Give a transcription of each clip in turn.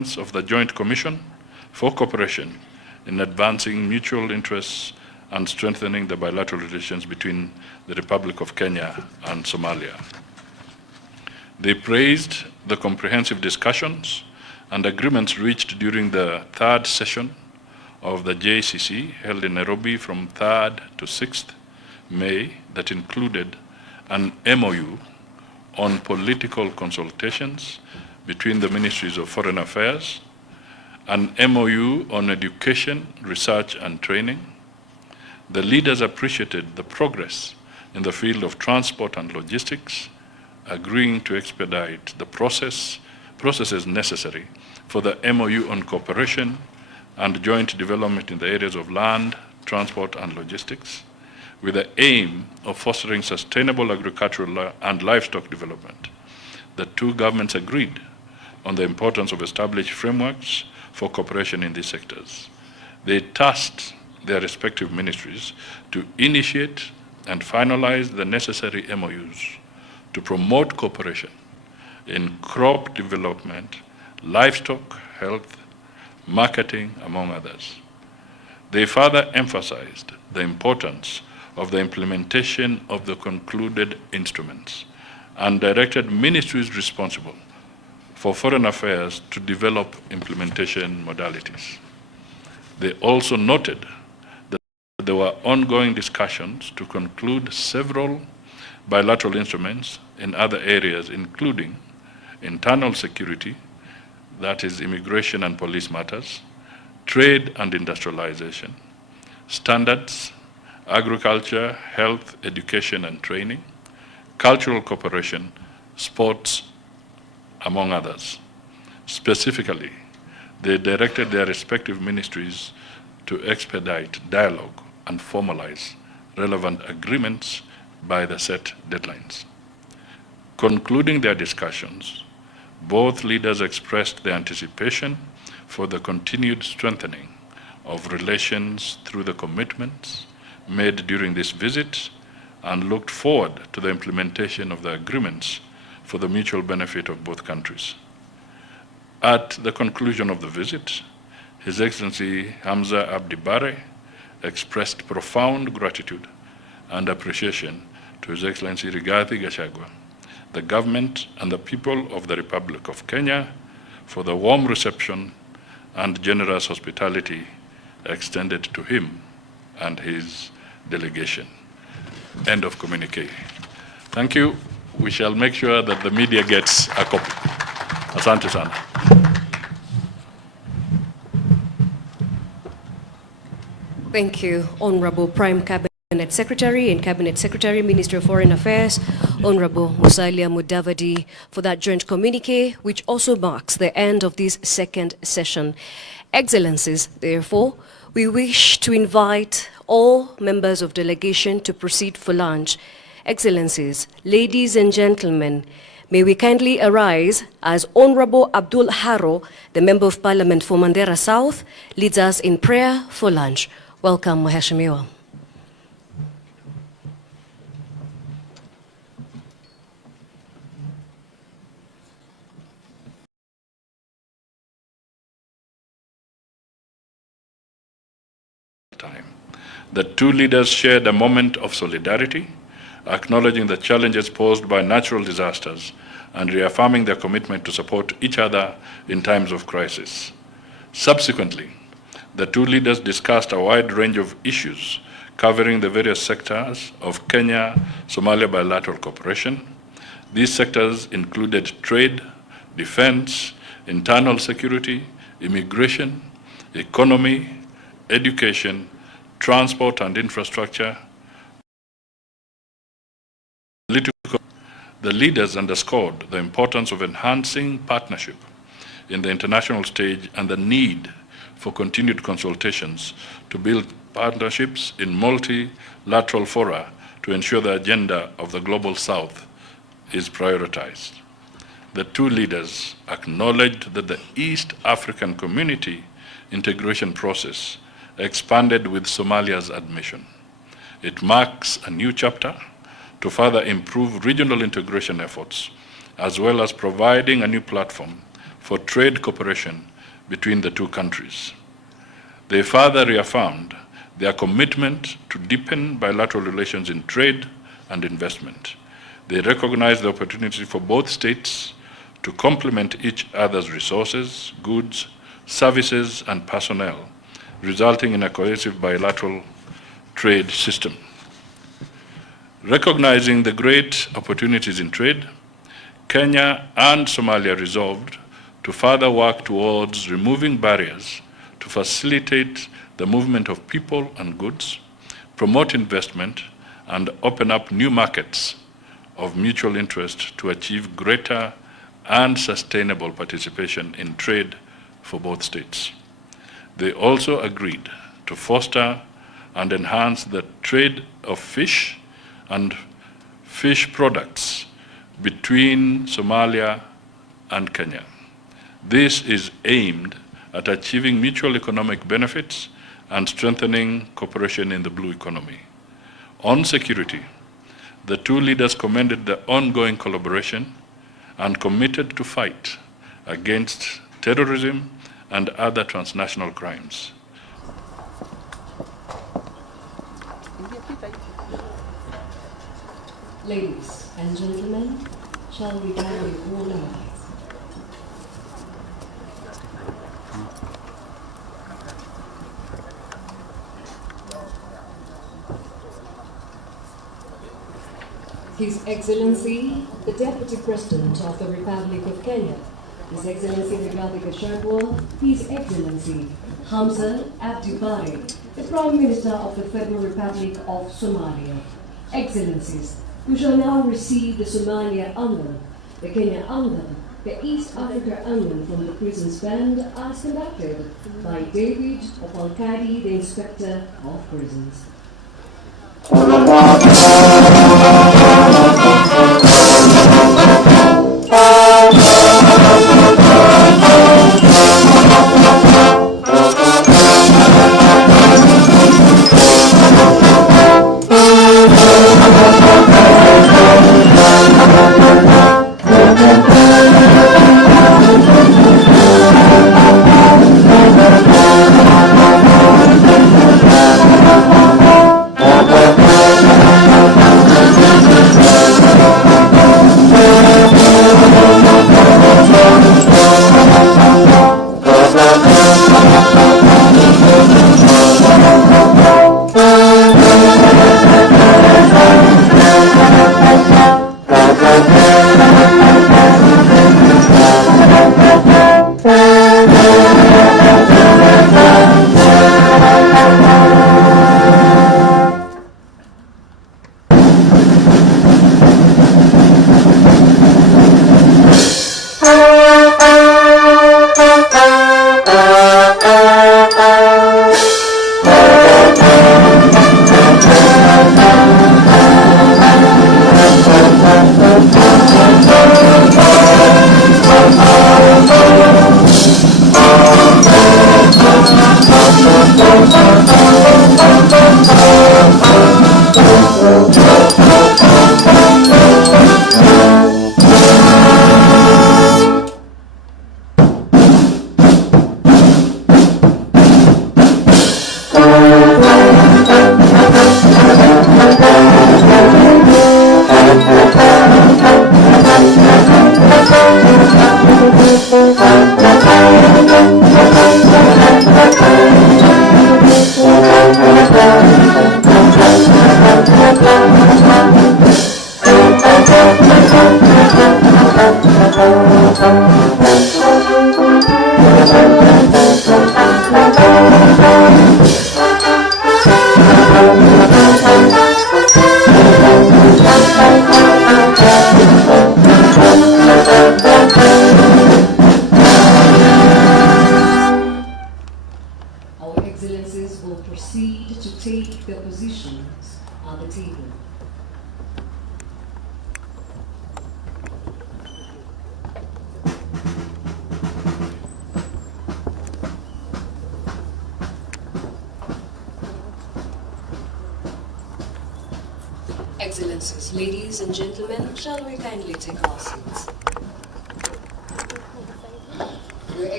of the Joint Commission for Cooperation in advancing mutual interests and strengthening the bilateral relations between the Republic of Kenya and Somalia. They praised the comprehensive discussions and agreements reached during the third session of the JCC held in Nairobi from 3rd to 6th May that included an MOU on political consultations between the Ministries of Foreign Affairs, an MOU on education, research and training. The leaders appreciated the progress in the field of transport and logistics, agreeing to expedite the processes necessary for the MOU on cooperation and joint development in the areas of land, transport and logistics, with the aim of fostering sustainable agricultural and livestock development. The two governments agreed on the importance of established frameworks for cooperation in these sectors. They tasked their respective ministries to initiate and finalize the necessary MOUs to promote cooperation in crop development, livestock health, marketing, among others. They further emphasized the importance of the implementation of the concluded instruments and directed ministries responsible for foreign affairs to develop implementation modalities. They also noted that there were ongoing discussions to conclude several bilateral instruments in other areas, including internal security, that is immigration and police matters, trade and industrialization, standards, agriculture, health, education and training, cultural cooperation, sports, among others. Specifically, they directed their respective ministries to expedite dialogue and formalize relevant agreements by the set deadlines. Concluding their discussions, both leaders expressed their anticipation for the continued strengthening of relations through the commitments made during this visit and looked forward to the implementation of the agreements for the mutual benefit of both countries. At the conclusion of the visit, His Excellency Hamza Abdi Bare expressed profound gratitude and appreciation to His Excellency Rigathi Gachagua, the government and the people of the Republic of Kenya for the warm reception and generous hospitality extended to him and his delegation. End of communique. Thank you. We shall make sure that the media gets a copy. Asante sana. Thank you, Honorable Prime Cabinet Secretary and Cabinet Secretary, Minister of Foreign Affairs, Honorable Musalia Mudavadi, for that joint communique, which also marks the end of this second session. Excellencies, therefore, we wish to invite all members of delegation to proceed for lunch. Excellencies, ladies and gentlemen, may we kindly arise as Honorable Abdul Haro, the Member of Parliament for Mandera South, leads us in prayer for lunch. Welcome, Mheshimiwa. The two leaders shared a moment of solidarity, acknowledging the challenges posed by natural disasters and reaffirming their commitment to support each other in times of crisis. Subsequently, the two leaders discussed a wide range of issues covering the various sectors of Kenya-Somalia bilateral cooperation. These sectors included trade, defense, internal security, immigration, economy, education, transport and infrastructure. The leaders underscored the importance of enhancing partnership in the international stage and the need for continued consultations to build partnerships in multilateral fora to ensure the agenda of the Global South is prioritized. The two leaders acknowledged that the East African Community integration process expanded with Somalia's admission. It marks a new chapter to further improve regional integration efforts, as well as providing a new platform for trade cooperation between the two countries. They further reaffirmed their commitment to deepen bilateral relations in trade and investment. They recognized the opportunity for both states to complement each other's resources, goods, services, and personnel, resulting in a cohesive bilateral trade system. Recognizing the great opportunities in trade, Kenya and Somalia resolved to further work towards removing barriers to facilitate the movement of people and goods, promote investment, and open up new markets of mutual interest to achieve greater and sustainable participation in trade for both states. They also agreed to foster and enhance the trade of fish and fish products between Somalia and Kenya. This is aimed at achieving mutual economic benefits and strengthening cooperation in the blue economy. On security, the two leaders commended the ongoing collaboration and committed to fight against terrorism and other transnational crimes. Ladies and gentlemen, shall we carry all our His Excellency, the Deputy President of the Republic of Kenya, His Excellency Rigathi Gachagua, His Excellency Hamza Abdi Bare, the Prime Minister of the Federal Republic of Somalia. Excellencies, we shall now receive the Somalia anthem, the Kenya anthem, the East Africa anthem from the Prisons Band as conducted by David Opalkadi, the Inspector of Prisons. Our Excellencies will proceed to take their positions at the table. Excellencies, ladies and gentlemen, shall we kindly take our seats? Your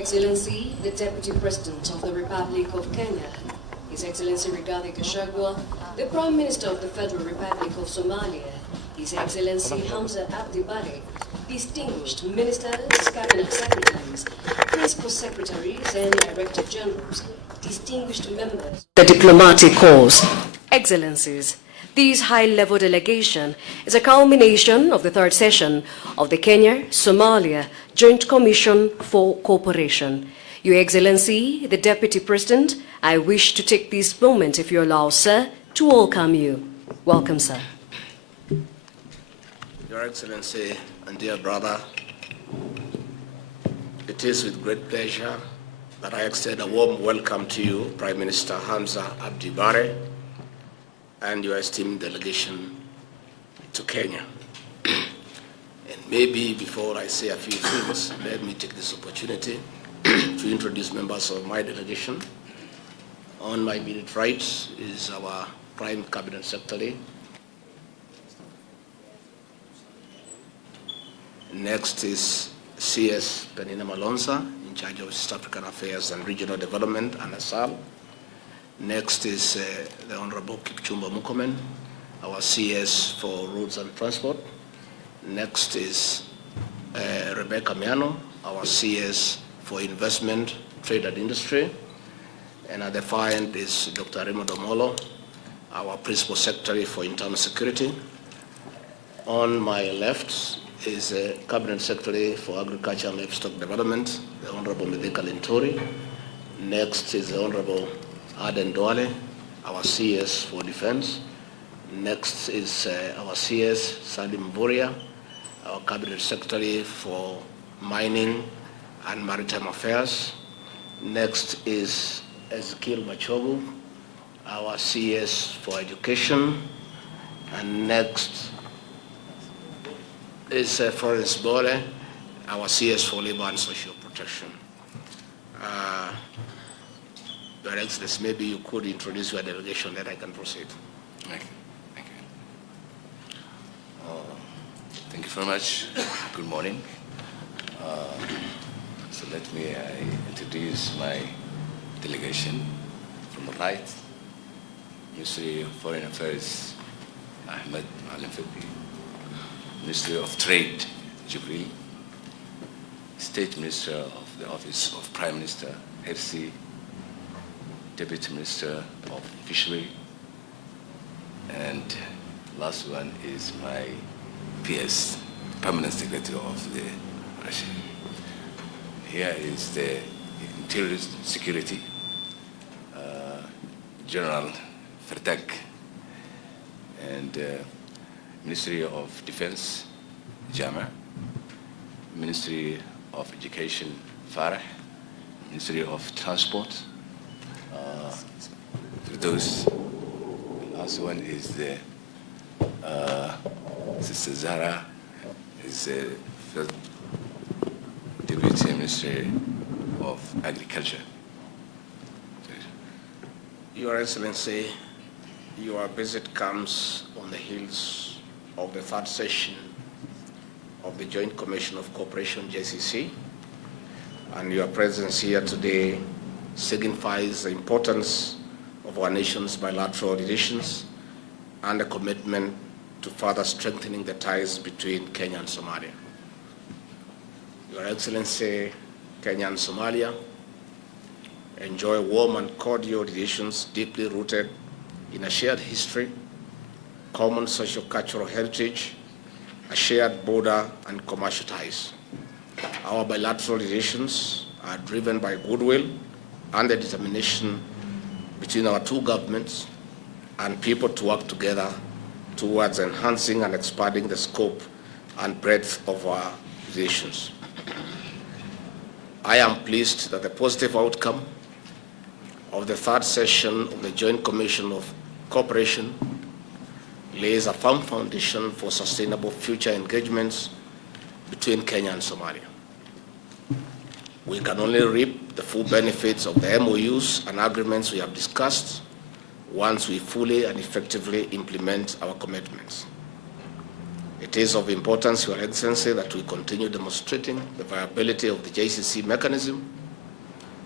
Excellency, the Deputy President of the Republic of Kenya, His Excellency Rigathi Gachagua, the Prime Minister of the Federal Republic of Somalia, His Excellency Hamza Abdi Bare, distinguished ministers, cabinet secretaries, principal secretaries and director generals, distinguished members, the diplomatic corps, Excellencies. This high-level delegation is a culmination of the third session of the Kenya-Somalia Joint Commission for Cooperation. Your Excellency, the Deputy President, I wish to take this moment, if you allow, sir, to welcome you. Welcome, sir. Your Excellency and dear brother, it is with great pleasure that I extend a warm welcome to you, Prime Minister Hamza Abdi Bare, and your esteemed delegation to Kenya. And maybe before I say a few things, let me take this opportunity to introduce members of my delegation. On my immediate right is our Prime Cabinet Secretary. Next is CS Penina Malonza, in charge of East African Affairs and Regional Development, and ASAL. Next is the Honorable Kipchumba Murkomen, our CS for Roads and Transport. Next is Rebecca Miano, our CS for Investment, Trade and Industry. And at the far end is Dr. Remo Domolo, our Principal Secretary for Internal Security. On my left is the Cabinet Secretary for Agriculture and Livestock Development, the Honorable Medeka Lintori. Next is the Honorable Aden Duale, our CS for Defense. Next is our CS Salim Boria, our Cabinet Secretary for Mining and Maritime Affairs. Next is Ezekiel Machogu, our CS for Education. And next is Florence Bole, our CS for Labor and Social Protection. Your Excellency, maybe you could introduce your delegation, then I can proceed. Thank you. Thank you. Thank you very much. Good morning. So let me introduce my delegation. From the right, Ministry of Foreign Affairs, Ahmed Maalim Feki. Ministry of Trade, Jibril. State Minister of the Office of Prime Minister, FC. Deputy Minister of Fishery, and last one is my PS, Permanent Secretary of the Russia. Here is the Interior Security, General Fertak, and Ministry of Defense, Jama, Ministry of Education, Farah, Ministry of Transport, those. Last one is the Sister Zara, is the First Deputy Minister of Agriculture. Your Excellency, your visit comes on the heels of the third session of the Joint Commission of Cooperation, JCC, and your presence here today signifies the importance of our nation's bilateral relations and a commitment to further strengthening the ties between Kenya and Somalia. Your Excellency, Kenya and Somalia enjoy warm and cordial relations deeply rooted in a shared history, common socio-cultural heritage, a shared border and commercial ties. Our bilateral relations are driven by goodwill and the determination between our two governments and people to work together towards enhancing and expanding the scope and breadth of our relations. I am pleased that the positive outcome of the third session of the Joint Commission of Cooperation lays a firm foundation for sustainable future engagements between Kenya and Somalia. We can only reap the full benefits of the MOUs and agreements we have discussed once we fully and effectively implement our commitments. It is of importance, Your Excellency, that we continue demonstrating the viability of the JCC mechanism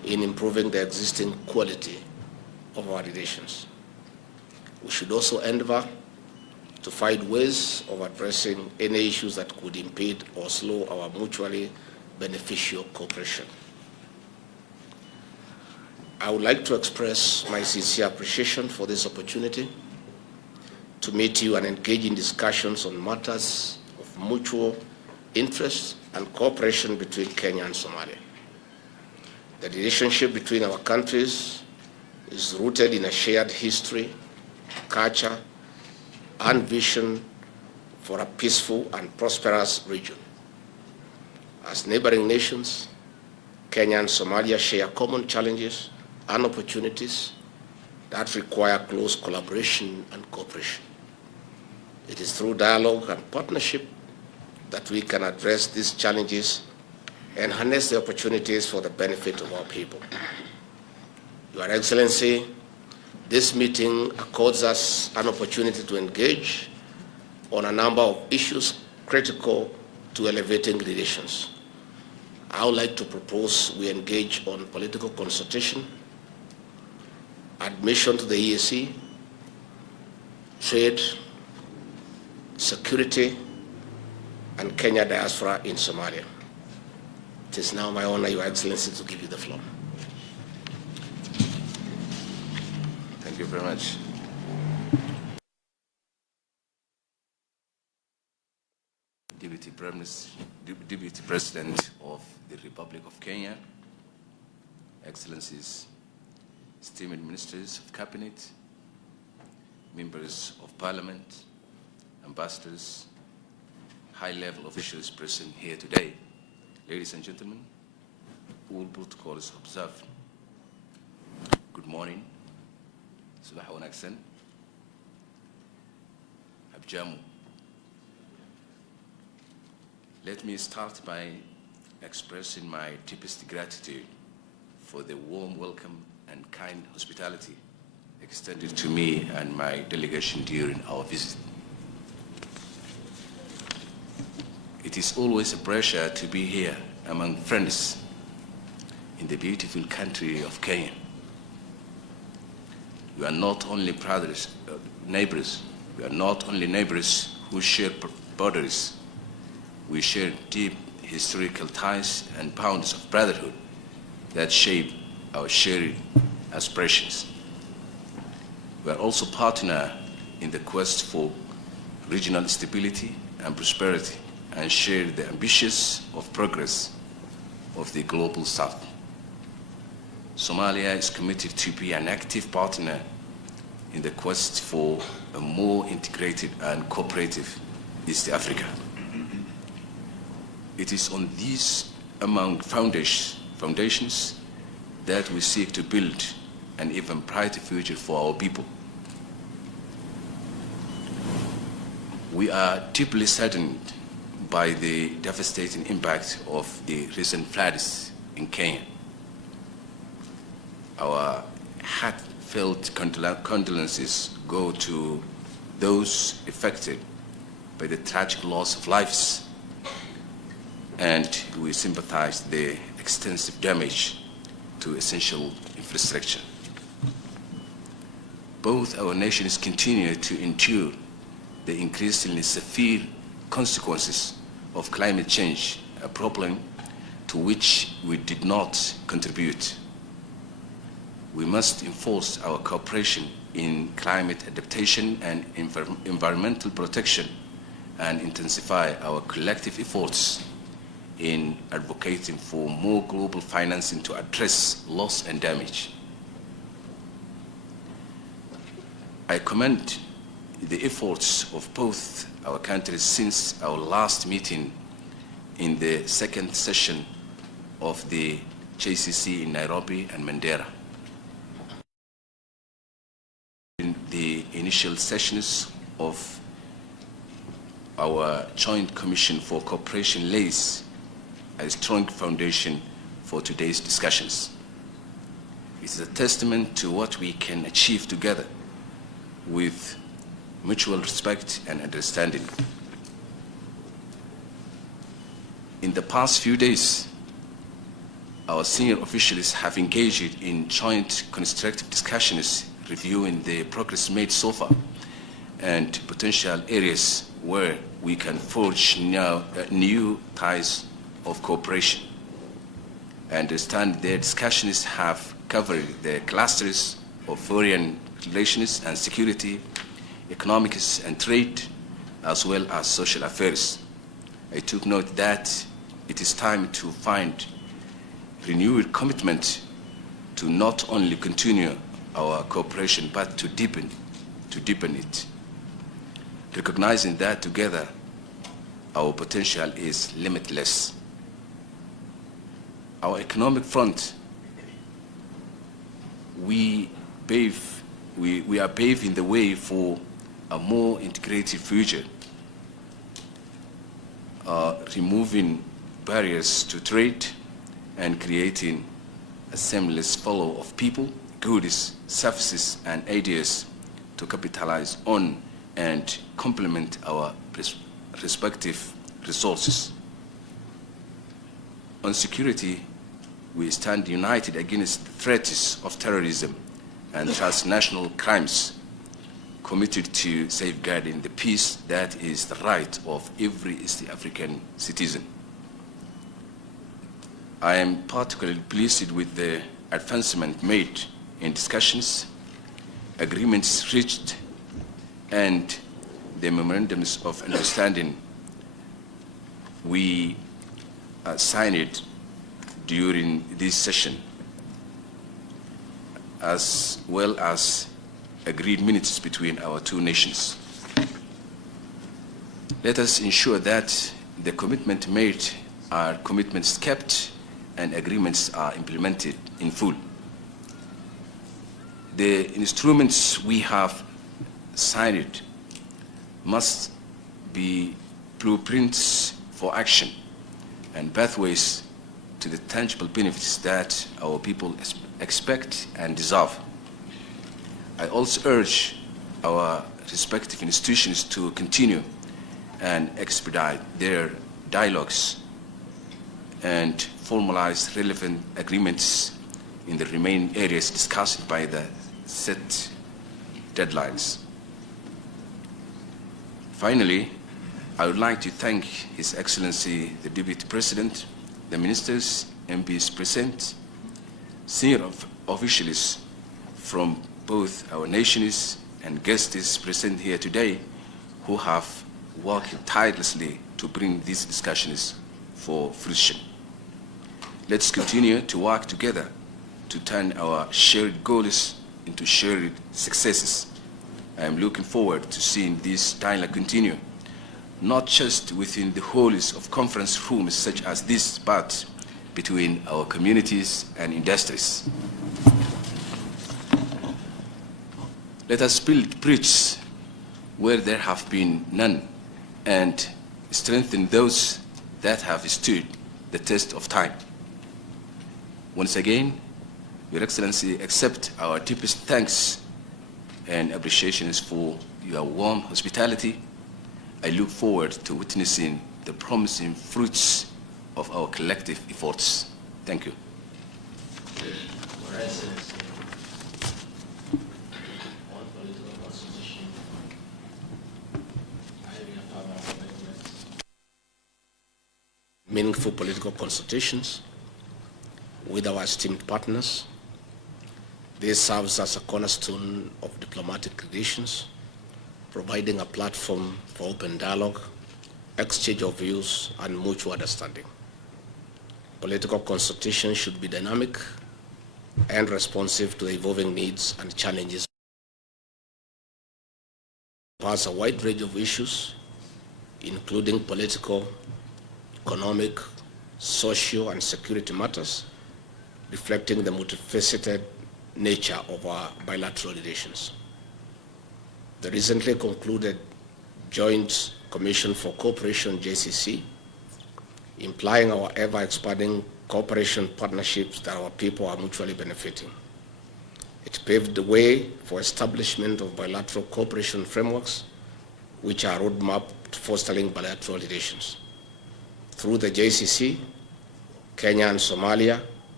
in improving the existing quality of our relations. We should also endeavor to find ways of addressing any issues that could impede or slow our mutually beneficial cooperation. I would like to express my sincere appreciation for this opportunity to meet you and engage in discussions on matters of mutual interest and cooperation between Kenya and Somalia. The relationship between our countries is rooted in a shared history, culture, and vision for a peaceful and prosperous region. As neighboring nations, Kenya and Somalia share common challenges and opportunities that require close collaboration and cooperation. It is through dialogue and partnership that we can address these challenges and harness the opportunities for the benefit of our people. Your Excellency, this meeting accords us an opportunity to engage on a number of issues critical to elevating relations. I would like to propose we engage on political consultation, admission to the EAC, trade, security, and Kenya diaspora in Somalia. It is now my honor, Your Excellency, to give you the floor. Thank you very much. Deputy President of the Republic of Kenya, Excellencies, esteemed Ministers of Cabinet, Members of Parliament, Ambassadors, high-level officials present here today, ladies and gentlemen, all protocols observed. Good morning. Subax wanaagsan. Habjamu. Let me start by expressing my deepest gratitude for the warm welcome and kind hospitality extended to me and my delegation during our visit. It is always a pleasure to be here among friends in the beautiful country of Kenya. We are not only neighbors. We are not only neighbors who share borders. We share deep historical ties and bonds of brotherhood that shape our shared aspirations. We are also partners in the quest for regional stability and prosperity and share the ambitions of progress of the global South. Somalia is committed to be an active partner in the quest for a more integrated and cooperative East Africa. It is on these among foundations that we seek to build an even brighter future for our people. We are deeply saddened by the devastating impact of the recent floods in Kenya. Our heartfelt condolences go to those affected by the tragic loss of lives, and we sympathize the extensive damage to essential infrastructure. Both our nations continue to endure the increasingly severe consequences of climate change, a problem to which we did not contribute. We must enforce our cooperation in climate adaptation and environmental protection and intensify our collective efforts in advocating for more global financing to address loss and damage. I commend the efforts of both our countries since our last meeting in the second session of the JCC in Nairobi and Mandera. In the initial sessions of our Joint Commission for Cooperation lays a strong foundation for today's discussions. It is a testament to what we can achieve together with mutual respect and understanding. In the past few days, our senior officials have engaged in joint constructive discussions reviewing the progress made so far and potential areas where we can forge new ties of cooperation. I understand their discussions have covered the clusters of foreign relations and security, economics and trade, as well as social affairs. I took note that it is time to find renewed commitment to not only continue our cooperation, but to deepen it, recognizing that together our potential is limitless. Our economic front, we are paving the way for a more integrated future, removing barriers to trade and creating a seamless flow of people, goods, services, and ideas to capitalize on and complement our respective resources. On security, we stand united against the threats of terrorism and transnational crimes, committed to safeguarding the peace that is the right of every East African citizen. I am particularly pleased with the advancement made in discussions, agreements reached, and the memorandums of understanding we signed during this session, as well as agreed minutes between our two nations. Let us ensure that the commitment made are commitments kept and agreements are implemented in full. The instruments we have signed must be blueprints for action and pathways to the tangible benefits that our people expect and deserve. I also urge our respective institutions to continue and expedite their dialogues and formalize relevant agreements in the remaining areas discussed by the set deadlines. Finally, I would like to thank His Excellency the Deputy President, the ministers, MPs present, senior officials from both our nations and guests present here today who have worked tirelessly to bring these discussions for fruition. Let's continue to work together to turn our shared goals into shared successes. I am looking forward to seeing this dialogue continue, not just within the halls of conference rooms such as this, but between our communities and industries. Let us build bridges where there have been none and strengthen those that have stood the test of time. Once again, Your Excellency, accept our deepest thanks and appreciations for your warm hospitality. I look forward to witnessing the promising fruits of our collective efforts. Thank you. Meaningful political consultations with our esteemed partners. This serves as a cornerstone of diplomatic relations, providing a platform for open dialogue, exchange of views, and mutual understanding. Political consultation should be dynamic and responsive to the evolving needs and challenges. It covers a wide range of issues, including political, economic, social, and security matters, reflecting the multifaceted nature of our bilateral relations. The recently concluded Joint Commission for Cooperation, JCC, implying our ever-expanding cooperation partnerships that our people are mutually benefiting. It paved the way for establishment of bilateral cooperation frameworks, which are a roadmap to fostering bilateral relations. Through the JCC, Kenya and Somalia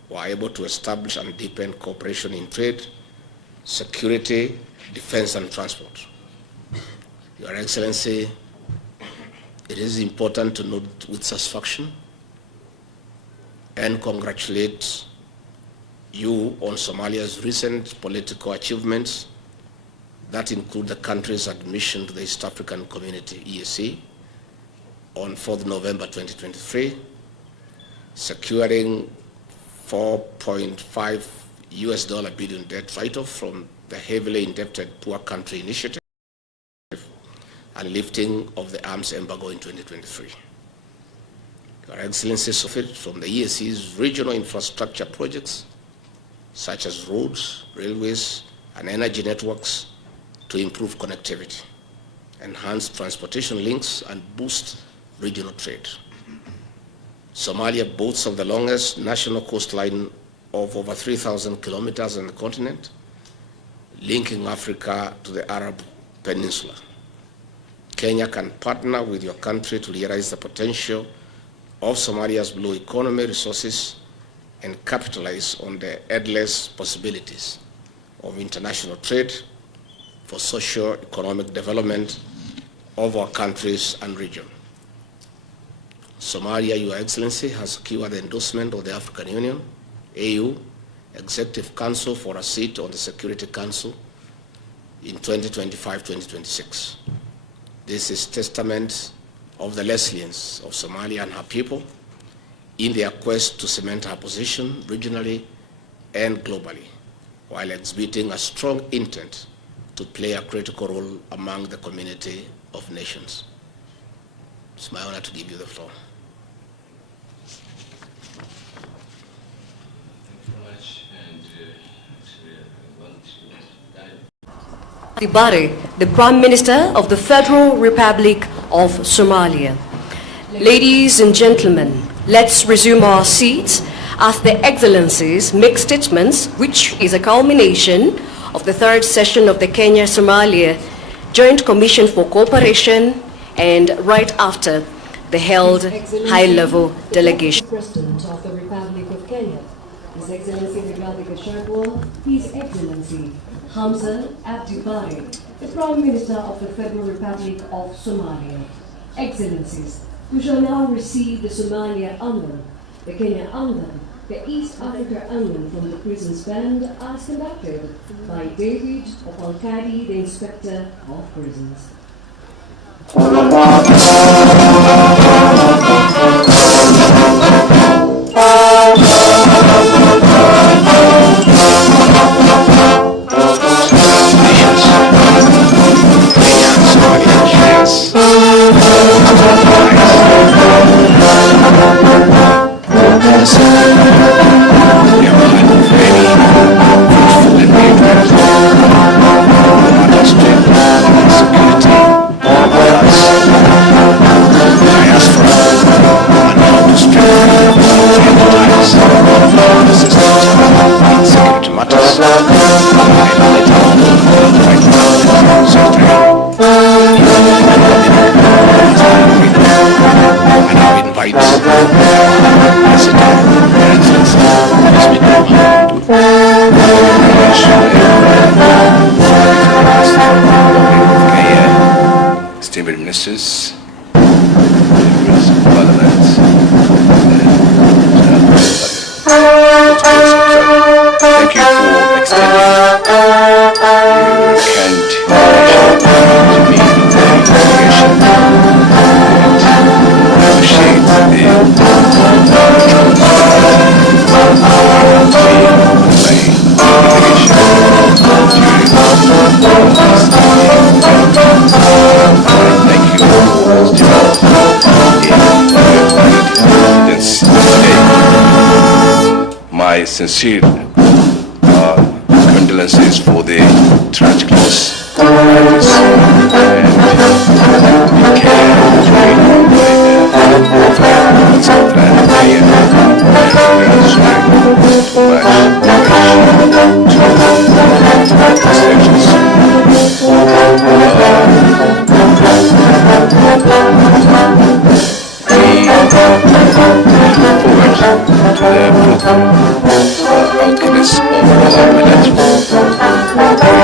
were able to establish and deepen cooperation in trade, security, defense, and transport. Your Excellency, it is important to note with satisfaction and congratulate you on Somalia's recent political achievements that include the country's admission to the East African Community, EAC, on 4th November 2023, securing $4.5 billion debt write-off from the heavily indebted Poor Country Initiative, and lifting of the arms embargo in 2023. Your Excellency suffered from the EAC's regional infrastructure projects, such as roads, railways, and energy networks, to improve connectivity, enhance transportation links, and boost regional trade. Somalia boasts of the longest national coastline of over 3,000 kilometers on the continent, linking Africa to the Arab Peninsula. Kenya can partner with your country to realize the potential of Somalia's blue economy resources and capitalize on the endless possibilities of international trade for socio-economic development of our countries and region. Somalia, Your Excellency, has secured the endorsement of the African Union, AU, Executive Council for a seat on the Security Council in 2025-2026. This is testament of the resilience of Somalia and her people in their quest to cement her position regionally and globally, while exhibiting a strong intent to play a critical role among the community of nations. It's my honor to give you the floor. Dibare, the Prime Minister of the Federal Republic of Somalia. Ladies and gentlemen, let's resume our seats as the Excellencies make statements, which is a culmination of the third session of the Kenya-Somalia Joint Commission for Cooperation, and right after the held high-level delegation. President of the Republic of Kenya, His Excellency Gachagua, His Excellency Hamza Abdi Bare, the Prime Minister of the Federal Republic of Somalia. Excellencies, we shall now receive the Somalia anthem, the Kenya anthem, the East Africa anthem from the Prisons Band, as conducted by David Opalkadi, the Inspector of Prisons. Esteemed ministers, members of parliament, thank you for extending your kind to me in the delegation, and appreciate my sincere condolences for the tragic loss that is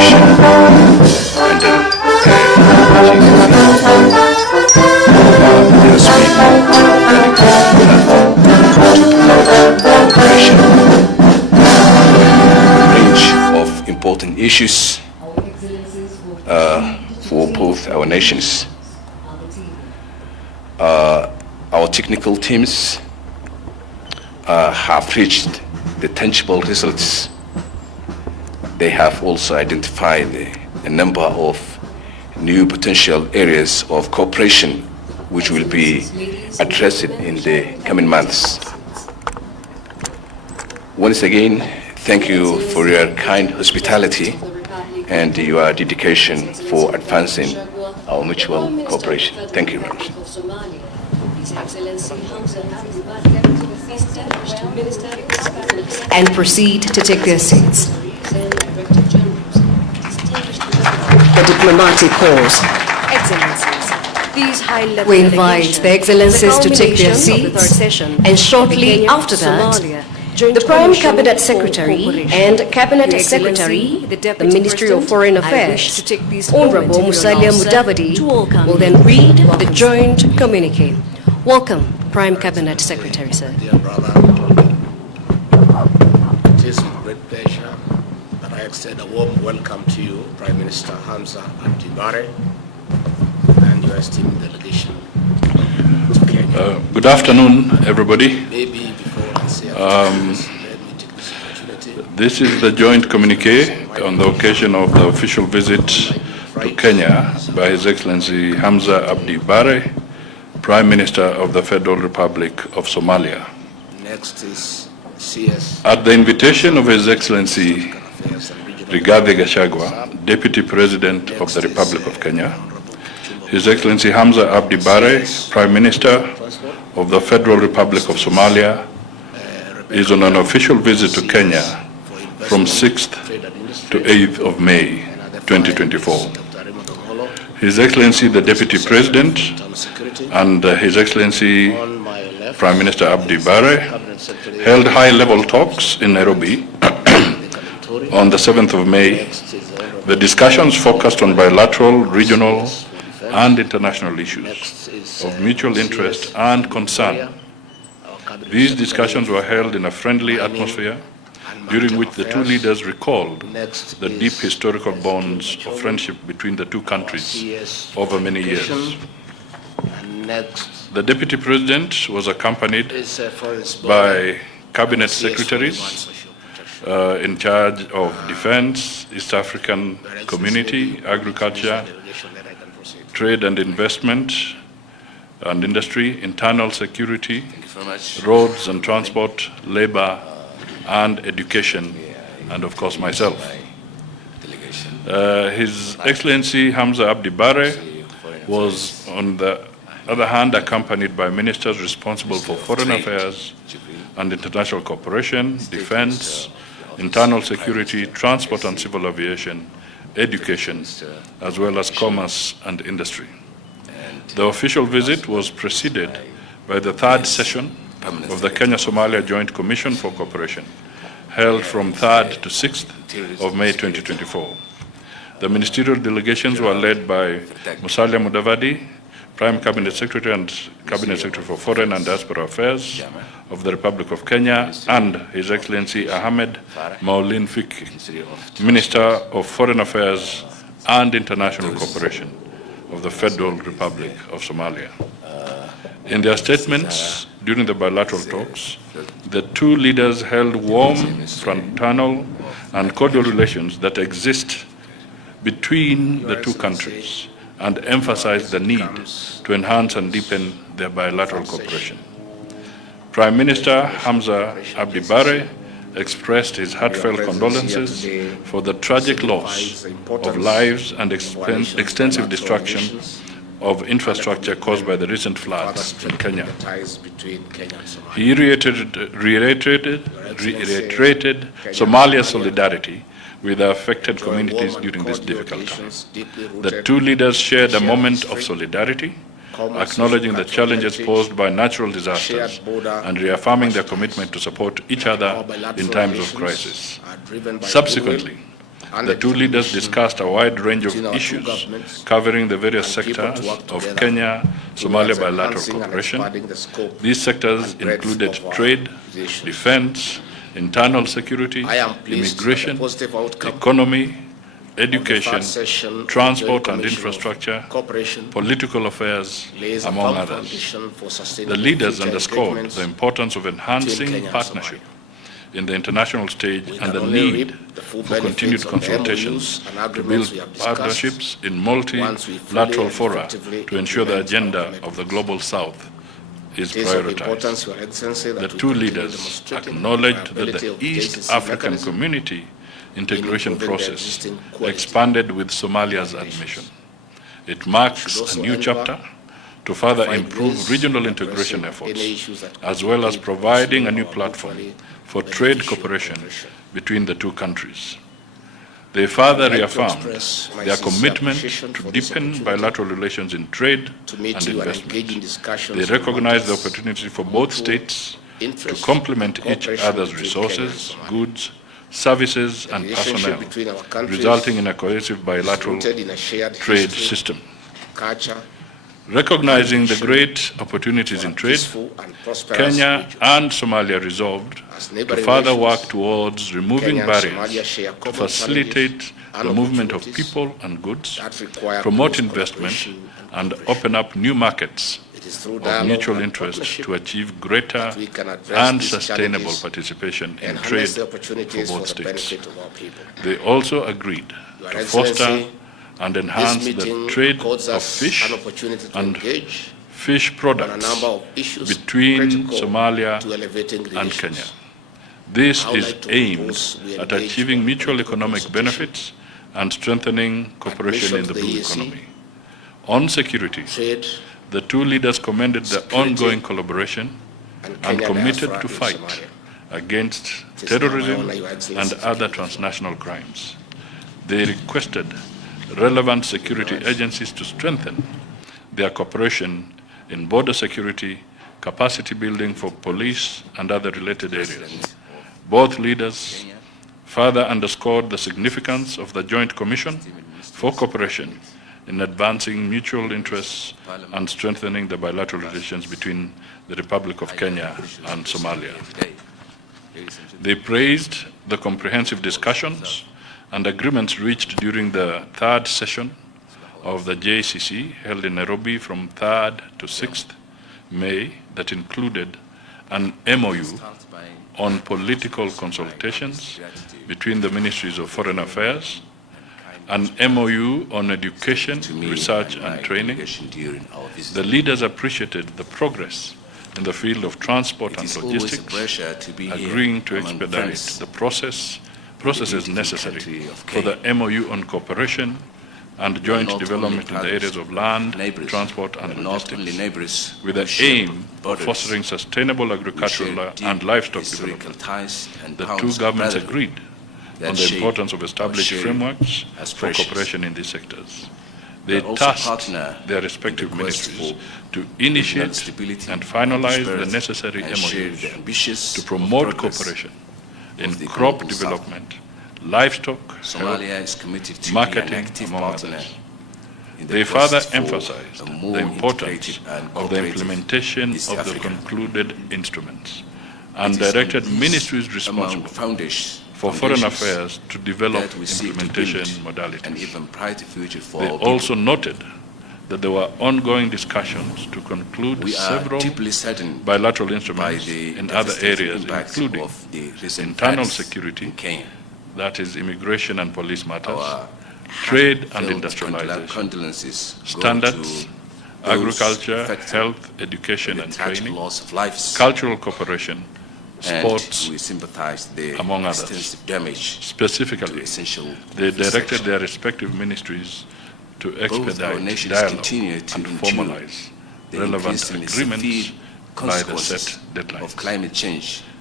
cooperation and there has been cooperation range of important issues for both our nations. Our technical teams have reached the tangible results. They have also identified a number of new potential areas of cooperation which will be addressed in the coming months. Once again, thank you for your kind hospitality and your dedication for advancing our mutual cooperation. Thank you very much. And proceed to take their seats. The diplomatic pause. Excellencies, these high-level we invite the Excellencies to take their seats, and shortly after that, the Prime Cabinet Secretary and Cabinet Secretary, the Ministry of Foreign Affairs, Honorable Musalia Mudavadi, will then read the joint communique. Welcome, Prime Cabinet Secretary, sir. Dear brother, it is with great pleasure that I extend a warm welcome to you, Prime Minister Hamza Abdi Bare, and your esteemed delegation to Kenya. Good afternoon, everybody. Maybe before I say let me take this opportunity. This is the joint communique on the occasion of the official visit to Kenya by His Excellency Hamza Abdi Bare, Prime Minister of the Federal Republic of Somalia. Next is CS. At the invitation of His Excellency Rigathi Gachagua, Deputy President of the Republic of Kenya, His Excellency Hamza Abdi Bare, Prime Minister of the Federal Republic of Somalia, is on an official visit to Kenya from 6th to 8th of May 2024. His Excellency the Deputy President and His Excellency Prime Minister Abdi Bare held high-level talks in Nairobi on the 7th of May. The discussions focused on bilateral, regional, and international issues of mutual interest and concern. These discussions were held in a friendly atmosphere, during which the two leaders recalled the deep historical bonds of friendship between the two countries over many years. The Deputy President was accompanied by Cabinet Secretaries in charge of Defense, East African Community, Agriculture, Trade and Investment and Industry, Internal Security, Roads and Transport, Labor and Education, and of course myself. His Excellency Hamza Abdi Bare was, on the other hand, accompanied by ministers responsible for foreign affairs and international cooperation, defense, internal security, transport and civil aviation, education, as well as commerce and industry. The official visit was preceded by the third session of the Kenya-Somalia Joint Commission for Cooperation, held from 3rd to 6th of May 2024. The ministerial delegations were led by Musalia Mudavadi, Prime Cabinet Secretary and Cabinet Secretary for Foreign and Diaspora Affairs of the Republic of Kenya, and His Excellency Ahmed Maulin Fiki, Minister of Foreign Affairs and International Cooperation of the Federal Republic of Somalia. In their statements during the bilateral talks, the two leaders held warm, fraternal, and cordial relations that exist between the two countries and emphasized the need to enhance and deepen their bilateral cooperation. Prime Minister Hamza Abdi Bare expressed his heartfelt condolences for the tragic loss of lives and extensive destruction of infrastructure caused by the recent floods in Kenya. He reiterated Somalia's solidarity with the affected communities during this difficult time. The two leaders shared a moment of solidarity, acknowledging the challenges posed by natural disasters and reaffirming their commitment to support each other in times of crisis. Subsequently, and The two leaders determination discussed a wide range of between our two issues governments covering the various and people to sectors work of together Kenya-Somalia towards bilateral enhancing and cooperation. expanding the scope These sectors and breadth included of our trade, relations. defense, internal security, I am pleased with the immigration, positive outcome economy, of the education, third session of the transport Joint and Commission of infrastructure, Cooperation political affairs, lays a among firm others. foundation for The sustainable leaders future underscored engagements the importance of between enhancing Kenya and partnership Somalia. in the international stage We and can the only need reap the full for continued benefits of the consultations MOUs and to agreements we build have discussed partnerships in once we fully multilateral and fora effectively to ensure the implement our agenda of the commitments. Global South is It is of importance, prioritized. Your Excellency, that The we two continue leaders demonstrating acknowledged that viability the of the East JCC African mechanism Community integration improving the process existing quality expanded with Somalia's relations. admission. It marks Should also a new endeavor chapter to further find improve ways regional of integration addressing efforts, any issues that as well as complicate providing a pursuing new our platform mutually for trade beneficial cooperation cooperation. between the two countries. They further I would like to reaffirmed express my their sincere commitment appreciation to for this deepen opportunity bilateral relations in trade to meet and you and engage in investment. discussions They on recognize the matters opportunity for both mutual states to interest complement and each cooperation other's between Kenya and resources, Somalia. goods, services, The and relationship personnel, between our countries resulting in a cohesive is bilateral rooted in a shared trade history, system. culture, Recognizing the vision great opportunities for a in trade, peaceful and prosperous Kenya region. and Somalia resolved As to neighboring further nations, work towards removing Kenya and Somalia barriers share to common facilitate challenges the and movement of opportunities people and goods, that require promote close investment, collaboration and cooperation. open up new markets It is through of dialogue mutual and interest partnership to achieve greater that we can address and these sustainable challenges participation in and trade harness the for opportunities both for the states. benefit of our people. They also agreed Your to Excellency, foster and enhance this the meeting trade affords of us fish an opportunity to and engage fish on a products number of issues between critical Somalia to elevating and relations. Kenya. This I would is like to aimed propose we at engage achieving on mutual political economic consultation, benefits and strengthening cooperation admission in the to the blue EAC, economy. On security, trade, the two leaders commended the security, ongoing collaboration and Kenya committed diaspora to in fight Somalia. against It is now my terrorism honor, Your and Excellency, to other give the floor. transnational crimes. They requested relevant security agencies to strengthen their cooperation in border security, capacity building for police and other related areas. Both leaders further underscored the significance of the Joint Commission for Cooperation in advancing mutual interests and strengthening the bilateral relations between the Republic of Kenya and Somalia. They praised the comprehensive discussions and agreements reached during the third session of the JCC held in Nairobi from 3rd to 6th May that included an MOU on political consultations between the Ministries of Foreign Affairs, an MOU on education, research and training. The leaders appreciated the progress in the field of transport and logistics, agreeing to expedite the processes necessary for the MOU on cooperation and joint development in the areas of land, transport and logistics, with the aim of fostering sustainable agricultural and livestock development. The two governments agreed on the importance of establishing frameworks for cooperation in these sectors. They tasked their respective ministries to initiate and finalize the necessary MOUs to promote cooperation in crop development, livestock, health, marketing, among others. They further emphasized the importance of the implementation of the concluded instruments and directed ministries responsible for foreign affairs to develop implementation modalities. They also noted that there were ongoing discussions to conclude several bilateral instruments in other areas, including internal security, that is immigration and police matters, trade and industrialization, standards, agriculture, health, education and training, cultural cooperation, sports, among others. Specifically, they directed their respective ministries to expedite dialogue and formalize relevant agreements by the set deadlines.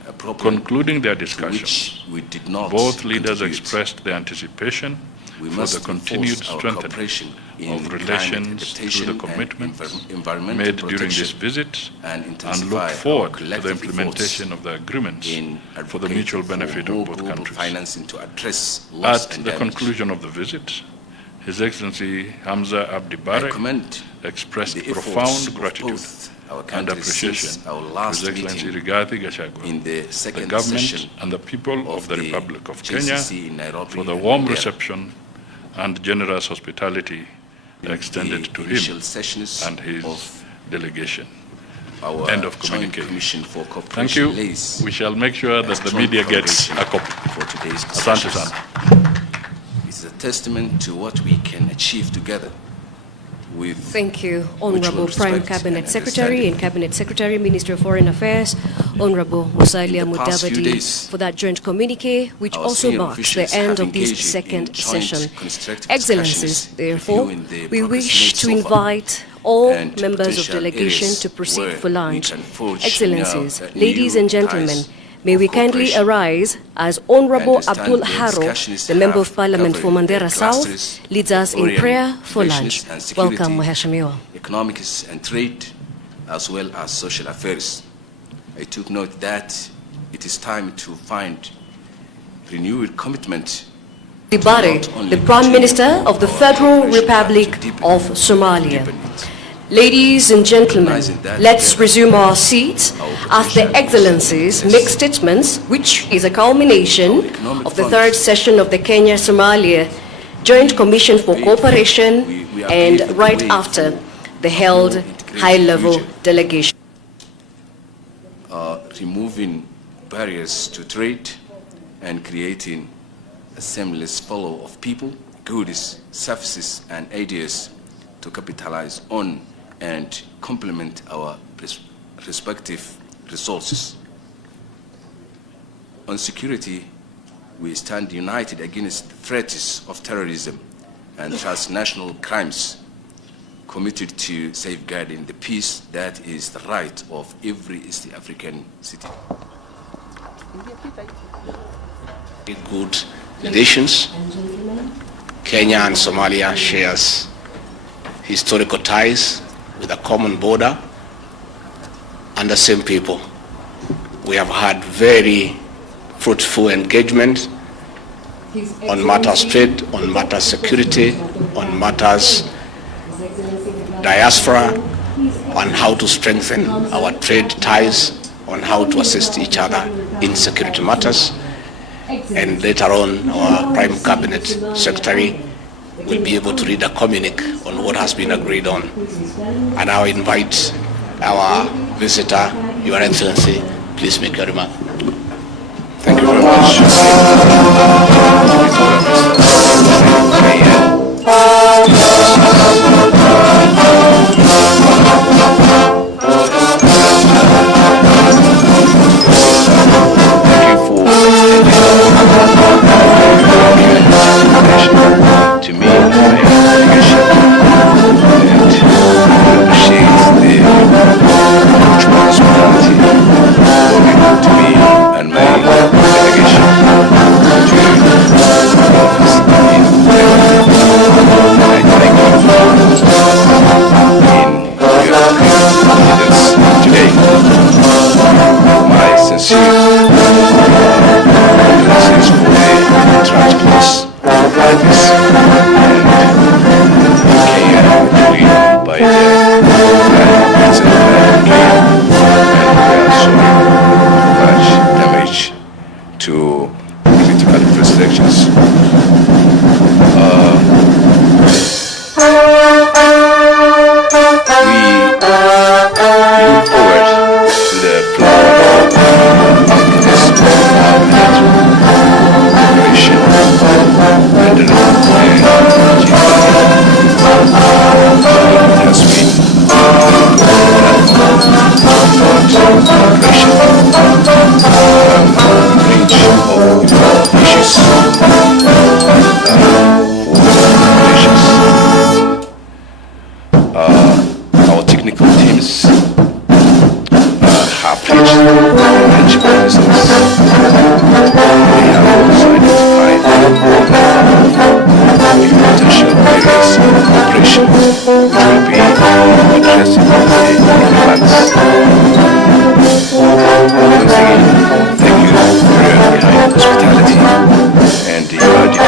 a problem Concluding their to discussions, which we did not both leaders contribute. expressed their anticipation We for must the continued enforce our strengthening cooperation in of climate relations through adaptation the and commitments environmental made during protection this visit and and intensify look our forward to the collective implementation efforts of the agreements in for the mutual advocating benefit for of more both global countries. financing to address loss At and the damage. conclusion of the visit, His Excellency Hamza Abdi I Bare commend expressed the efforts profound of gratitude both our and countries appreciation since our to last His Excellency meeting Rigathi Gachagua, in the the second government session and the people of the Republic of Kenya GCC in Nairobi for the and warm Madeira. reception and generous hospitality In extended the to initial him sessions and his of delegation. our End of Joint communique. Commission for Thank Cooperation you. lays We shall make sure that the strong media gets foundation a copy. for today's Asante discussions. sana. It's a testament to what we can achieve together with Thank you, mutual Honorable Prime respect Cabinet and Secretary understanding. and Cabinet Secretary, Minister of Foreign Affairs, Honorable Musalia In the past few Mudavadi, days, for that joint communique, which our also senior marks the officials end have of this engaged in second joint session. constructive Excellencies, discussions, therefore, reviewing the we progress wish made to so far invite all and members of potential delegation areas to proceed where for we lunch. can forge Excellencies, new ladies and gentlemen, ties may of we kindly cooperation. arise as Honorable I understand Abdul the Haro, discussions the Member of have Parliament for covered the Mandera South, clusters leads of us in Orient prayer for relations lunch. and security, Welcome, Mheshimiwa. economics and trade, as well as social affairs. I took note that it is time to find renewed commitment Dibare, not only the Prime continue Minister of the our Federal cooperation, Republic but to deepen of Somalia. it. Ladies and gentlemen, Recognizing that let's together, resume our seats our as the potential Excellencies is make statements, which is a culmination Our economic of the front. third session of the Kenya-Somalia Joint Commission for We- Cooperation, we are and paving the right way after for the a held more integrated high-level future. delegation. Removing barriers to trade and creating a seamless flow of people, goods, services, and ideas to capitalize on and complement our respective resources. On security, we stand united against the threats of terrorism and transnational crimes, committed to safeguarding the peace that is the right of every East African citizen. Good relations. And gentlemen, Kenya and Somalia shares historical ties with a common border and the same people. We have had very fruitful engagement His on matters Excellency, trade, on matters security, on matters His Excellency Rigathi diaspora, Gachagua, His on how to strengthen our trade ties, on how to assist each other in security matters. And later on, our Prime Cabinet Secretary will be able to read a communique on what has been agreed on. And I invite our visitor, Your Excellency, please make your remark. Thank you very much. Thank you for extending to me and my delegation, and appreciate the much hospitality to me and my delegation to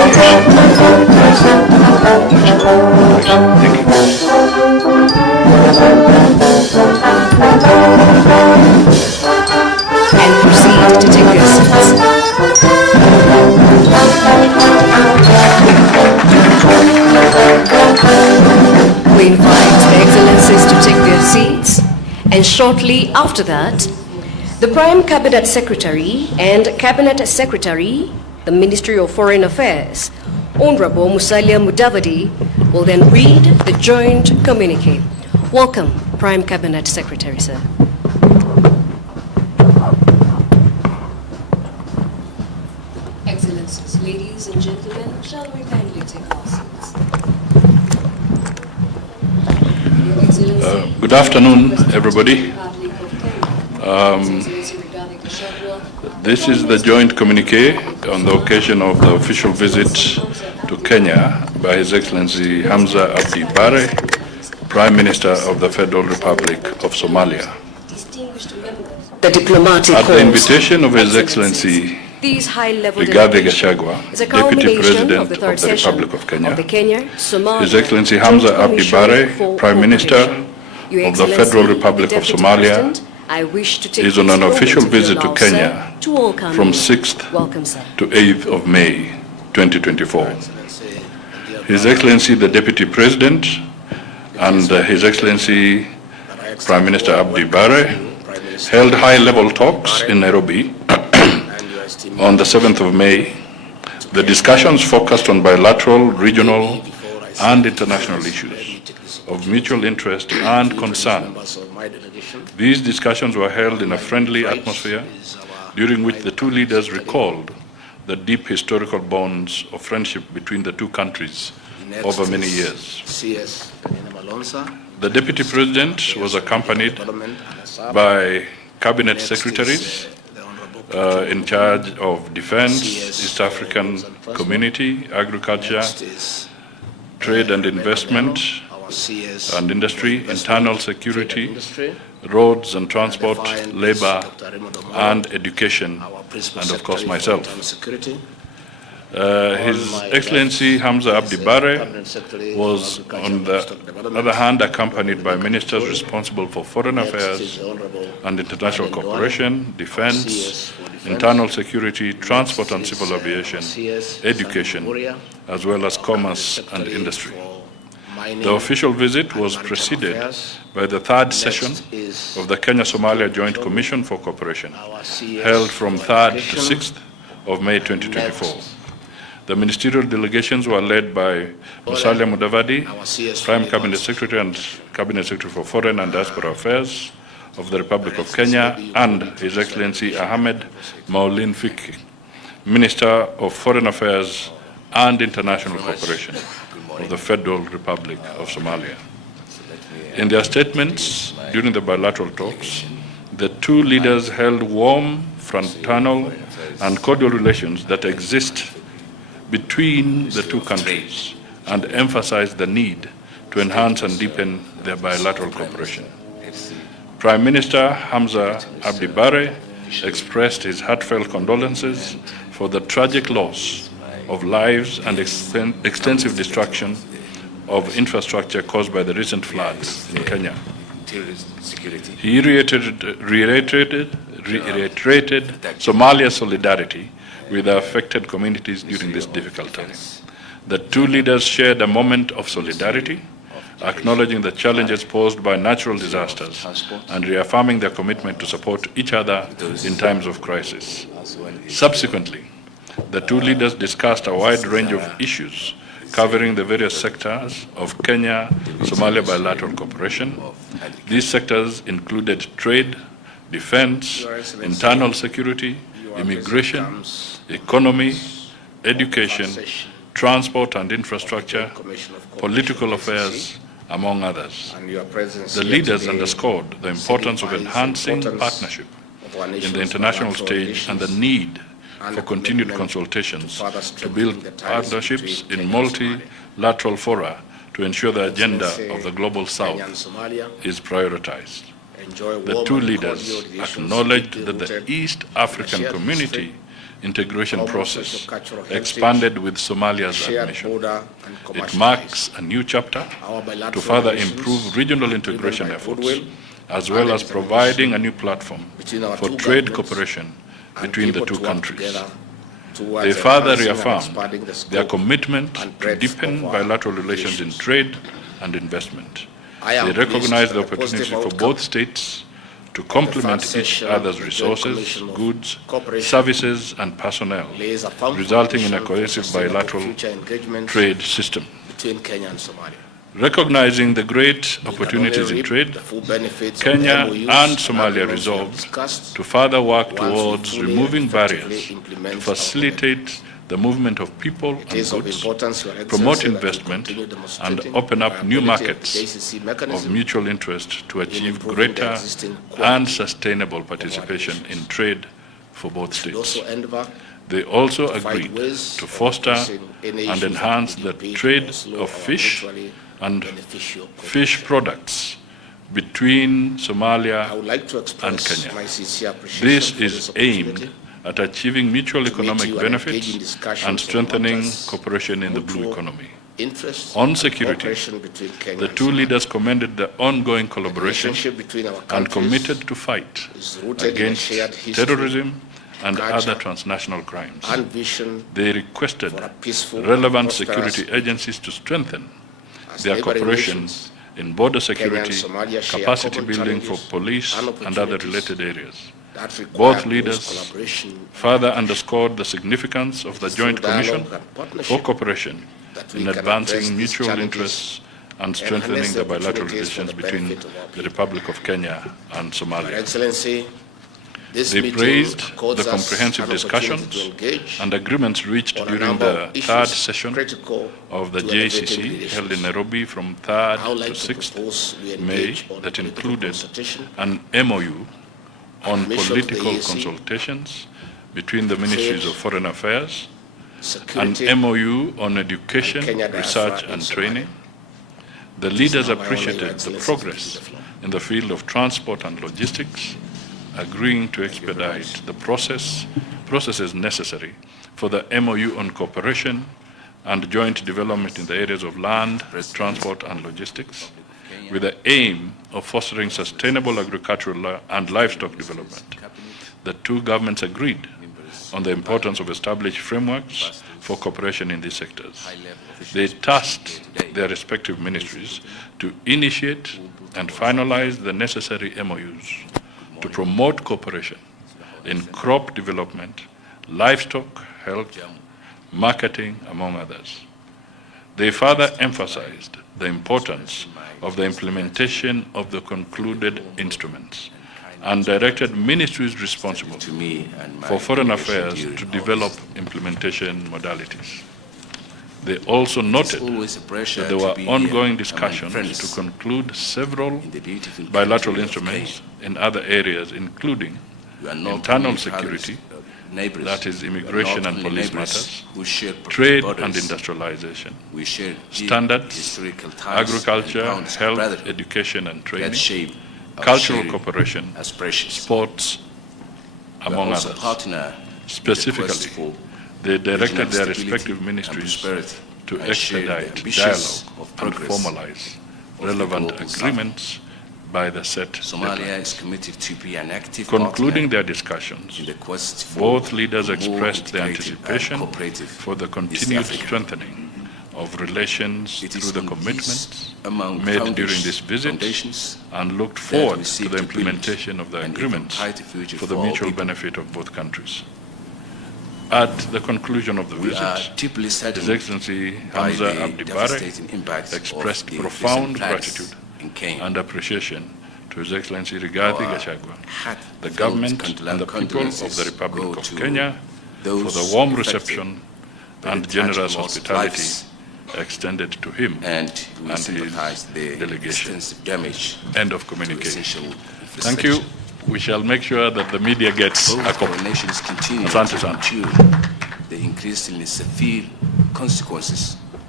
And proceed to take their seats. We invite the Excellencies to take their seats, and shortly after that, the Prime Cabinet Secretary and Cabinet Secretary, the Ministry of Foreign Affairs, Honorable Musalia Mudavadi, will then read the joint communique. Welcome, Prime Cabinet Secretary, sir. Excellencies, ladies and gentlemen, shall we kindly take our seats? Your Excellency, Good afternoon, everybody. Republic of Kenya. Excellency regarding Gachagua, This is the joint communique on the occasion of the official visit to Kenya by His Excellency Hamza Abdi Bare, Prime Minister of the Federal Republic of Somalia. distinguished members. The diplomatic At the corps. invitation of His Excellency These high-level Rigathi delegations Gachagua, is a Deputy culmination President of the third of the session Republic of Kenya, of the Kenya, Somalia, His Excellency Hamza Joint Abdi Commission Bare, for Prime Minister Cooperation. Your of the Excellency, Federal Republic the of Deputy Somalia, President, I wish to take is on this an moment official to visit to allow, Kenya sir, to welcome from you. 6th Welcome, sir. to 8th of May 2024. His Excellency the Deputy President and His Excellency Prime Minister Abdi Bare held high-level talks in Nairobi on the 7th of May. The discussions focused on bilateral, regional, and international issues of mutual interest and concern. These discussions were held in a friendly atmosphere, during which the two leaders recalled the deep historical bonds of friendship between the two countries over many years. The Deputy President was accompanied by Cabinet Secretaries in charge of Defense, East African Community, Agriculture, Trade and Investment and Industry, Internal Security, Roads and Transport, Labor and Education, and of course myself. His Excellency Hamza Abdi Bare was, on the other hand, accompanied by ministers responsible for foreign affairs and international cooperation, defense, internal security, transport and civil aviation, education, as well as commerce and industry. The official visit was preceded by the third session of the Kenya-Somalia Joint Commission for Cooperation, held from 3rd to 6th of May 2024. The ministerial delegations were led by Musalia Mudavadi, Prime Cabinet Secretary and Cabinet Secretary for Foreign and Diaspora Affairs of the Republic of Kenya, and His Excellency Ahmed Maulin Fiki, Minister of Foreign Affairs and International Cooperation of the Federal Republic of Somalia. In their statements during the bilateral talks, the two leaders held warm, fraternal, and cordial relations that exist between the two countries and emphasized the need to enhance and deepen their bilateral cooperation. Prime Minister Hamza Abdi Bare expressed his heartfelt condolences for the tragic loss of lives and extensive destruction of infrastructure caused by the recent floods in Kenya. He reiterated Somalia's solidarity with the affected communities during this difficult time. The two leaders shared a moment of solidarity, acknowledging the challenges posed by natural disasters and reaffirming their commitment to support each other in times of crisis. Subsequently, the two leaders discussed a wide range of issues covering the various sectors of Kenya-Somalia bilateral cooperation. These sectors included trade, defense, internal security, immigration, economy, education, transport and infrastructure, political affairs, among others. The leaders underscored the importance of enhancing partnership in the international stage and the need for continued consultations to build partnerships in multilateral fora to ensure the agenda of the Global South is prioritized. The two leaders acknowledged that the East African community integration Common process socio-cultural heritage, expanded with Somalia's shared admission. border and commercial It marks ties. a new chapter Our bilateral to further relations, improve regional driven integration by efforts, goodwill as well and as providing a new platform between our for two trade governments cooperation and between the people two to work countries. together towards They further enhancing and reaffirmed expanding the their scope commitment and to breadth deepen of our bilateral relations in relations. trade and investment. I am They pleased recognize the that the positive opportunity for outcome both states to complement third each session other's of the Joint resources, Commission of goods, Cooperation services, and personnel, lays a firm resulting in a foundation for cohesive sustainable bilateral future engagement trade system. between Kenya and Somalia. Recognizing the great We opportunities can only in reap trade, the full benefits of Kenya the MOUs and Somalia agreements we have resolved discussed to further work once we towards fully removing and effectively barriers implement to our facilitate the movement of people It and is of goods, importance, Your promote Excellency, that we investment, continue and demonstrating open up new viability of the markets JCC of mechanism mutual interest to achieve improving the greater existing and quality sustainable participation in relations. trade for both should states. also endeavor They also to find agreed ways to of foster addressing any and issues enhance that the could impede trade or slow of our fish mutually and beneficial fish cooperation. products between Somalia I would like to and express Kenya. my sincere appreciation This for is this aimed opportunity at achieving mutual to meet economic you and engage in benefits discussions and on strengthening matters cooperation in the blue mutual economy. interest On and security, cooperation between Kenya The and two Somalia. leaders commended the ongoing collaboration Relationship between our and countries committed to fight is rooted in a against shared history, terrorism and culture, other transnational crimes. and vision They requested for a peaceful, relevant prosperous security agencies to strengthen as their neighboring cooperation nations. in border Kenya and security, Somalia share capacity common building for challenges police and and other opportunities related areas. that require Both close leaders collaboration further underscored the significance of the It is through Joint Commission dialogue and partnership for Cooperation that we in can advancing address these mutual challenges interests and and strengthening harness the the bilateral opportunities for relations the between benefit of our the people. Republic of Kenya and Your Somalia. Excellency, this They meeting praised accords the us comprehensive an opportunity discussions to engage and agreements reached on a during number the of issues third session critical of the to elevating JCC relations. held in Nairobi from 3rd I would to like to 6th propose we May engage on that political included consultation, an MOU on mission of the political EAC, consultations between the Ministries trade, of Foreign Affairs, an security, MOU on education, Kenya research diaspora in and Somalia. training. The leaders now my honor, Your appreciated the Excellency, to progress give you the floor. in the field of transport and logistics, agreeing to expedite the processes necessary for the MOU on cooperation and joint development in the areas of land, transport and logistics, with the aim of fostering sustainable agricultural and livestock development. The two governments agreed on the importance of established frameworks for cooperation in these sectors. They tasked their respective ministries to initiate and finalize the necessary MOUs to promote cooperation in crop development, livestock health, marketing, among others. They further emphasized the importance of the implementation of the concluded instruments and directed ministries responsible to me and my for foreign delegation affairs during to our develop visit. implementation modalities. They also It's noted always a pleasure that there to were be here ongoing among discussions friends to conclude several in the beautiful bilateral country of instruments Kenya. in other areas, including You are not internal only security, neighbors, that is you are immigration not and only police neighbors matters, who share trade borders. and industrialization, We share deep standards, historical ties agriculture, and bonds of health, brotherhood education and that training, shape our cultural shared cooperation, aspirations. sports, We are among also others. partner Specifically, they directed regional their stability respective and ministries prosperity to and share the expedite ambitions dialogue of and progress formalize of the relevant global south. agreements by the set Somalia deadlines. is committed to be an active Concluding partner their discussions, in the quest for both leaders a more expressed their integrated and anticipation cooperative for the East continued Africa. strengthening of relations It through is the on commitments these among made foundations- during this visit foundations and looked that forward we to seek the to build implementation of the an even agreements brighter future for the for all mutual people. benefit of both countries. At the conclusion of the We are visit, deeply His saddened Excellency by Hamza the Abdi Bare devastating impact expressed of the profound recent floods gratitude in Kenya. and appreciation to His Excellency Rigathi Our Gachagua, the heartfelt government and the people of condolences the Republic go of to Kenya for those the warm affected reception by and the tragic generous loss of hospitality lives, extended to him. and we and sympathize his the delegation. extensive damage End of to communication. essential Thank you. infrastructure. We shall make sure that the media gets Both a our copy. nations continue Asante to sana. endure the increasingly severe consequences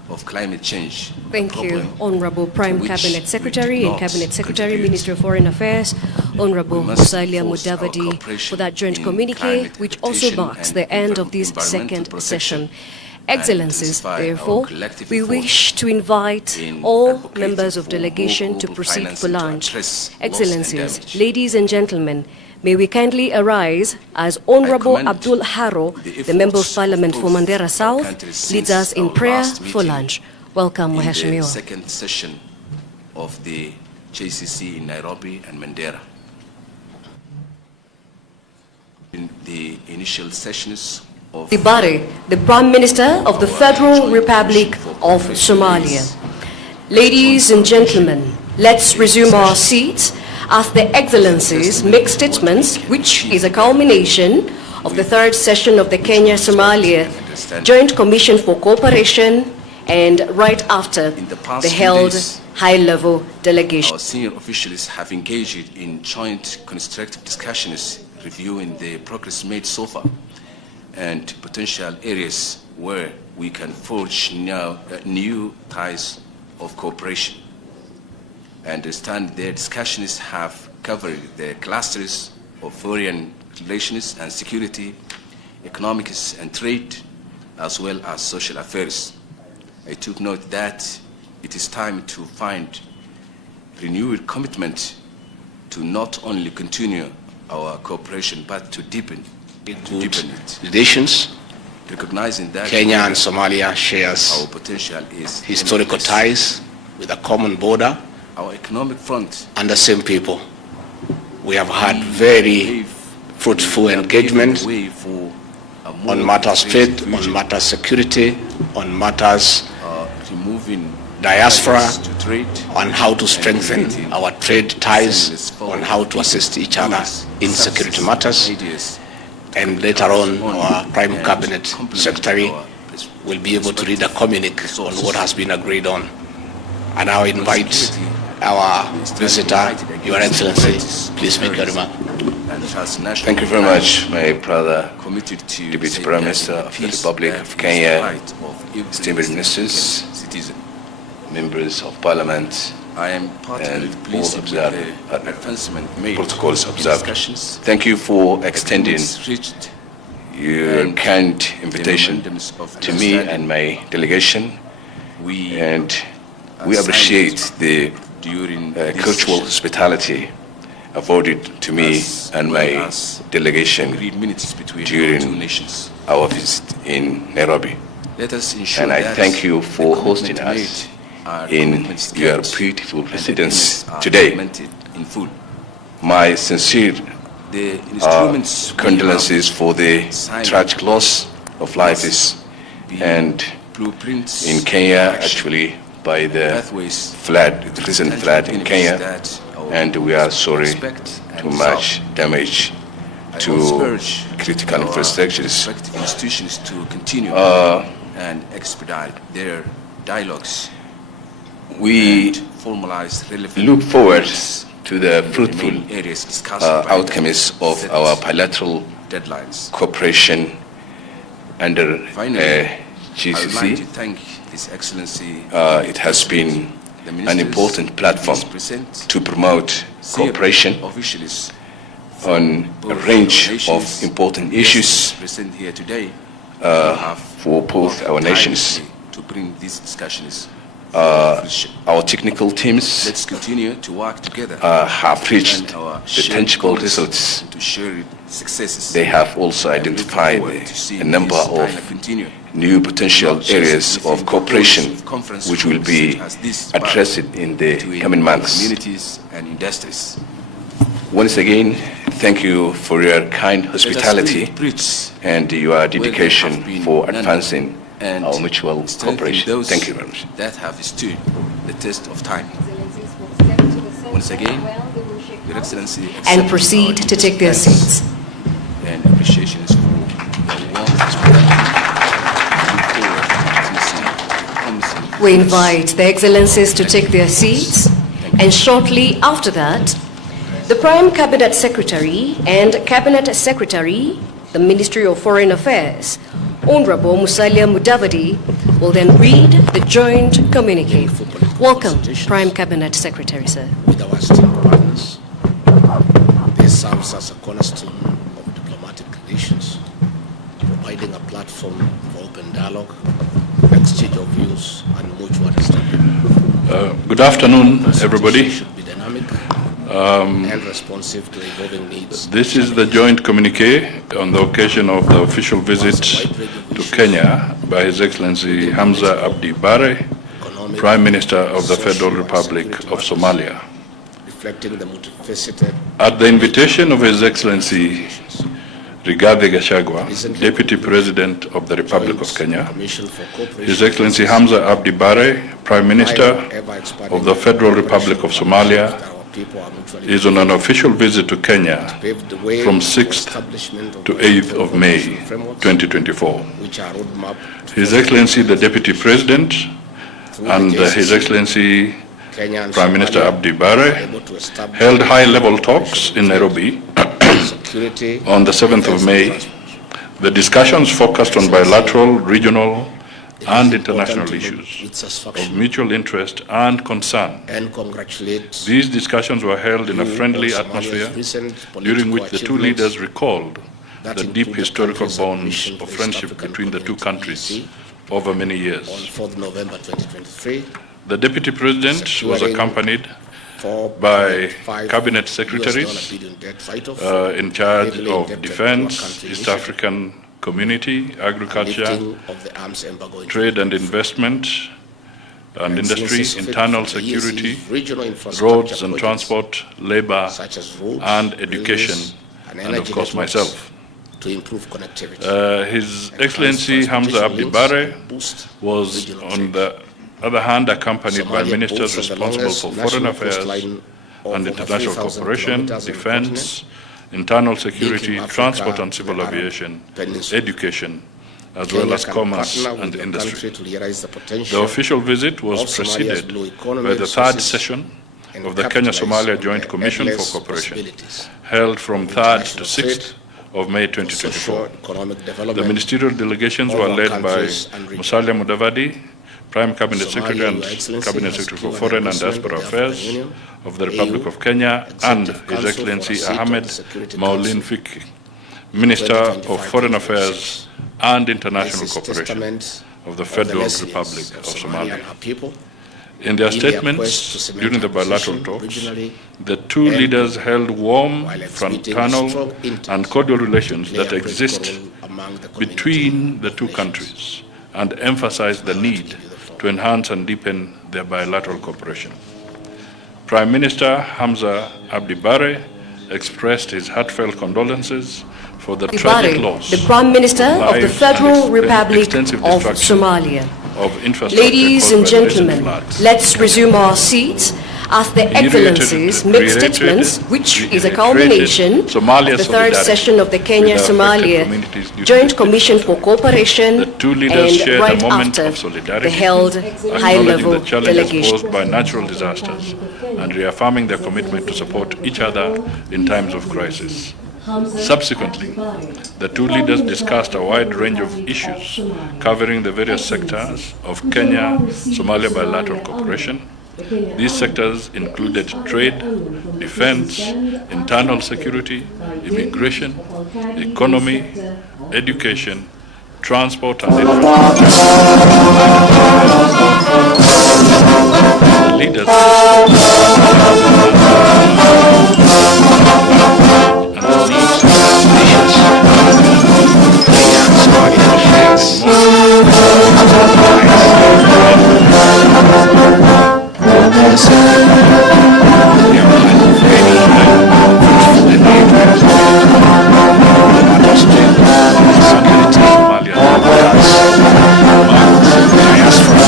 of climate change. Thank you, Honorable Prime Cabinet Secretary and Cabinet Secretary, Minister of Foreign Affairs, Honorable Musalia Mudavadi, for that joint communique, which also marks the end of this second session. Excellencies, therefore, we wish to invite all members of delegation to proceed for lunch. Excellencies, ladies and gentlemen, may we kindly arise as Honorable Abdul Haro, the Member of Parliament for Mandera South, leads us in prayer for lunch. Welcome, Mheshimiwa. The second session of the JCC in Nairobi and Mandera. In the initial sessions of Dibare, the Prime Minister of the Federal Republic of Somalia. Ladies and gentlemen, let's resume our seats as the Excellencies make statements, which is a culmination of the third session of the Kenya-Somalia Joint Commission for Cooperation and right after the held high-level delegation. Our senior officials have engaged in joint constructive discussions reviewing the progress made so far and potential areas where we can forge now new ties of cooperation. I understand their discussions have covered the clusters of foreign relations and security, economics and trade, as well as social affairs. I took note that it is time to find renewed commitment to not only continue our cooperation, but to deepen it. Relations. Recognizing that Kenya and Somalia our shares potential is historical limitless. ties with a common border Our economic front and the same people. We have had very fruitful engagement on matters trade, on matters security, on matters removing diaspora, to trade, on how to strengthen our trade ties, on how to assist each other in security matters. ideas. And later on, our Prime Cabinet Secretary will be able to read a communique on what has been agreed on. And I invite our visitor, Your Excellency, please make a remark. Thank you very much, my brother, Committed to Deputy Prime Minister of the Republic of Kenya, esteemed ministers, members of Parliament, I am particularly and pleased all with the observed, advancement made protocols in observed. discussions. Thank you for extending Agreements reached your and kind the invitation memorandums of to me understanding. and my delegation, We and we signed appreciate the during this cultural session, hospitality afforded to me as and well my as delegation agreed minutes between our during two nations. our visit in Nairobi. Let us ensure And I that thank you the for commitment hosting made us are in commitments your kept beautiful and residence agreements are today. implemented in full. My sincere The instruments we condolences have for the signed tragic loss of lives be and blueprints in Kenya, action, actually, by the pathways, the recent and flood in benefits Kenya, that our and we are sorry respect and too resolve. much damage I to also urge critical our infrastructures. respective institutions to continue and expedite their dialogues We and formalize relevant look forward agreements to the in the fruitful remaining areas discussed by the outcomes of set our bilateral deadlines. cooperation under Finally, I would like to GCC. thank His Excellency. It has been the an ministers, important platform please present to promote senior cooperation officials on a both range our of nations important and issues guests present here today who have for both worked our nations. tirelessly to bring these discussions. Our technical teams Let's continue to work together have reached and our the shared tangible goals results. and to share successes. They have also I'm looking identified forward to seeing a number this of dialogue continue, new potential not just areas within of cooperation inclusive conference which will rooms be such as this, but addressed in the between coming months. communities and industries. Once again, thank you for your kind Let us hospitality preach and your where there dedication have been for none, advancing and our mutual strengthen cooperation. those Thank you very much. that have stood the test of time. Once again, Your Excellency, And accept proceed our to take their thanks seats. and appreciations for your warm hospitality. Look forward to witnessing promising We invite the Excellencies to take their seats, and shortly after that, the Prime Cabinet Secretary and Cabinet Secretary, the Ministry of Foreign Affairs, Honorable Musalia Mudavadi, will then read the joint communique. Welcome, Prime Cabinet Secretary, sir. With our esteemed partners, this serves as a cornerstone of diplomatic relations, providing a platform for open dialogue, exchange of views, and mutual understanding. Good afternoon, everybody. Should be dynamic and responsive to evolving needs. This is the joint communique on the occasion of the official visit to Kenya by His Excellency Hamza Abdi Bare, Prime Minister of the Federal Republic of Somalia. Reflecting the multifaceted At the invitation of His Excellency Rigathi Gachagua, Deputy President of the Republic of Kenya, His Excellency Hamza Abdi Bare, Prime Minister of the Federal Republic of Somalia, is on an official visit to Kenya from 6th to 8th of May 2024. His Excellency the Deputy President and His Excellency Prime Minister Abdi Bare held high-level talks in Nairobi on the 7th of May. The discussions focused on bilateral, regional, and international issues of mutual interest and concern. These discussions were held in a friendly atmosphere, during which the two leaders recalled the deep historical bonds of friendship between the two countries over many years. On 4th November 2023, the Deputy President was accompanied by Cabinet Secretaries in charge of Defense, East African Community, Agriculture, Trade and Investment and Industry, Internal Security, Roads and Transport, Labor and Education, and of course myself. to improve connectivity. His Excellency Hamza Abdi Bare was, on the other hand, accompanied by ministers responsible for foreign affairs and international cooperation, defense, internal security, transport and civil aviation, education, as well as commerce and industry. The official visit was preceded by the third session of the Kenya-Somalia Joint Commission for Cooperation, held from 3rd to 6th of May 2024. The ministerial delegations were led by Musalia Mudavadi, Prime Cabinet Secretary and Cabinet Secretary for Foreign and Diaspora Affairs of the Republic of Kenya, and His Excellency Ahmed Maulin Fiki, Minister of Foreign Affairs and International Cooperation of the Federal Republic of Somalia. In their statements during the bilateral talks, the two leaders held warm, fraternal, and cordial relations that exist between the two countries and emphasized the need to enhance and deepen their bilateral cooperation. Prime Minister Hamza Abdi Bare expressed his heartfelt condolences for the tragic loss the Prime Minister of the Federal Republic of Somalia. Ladies and gentlemen, let's resume our seats as the Excellencies make statements, which is a culmination of the third session of the Kenya-Somalia Joint Commission for Cooperation, and right after the held high-level delegation. Posed by natural disasters and reaffirming their commitment to support each other in times of crisis. Subsequently, the two leaders discussed a wide range of issues covering the various sectors of Kenya-Somalia bilateral cooperation. These sectors included trade, defense, internal security, immigration, economy, education, transport and infrastructure. The leaders I ask for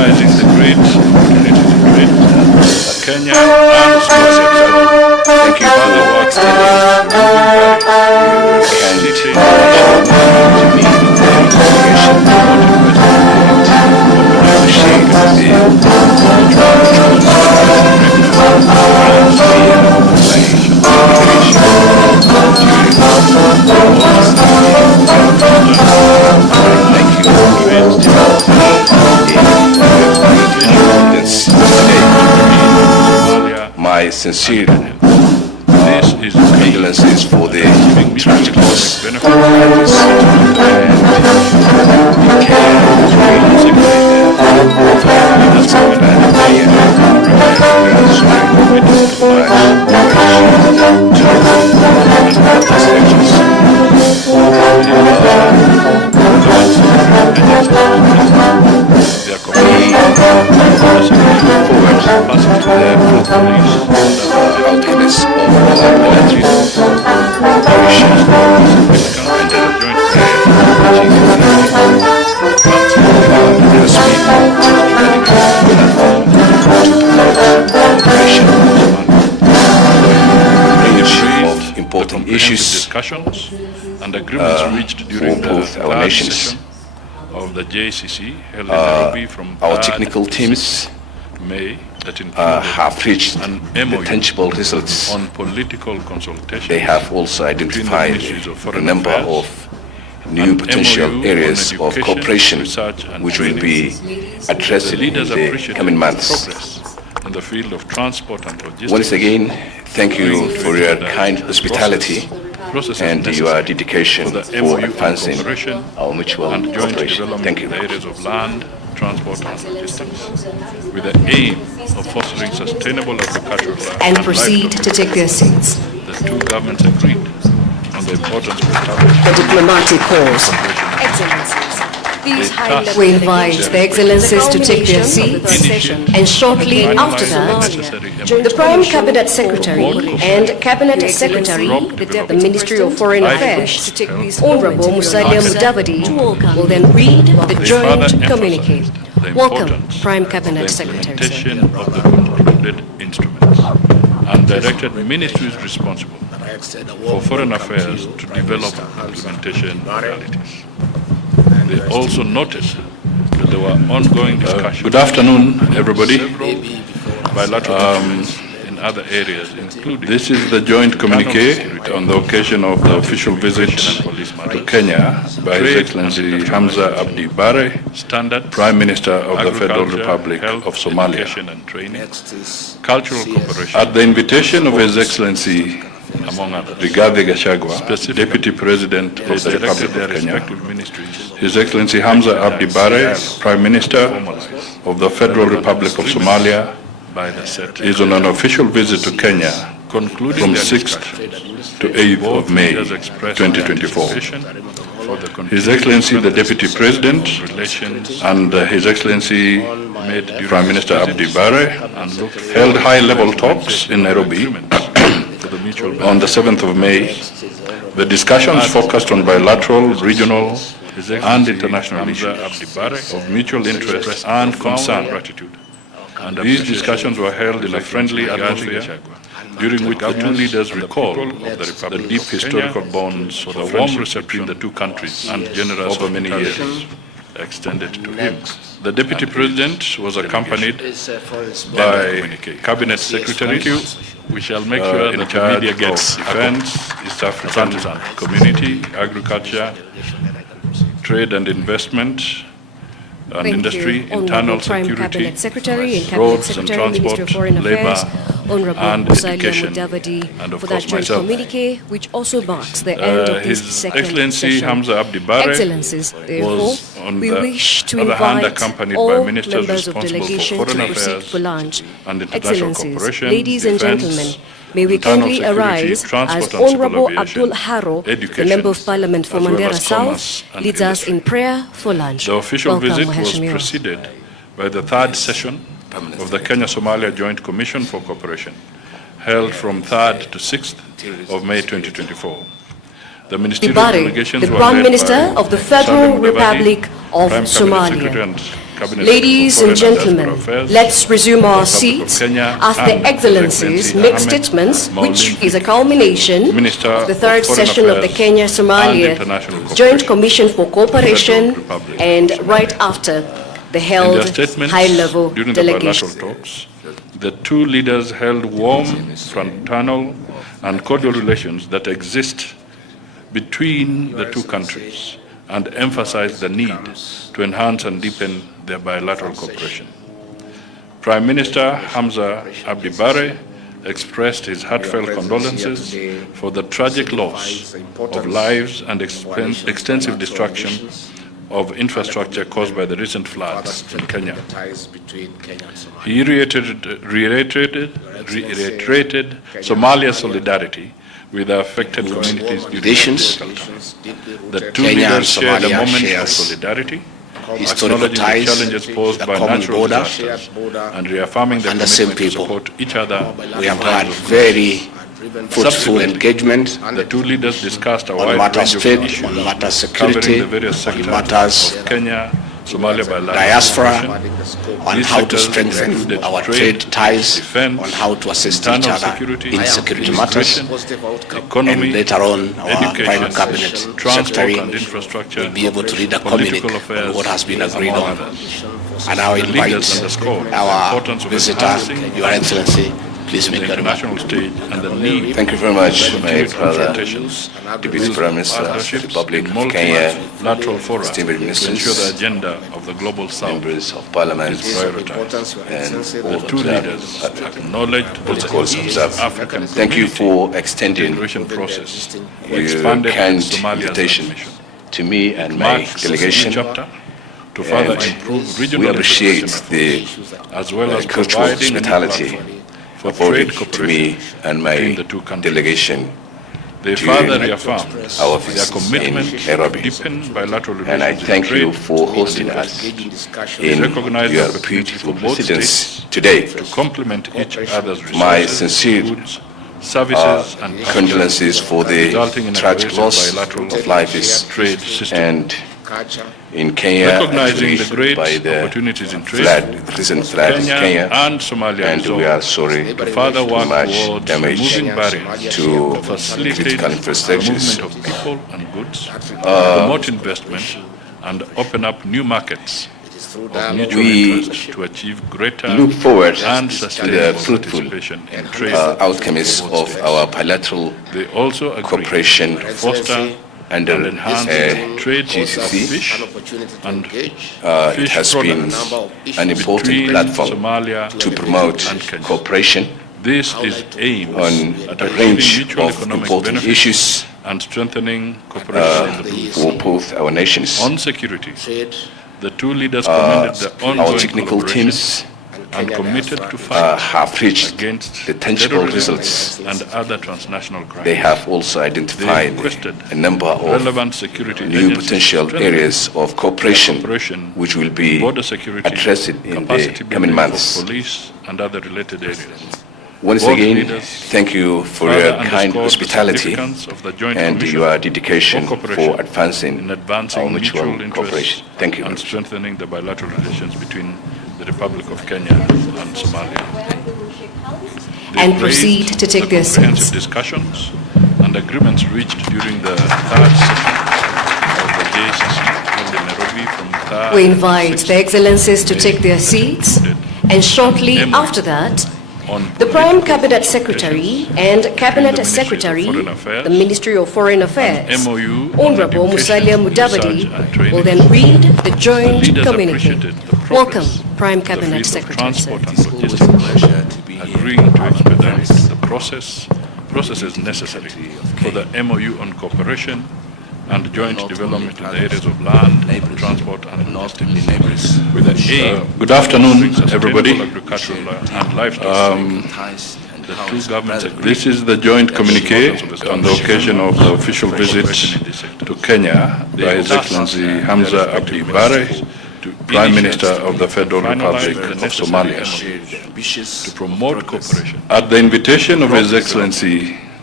recognizing the great opportunities in trade that Kenya and Somalia Thank you for extending your kind to me in the delegation. I appreciate my sincere condolences for the tragic loss and important issues discussions and agreements reached during both the our third nations. session of the JCC held in Nairobi from Our 3rd technical teams May that included have reached an the MOU tangible results. on political consultation. They have also identified Ministries of a Foreign number Affairs, of new an potential MOU on areas of education, cooperation research and which will be addressed The in leaders the appreciated coming months. progress in the field of transport and logistics. Once again, thank you for your kind hospitality processes and your necessary dedication for the for MOU on advancing cooperation our mutual and joint cooperation. development Thank in you. the areas of land, transport and logistics, with the aim of fostering sustainable agricultural And proceed to take their seats. The two governments agreed on the importance of establishing The diplomatic pause. Excellencies, these They high-level tasked We invite the excellencies to take their seats, and shortly after that, the Prime Cabinet Secretary and Cabinet Secretary, the Ministry of Foreign Affairs, Honorable Musalia Mudavadi, will then read the joint communique. Welcome, Prime Cabinet Secretary. implementation of the concluded instruments and directed ministries responsible for foreign affairs to develop implementation modalities. They also noted that there were ongoing discussions. Good afternoon, everybody. Bilateral in other areas, including. This is the joint communique on the occasion of the official visit to Kenya by His Excellency Hamza Abdi Bare, Prime Minister of the Federal Republic of Somalia. And training, cultural cooperation. At the invitation of His Excellency among others, Gachagua, Deputy President of the Republic of Kenya, His Excellency Hamza Abdi Bare, Prime Minister of the Federal Republic of Somalia, is on an official visit to Kenya from 6th to 8th of May 2024. His Excellency the Deputy President and His Excellency Prime Minister Abdi Bare held high-level talks in Nairobi on the 7th of May. The discussions focused on bilateral, regional, and international issues of mutual interest and concern. These discussions were held in a friendly atmosphere, during which the two leaders recalled the deep historical bonds for the warm reception between the two countries and generous over many years extended to him. The Deputy President was accompanied by Cabinet Secretary. We shall make sure that the media gets defense, East African community, agriculture, trade and investment, and industry, internal security, roads and transport, labor, and education, and of for that course joint myself. communique, which also marks the end of this His second Excellency session. Hamza Abdi Bare Excellencies, therefore, was on we the wish to other hand invite accompanied all by ministers members of responsible delegation for to foreign proceed affairs for lunch. and international Excellencies, cooperation, ladies and defense, gentlemen, may we internal kindly security, arise transport as and civil Honorable aviation, Abdul Haro, the education, Member of Parliament for as well Mandera as commerce South, and leads us industry. in prayer for lunch. The official Welcome, visit was Mheshimiwa. preceded by the third session of the Kenya-Somalia Joint Commission for Cooperation, held from 3rd to 6th of May 2024. The ministerial Ibare, delegations the were Prime led Minister by of the Federal Musalia Mudavadi, Republic of Prime Cabinet Somalia. Secretary and Cabinet Ladies for and Foreign and gentlemen, Diaspora Affairs, let's resume our Republic of seats Kenya, as and the Excellencies His make Excellency statements, Ahmed which Maulid, is a culmination Minister of the of third Foreign session of the Affairs Kenya-Somalia and International Joint Cooperation, Commission for Cooperation, Federal Republic of and Somalia. right after the In held their statements high-level during the delegation. bilateral talks, the two leaders held warm, fraternal, and cordial relations that exist between the two countries and emphasized the need to enhance and deepen their bilateral cooperation. Prime Minister Hamza Abdi Bare expressed his heartfelt condolences for the tragic loss of lives and extensive destruction of infrastructure caused by the recent floods in Kenya. He reiterated Somalia's solidarity with the affected communities during Relations. the difficult time. The two Kenya and leaders shared a Somalia moment of shares solidarity, historical acknowledging the ties, challenges posed the by common natural border, disasters, and reaffirming their and the same commitment to people. support each other. We have in had times of very fruitful Subsequently, engagement The two leaders discussed a on wide matters range trade, of issues, on matters covering security, the various on sectors matters of Kenya, Somalia bilateral diaspora, cooperation. on These how to sectors strengthen included our trade, trade ties, defense, on how to assist each internal other security, in security matters, administration, economy, and later on our education, private cabinet transport secretary and infrastructure, will be able to read a political communique affairs, on what has been agreed among on. others. And I The invite leaders underscored the our importance of visitor, enhancing Your Excellency, please the make a remark. international stage and the need Thank you very much, my to brother, confrontations, Deputy Prime Minister of the partnerships Republic in of Kenya, multilateral fora esteemed to ensure ministers, the agenda of the global south members of Parliament, is prioritized. and all The two leaders acknowledged protocols the East observed. African Thank you for Community extending integration process. We your expanded kind Somalia's invitation admission. to me and It my marks a delegation. new chapter to further And improve we regional appreciate integration the efforts, as well as cultural providing a new hospitality platform for afforded trade to cooperation me and between my the two countries. delegation They to further reaffirmed our their visits commitment in to Nairobi. deepen bilateral relations And I in thank trade, you for hosting us in recognize the your opportunity beautiful for both residence states today. to complement each other's resources, My sincere goods, services, and condolences for the resulting in a tragic cohesive loss bilateral of lives trade system. and in Kenya, Recognizing the actually, great by the opportunities in trade, recent flood in Kenya Kenya, and Somalia and we are sorry to further work much towards damage removing barriers to facilitate critical the infrastructures. movement of people and goods, promote investment, and open up new markets of mutual We interest to achieve greater look forward and to the sustainable fruitful participation in trade. outcomes of our bilateral They also agree cooperation to foster under and enhance trade of GCC. fish and It fish has been products an important between platform Somalia to promote and Kenya. cooperation This is aimed on at a achieving range mutual of economic important benefits issues and strengthening cooperation in the Blue. for both our nations. On security, the two leaders commended the Our ongoing technical collaboration teams and committed to fight have reached against the tangible terrorism results. and other transnational crimes. They have also They identified requested a number of relevant security new agencies potential to strengthen areas of cooperation cooperation, which will be border security, addressed in the capacity coming building months. for police and other related areas. Once Both again, leaders thank you for further your kind underscored the hospitality significance of the Joint and Commission your dedication for cooperation for advancing in advancing our mutual mutual interests cooperation. Thank you. and strengthening the bilateral relations between the Republic of Kenya and Somalia. They And praised proceed to take the their comprehensive seats. discussions and agreements reached during the third session of the JCC held in Nairobi from 3rd We to invite 6th the Excellencies to May take their that seats, included and shortly MOU after that, on the Prime political Cabinet relations Secretary and Cabinet Ministry of Secretary, Foreign Affairs, the Ministry of Foreign Affairs, MOU on Honorable education, Musalia research Mudavadi, and training. will then read the The joint leaders communique. appreciated the progress Welcome, Prime in the Cabinet field of Secretary. sir. transport and logistics, agreeing to expedite the processes necessary for the MOU on cooperation and joint development in the areas of land, transport, and logistics, with the aim Good afternoon, of sustainable everybody. agricultural and livestock. The two governments agree This is the joint communique importance of on the occasion of the official visit to Kenya by His Excellency Hamza Abdi Bare, Prime Minister of the Federal Republic of Somalia. to promote cooperation At the invitation of His Excellency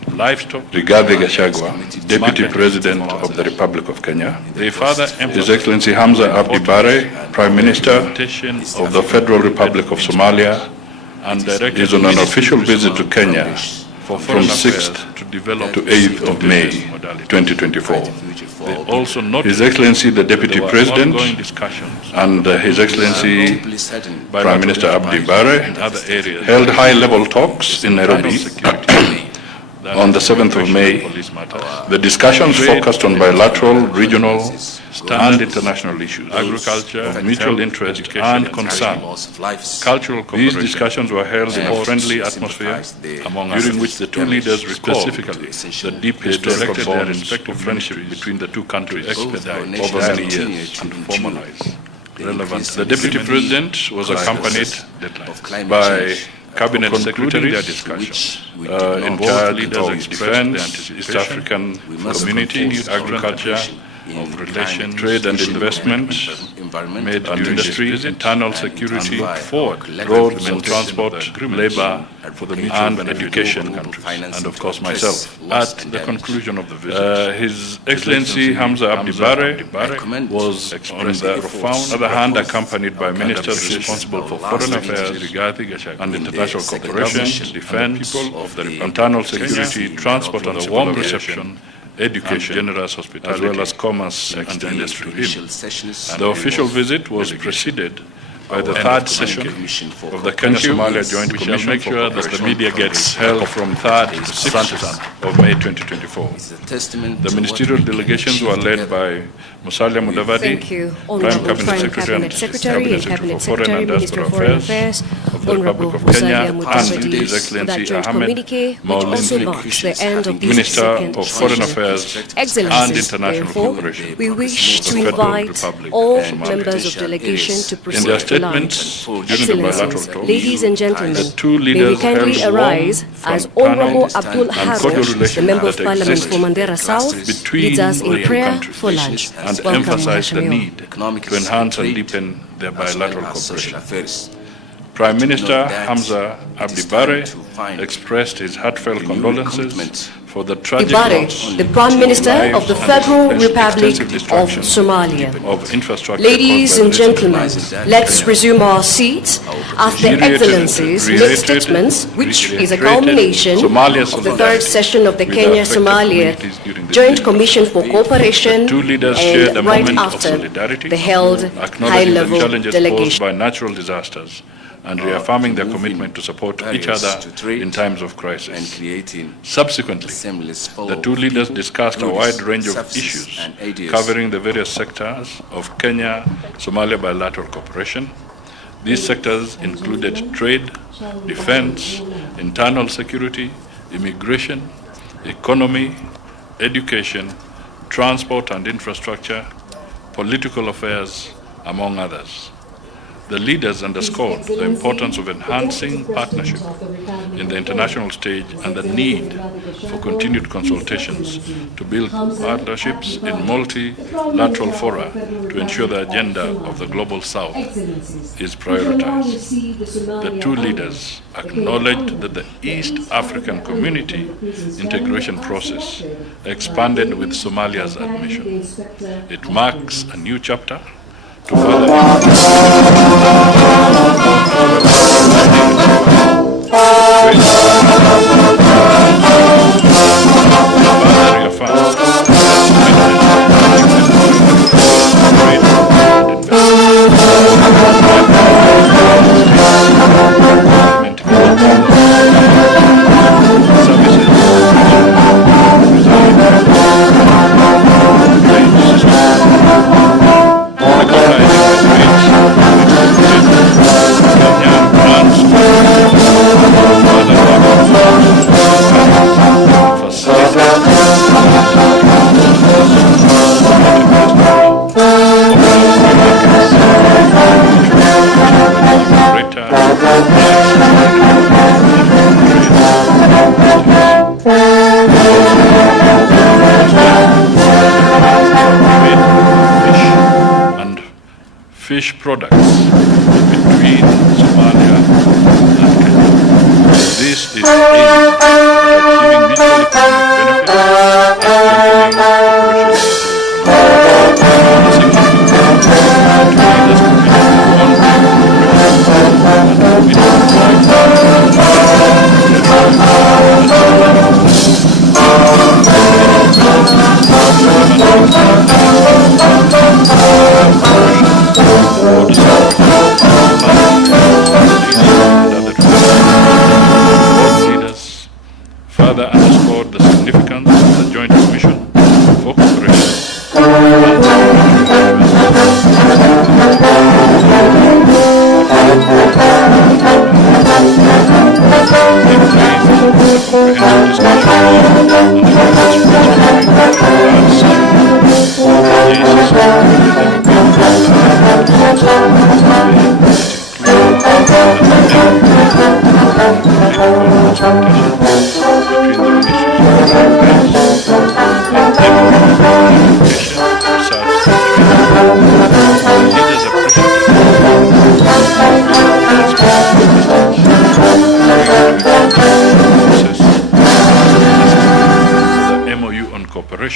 livestock, Rigathi Gachagua, Deputy President of the Republic of Kenya, they further His Excellency Hamza Abdi Bare, Prime Minister of the Federal Republic of Somalia, and directed is on an official visit to Kenya for from foreign affairs 6th to develop to 8th of May, 2024. They also noted His Excellency the Deputy there were President ongoing discussions and His Excellency Prime Minister Abdi Bare in other areas held high-level talks in Nairobi on the 7th of May. police matters, The discussions focused on bilateral, regional, and international issues, agriculture, of mutual health, interest education, and concern. cultural These cooperation, discussions were held in a friendly atmosphere, among during others. which the two leaders recalled Specifically, the deep historical directed their bonds respective of friendship ministries between the two countries expedite over many years and formalize relevant. The Deputy President was accompanied by Cabinet Secretaries their discussions. in Both charge leaders of expressed their defense, anticipation East African community, agriculture, of relations, trade and investment, made and during industry, this visit, internal security, forward roads and transport, agreements labor, for the mutual and benefit of education, both countries. and of course myself. At the conclusion of the visit, His Excellency Hamza Abdi Bare was on expressed the profound other hand purpose accompanied by ministers responsible for foreign affairs and international cooperation, defense, internal security, transport and the warm reception, reception, education, generous hospitality, as well as commerce and industry. The official visit was preceded by the third session of the Kenya-Somalia Joint We shall Commission make for sure that the Cooperation media gets held from 3rd to 6th of May 2024. The ministerial delegations were led by Musalia Mudavadi, Thank you, Prime Honorable Cabinet Prime Secretary Cabinet Secretary and Cabinet for Foreign Secretary, and Minister Diaspora of Foreign Affairs, of the Republic Honorable of Kenya, Musalia and Mudavadi, His for Excellency that joint Ahmed communique, which also Maulindi, marks the end of this Minister second of Foreign session. Affairs and Excellencies, International therefore, Cooperation, we wish to Federal invite Republic all of Somalia. members of delegation to In proceed their to line. statements during the bilateral Excellencies, talks, ladies and gentlemen, the two may we leaders kindly held arise warm, as fraternal, Honorable and Abdul cordial Haro, the relations Member of that Parliament exist for Mandera South, between leads us the in two prayer countries for lunch. and Welcome, emphasize the Mheshimiwa. need to enhance and deepen their bilateral cooperation. Prime Minister Hamza Abdi Bare expressed his heartfelt condolences for the tragic Ibare, loss the Prime Minister of the and Federal Republic extensive of destruction Somalia. of infrastructure Ladies caused by and the recent gentlemen, floods. let's resume our seats as the Excellencies make statements, which is a culmination Somalia's of the third solidarity session of the with the affected Kenya-Somalia communities during this Joint visit. Commission for Cooperation, The two leaders shared a and right moment of after solidarity, the held acknowledging the high-level challenges posed delegation. by natural disasters and reaffirming their commitment to support each other in times of crisis. Subsequently, the two leaders discussed a wide range of issues covering the various sectors of Kenya-Somalia bilateral cooperation. These sectors included trade, defense, internal security, immigration, economy, education, transport and infrastructure, political affairs, among others. The leaders underscored the importance of enhancing partnership in the international stage and the need for continued consultations to build partnerships in multilateral fora to ensure the agenda of the Global South is prioritized. The two leaders acknowledged that the East African Community integration process expanded with Somalia's admission. It marks a new chapter to further and fish products between Somalia and Kenya. This is aimed at achieving mutual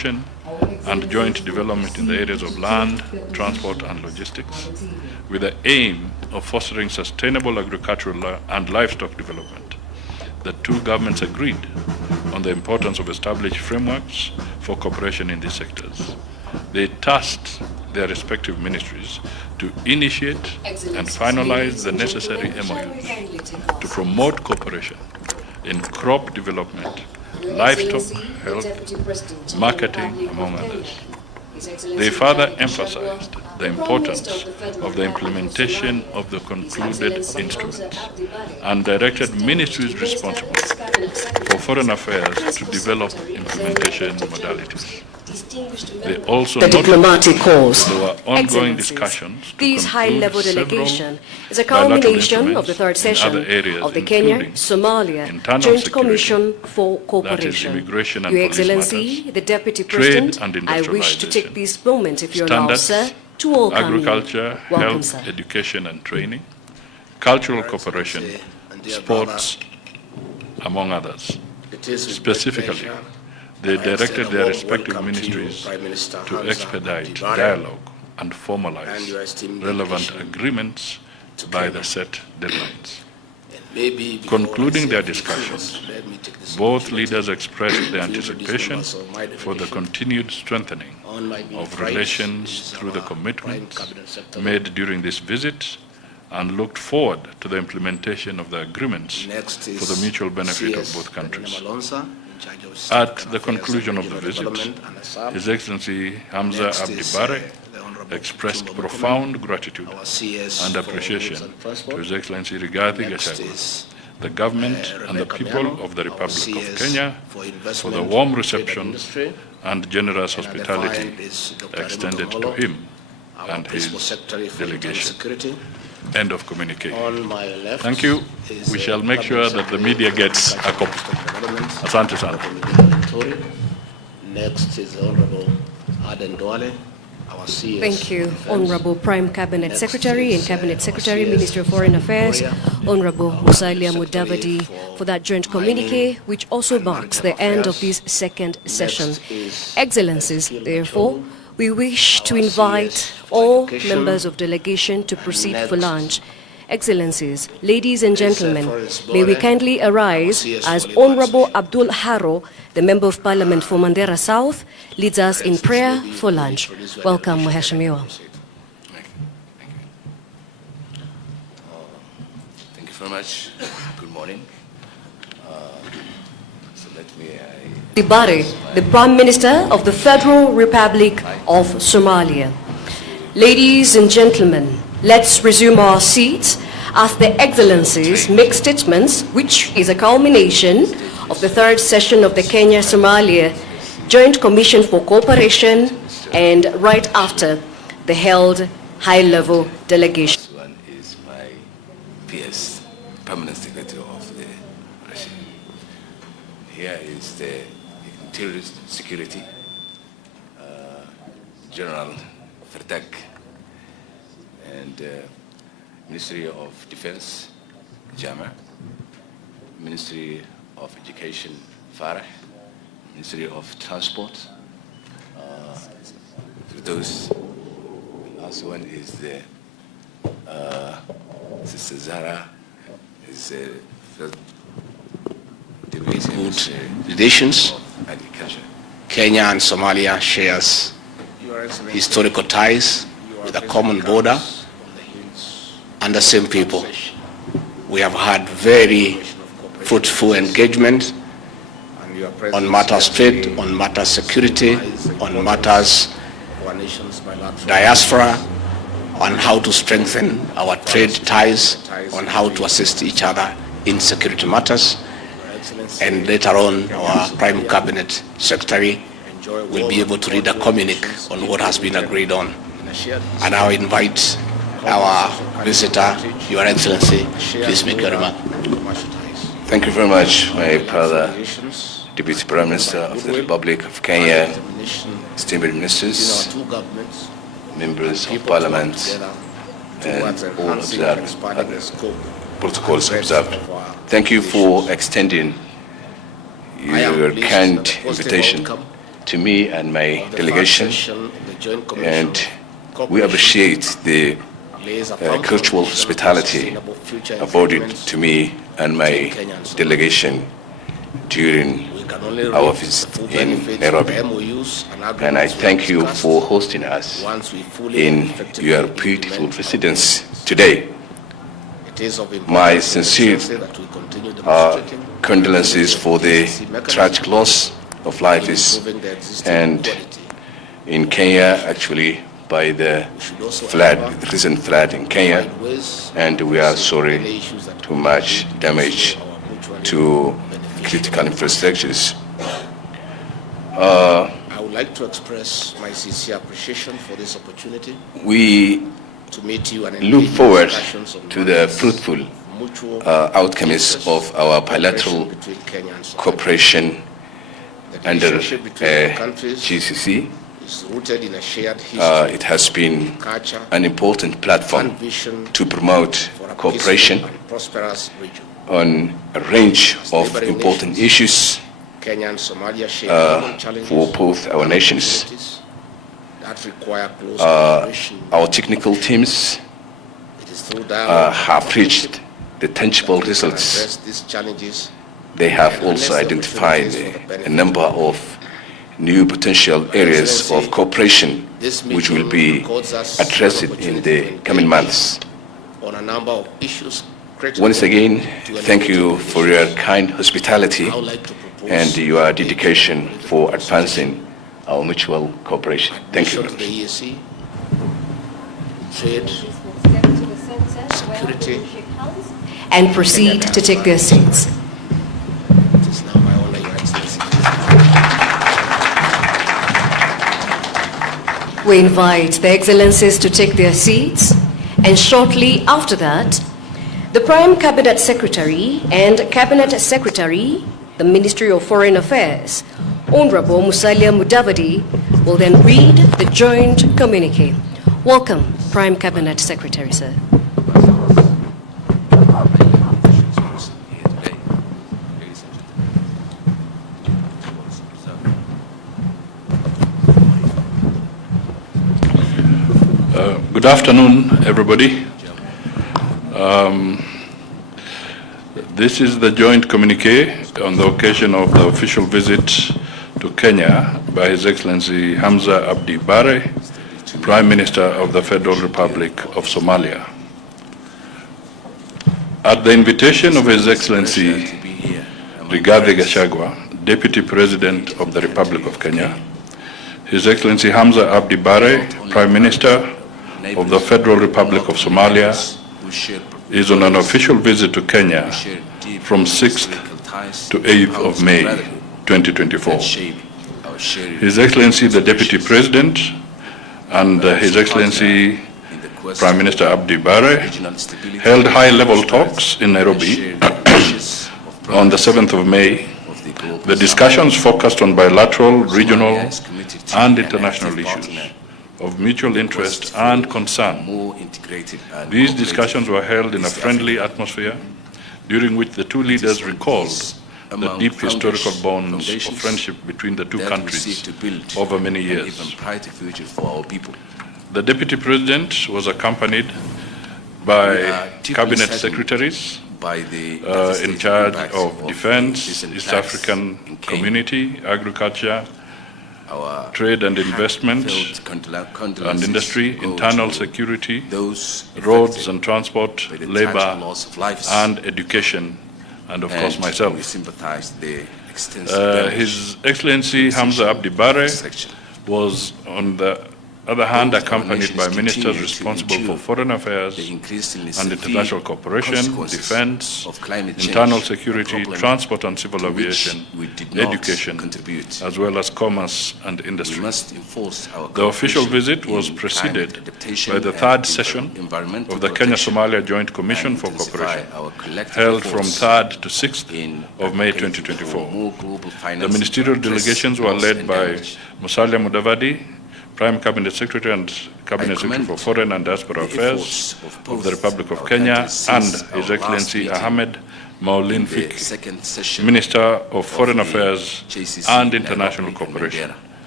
cooperation and joint development in the areas of land, transport, and logistics, with the aim of fostering sustainable agricultural and livestock development. The two governments agreed on the importance of established frameworks for cooperation in these sectors. They tasked their respective ministries to initiate and finalize the necessary MOUs to promote cooperation in crop development, livestock health, marketing, among others. They further emphasized the importance of the implementation of the concluded instruments and directed ministries responsible for foreign affairs to develop implementation modalities. They also the noted diplomatic cause. there were ongoing discussions to This high-level conclude delegation is a bilateral culmination of the instruments third in session other areas, of the Kenya including Somalia internal Joint security, Commission for that is Cooperation. immigration and Your police Excellency, matters, the Deputy trade President, and I wish to take industrialization, this moment, if you allow, standards, sir, to welcome agriculture, you. Welcome, health, sir. education and training, cultural cooperation, sports, among others. Specifically, they directed their respective ministries to expedite dialogue and formalize relevant agreements by the set deadlines. Concluding their discussions, both leaders expressed their anticipation for the continued strengthening of relations through the commitments made during this visit and looked forward to the implementation of the agreements for the mutual benefit of both countries. At the conclusion of the visit, His Excellency Hamza Abdi Bare expressed profound gratitude and appreciation to His Excellency Rigathi Gachagua, the government and the people of the Republic of Kenya for the warm reception and generous hospitality extended to him and his delegation. End of communique. Thank you. We shall make sure that the media gets a copy. Asante sana. Next is Honorable Aden Duale, our CS. Thank you, Honorable Prime Cabinet Secretary and Cabinet Secretary, Minister of Foreign Affairs, Honorable Musalia Mudavadi, for that joint communique, which also marks the end of this second session. Excellencies, therefore, we wish to invite all members of delegation to proceed for lunch. Excellencies, ladies and gentlemen, may we kindly arise as Honorable Abdul Haro, the Member of Parliament for Mandera South, leads us in prayer for lunch. Welcome, Mheshimiwa. Thank you very much. Good morning. So let me... Dibare, the Prime Minister of the Federal Republic of Somalia. Ladies and gentlemen, let's resume our seats as the Excellencies make statements, which is a culmination of the third session of the Kenya-Somalia Joint Commission for Cooperation, and right after the held high-level delegation. This one is my PS, Permanent Secretary of the President. Here is the Interior Security, General Fertak, and Ministry of Defense, Jama, Ministry of Education, Farah, Ministry of Transport. Those, last one is the Sister Zara, is Good relations. Agriculture. Kenya and Somalia shares historical ties with a common border and the same people. We have had very fruitful engagement on matters trade, on matters security, on matters diaspora, on how to strengthen our trade ties, on how to assist each other in security matters. And later on, our Prime Cabinet Secretary will be able to read a communique on what has been agreed on. And I invite our visitor, Your Excellency, please make your remark. Thank you very much, my brother, Deputy Prime Minister of the Republic of Kenya, esteemed ministers, members of Parliament, and all observed, protocols observed. Thank you for extending your kind invitation to me and my delegation, and we appreciate the cultural hospitality afforded to me and my delegation during our visit in Nairobi. And I thank you for hosting us in your beautiful residence today. My sincere condolences for the tragic loss of lives and in Kenya, actually, by the flood, the recent flood in Kenya, and we are sorry too much damage to critical infrastructures. I would like to express my sincere appreciation for this opportunity. We To meet you and look forward to the fruitful outcomes of our bilateral cooperation under GCC. It has been an important platform to promote cooperation on a range of important issues for both our nations. Our technical teams have reached the tangible results. They have also identified a number of new potential areas of cooperation which will be addressed in the coming months. Once again, thank you for your kind hospitality and your dedication for advancing our mutual cooperation. Thank you very much. Trade, security, and proceed to take their seats. it is now my honor, Your Excellency. We invite the Excellencies to take their seats, and shortly after that, the Prime Cabinet Secretary and Cabinet Secretary, the Ministry of Foreign Affairs, Honorable Musalia Mudavadi, will then read the joint communique. Welcome, Prime Cabinet Secretary, sir. Good afternoon, everybody. This is the joint communique on the occasion of the official visit to Kenya by His Excellency Hamza Abdi Bare, Prime Minister of the Federal Republic of Somalia. At the invitation of His Excellency Rigathi Gachagua, Deputy President of the Republic of Kenya, His Excellency Hamza Abdi Bare, Prime Minister of the Federal Republic of Somalia, is on an official visit to Kenya from 6th to 8th of May 2024. His Excellency the Deputy President and His Excellency Prime Minister Abdi Bare held high-level talks in Nairobi on the 7th of May. The discussions focused on bilateral, regional, and international issues of mutual interest and concern. These discussions were held in a friendly atmosphere, during which the two leaders recalled the deep historical bonds of friendship between the two countries over many years. The Deputy President was accompanied by Cabinet Secretaries in charge of Defense, East African Community, Agriculture, Trade and Investment and Industry, Internal Security, Roads and Transport, Labor and Education, and of course myself. His Excellency Hamza Abdi Bare was on the other hand accompanied by ministers responsible for foreign affairs and international cooperation, defense, internal security, transport and civil aviation, education, as well as commerce and industry. The official visit was preceded by the third session of the Kenya-Somalia Joint Commission for Cooperation, held from 3rd to 6th of May 2024. The ministerial delegations were led by Musalia Mudavadi, Prime Cabinet Secretary and Cabinet Secretary for Foreign and Diaspora Affairs of the Republic of Kenya, and His Excellency Ahmed Maulin Fiki, Minister of Foreign Affairs and International Cooperation.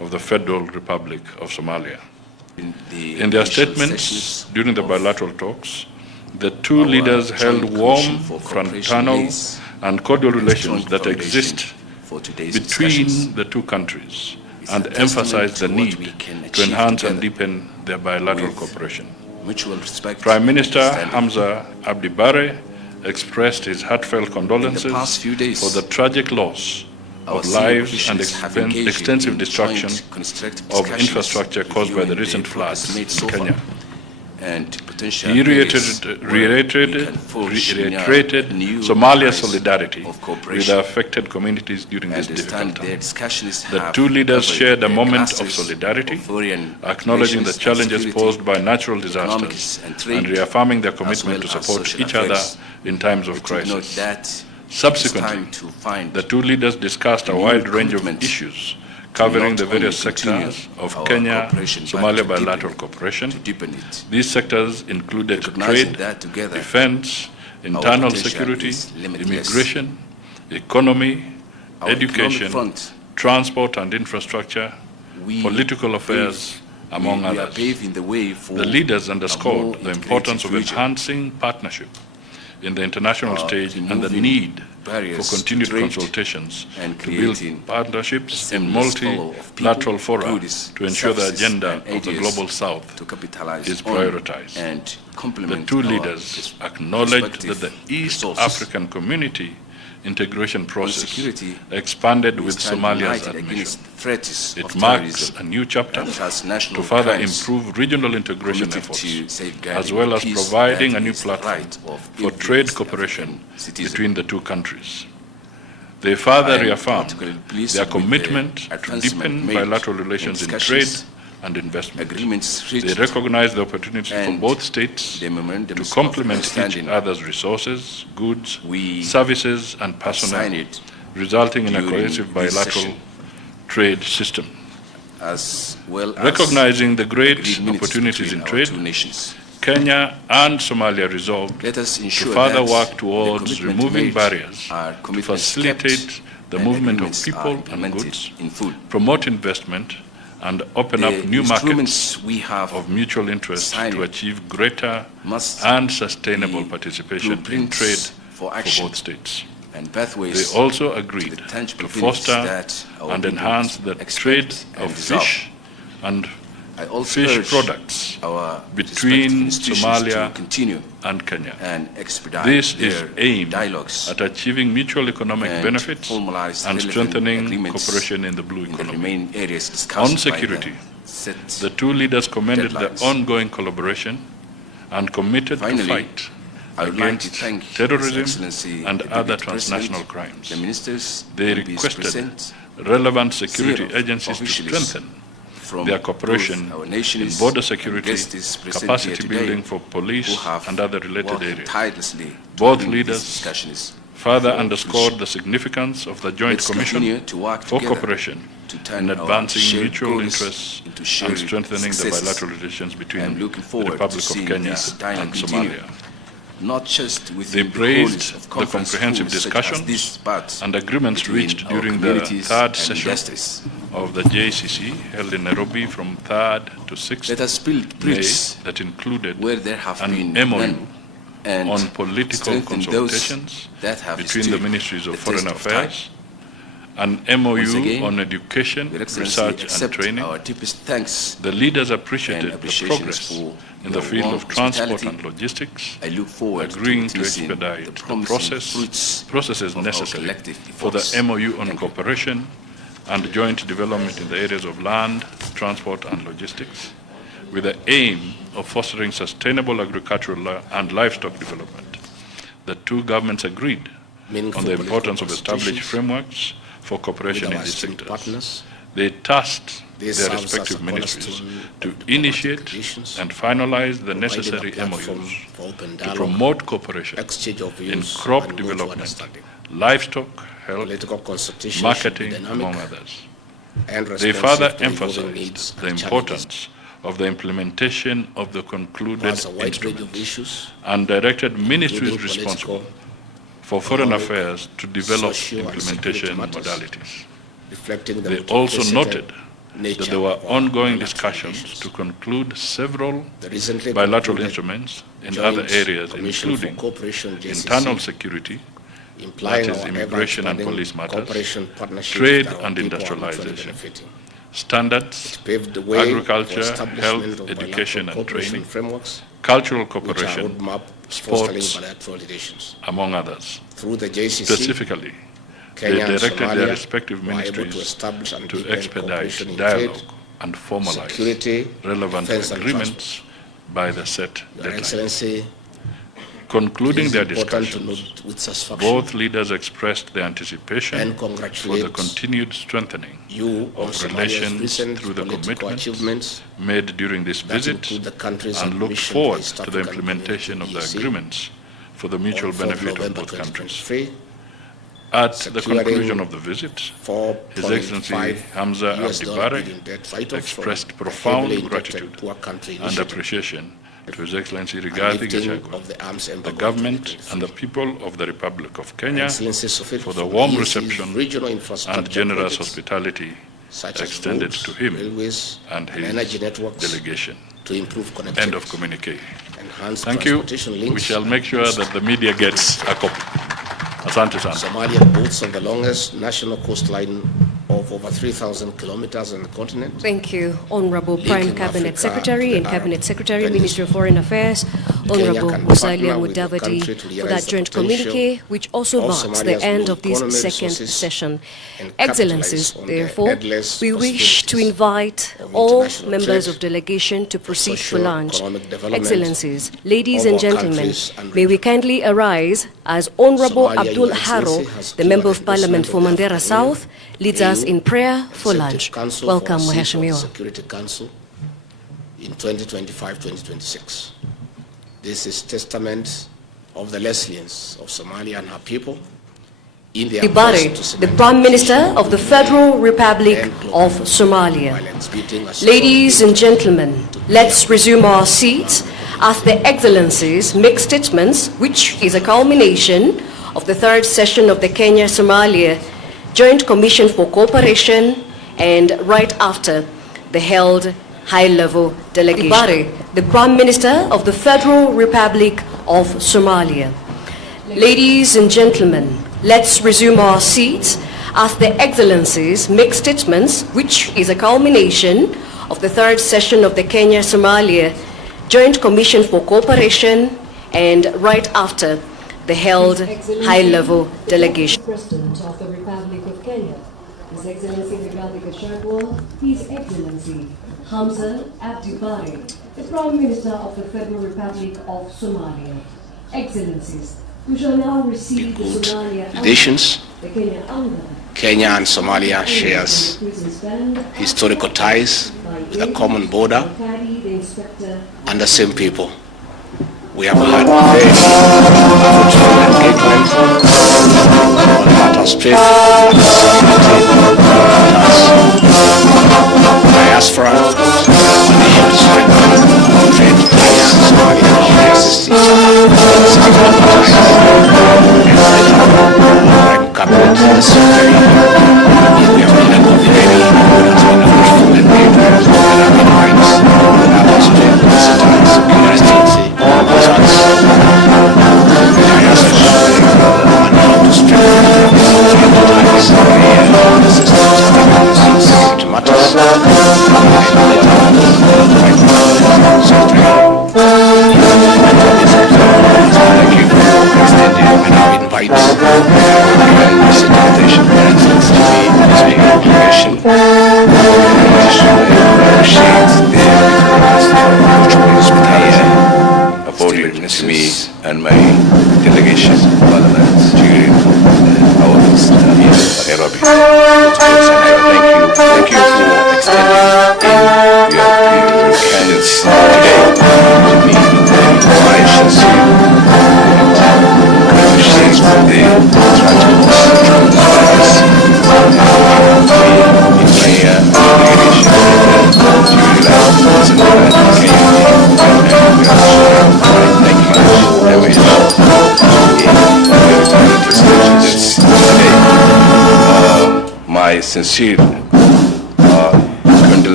of the Federal Republic of Somalia. In In their statements during the bilateral talks, the two leaders held warm, fraternal, and cordial relations that exist between the two countries and emphasized the need to enhance and deepen their bilateral cooperation. Prime Minister Hamza Abdi Bare expressed his heartfelt condolences for the tragic loss of lives and extensive destruction of infrastructure caused by the recent floods in Kenya. He reiterated Somalia's solidarity with the affected communities during this difficult time. The two leaders shared a moment of solidarity, acknowledging the challenges posed by natural disasters and reaffirming their commitment to support each other in times of crisis. Subsequently, the two leaders discussed a wide range of issues covering the various sectors of Kenya-Somalia bilateral cooperation. These sectors included trade, defense, internal security, immigration, economy, education, transport and infrastructure, political affairs, among others. The leaders underscored the importance of enhancing partnership in the international stage and the need for continued consultations to build partnerships in multilateral fora to ensure the agenda of the Global South is prioritized. The two leaders acknowledged that the East African Community integration process expanded with Somalia's admission. It marks a new chapter to further improve regional integration efforts, as well as providing a new platform for trade cooperation between the two countries. They further reaffirmed their commitment to deepen bilateral relations in trade and investment. They recognize the opportunity for both states to complement each other's resources, goods, services, and personnel, resulting in a cohesive bilateral trade system. Recognizing the great opportunities in trade, Kenya and Somalia resolved to further work towards removing barriers to facilitate the movement of people and goods, promote investment, and open up new markets of mutual interest to achieve greater and sustainable participation in trade for both states. They also agreed to foster and enhance the trade of fish and fish products between Somalia and Kenya. This is aimed at achieving mutual economic benefits and strengthening cooperation in the blue economy. On security, the two leaders commended the ongoing collaboration and committed to fight against terrorism and other transnational crimes. They requested relevant security agencies to strengthen their cooperation in border security, capacity building for police and other related areas. Both leaders further underscored the significance of the Joint Commission for Cooperation in advancing mutual interests and strengthening the bilateral relations between the Republic of Kenya and Somalia. They praised the comprehensive discussions and agreements reached during the third session of the JCC held in Nairobi from 3rd to 6th May that included an MOU on political consultations between the Ministries of Foreign Affairs, an MOU on education, research and training. The leaders appreciated the progress in the field of transport and logistics, agreeing to expedite the processes necessary for the MOU on cooperation and joint development in the areas of land, transport and logistics, with the aim of fostering sustainable agricultural and livestock development. The two governments agreed on the importance of established frameworks for cooperation in these sectors. They tasked their respective ministries to initiate and finalize the necessary MOUs to promote cooperation in crop development, livestock health, marketing, among others. They further emphasized the importance of the implementation of the concluded instruments and directed ministries responsible for foreign affairs to develop implementation modalities. They also noted nature that there were of our ongoing bilateral discussions relations. to conclude several The recently bilateral concluded instruments in Joint other areas, Commission for including Cooperation, JCC, internal security, implying that is our immigration and ever-expanding police matters, cooperation partnerships trade that our and people are mutually industrialization, benefiting. standards, Paved the way for agriculture, establishment health, of education bilateral and cooperation training, frameworks, cultural which are cooperation, roadmap fostering sports, bilateral relations. among others. Through the JCC, Specifically, Kenya they and directed Somalia their respective were able to ministries establish and to deepen expedite cooperation in dialogue trade, and formalize security, relevant defense and agreements by the set Your deadline. Excellency, Concluding it is their important to discussions, note with satisfaction both leaders expressed their anticipation and for congratulate the continued strengthening you on of Somalia's relations recent through the political commitments achievements made during this that visit, include the country's and look admission forward East to the African implementation of the Community, agreements for the mutual on 4th benefit of November both countries. 2023, At the securing conclusion of the visit, His Excellency $4.5 Hamza US Abdi dollar Bare billion debt write-off expressed from a profound heavily indebted gratitude poor country and initiative appreciation to His Excellency and Rigathi lifting Gachagua, of the arms the embargo government in and the 2023. people of the Republic of Kenya Excellency Sufit for the from warm EAC's reception regional infrastructure and generous projects, hospitality such as extended roads, to him railways, and his energy networks delegation. to improve connectivity, End of communique. enhance Thank you. transportation links. We shall make sure that the media gets a copy. Asante sana. Somalia boasts of the longest national coastline of over 3,000 kilometers on the continent. Thank you, Honorable Prime Linking Cabinet Africa Secretary to and the Cabinet Arab Secretary, Peninsula. Minister of Foreign Affairs, Kenya Honorable can Musalia partner with the Mudavadi, country to for realize that the joint potential communique, which also of marks the Somalia's end blue of this economy second resources session. and Excellencies, capitalize on the therefore, endless we wish to possibilities invite of all international members trade, of delegation to proceed for lunch. socio-economic development Excellencies, ladies of and our gentlemen, countries and may we kindly arise as Honorable Somalia, Abdul Your Haro, Excellency, has the Member of given Parliament for endorsement of the Mandera African Union, South, leads us EU, in prayer for Executive lunch. Council Welcome, for a seat on the Mheshimiwa. Security Council in 2025-2026. This is testament of the resilience of Somalia and her people in their Bare, quest to the cement Prime Minister peace, of the Federal Republic and global of Somalia. violence, beating a Ladies strong and gentlemen, let's resume our seats as the Excellencies make statements, which is a culmination of the third session of the Kenya-Somalia Joint Commission for Cooperation, and right after the held high-level delegation. Bare, the Prime Minister of the Federal Republic of Somalia. Ladies and gentlemen, let's resume our seats as the Excellencies make statements, which is a culmination of the third session of the Kenya-Somalia Joint Commission for Cooperation, and right after the held high-level delegation. President of the Republic of Kenya, His Excellency Rigathi Gachagua, His Excellency Hamza Abdi Bare, the Prime Minister of the Federal Republic of Somalia. Excellencies, we shall now receive the good Somalia relations. the Kenya Anthem. Kenya and Somalia shares historical ties with a common border and the same people. We have had very fruitful engagement on matters trade, diaspora, on issues of trade. Kenya and Somalia assist each other. Cabinet Secretary, we have been a very fruitful engagement on rights, matters trade, security, to me and my delegation parliament during our visit here in Nairobi. Thank you for extending your kindness today to me. I sincere appreciate the my sincere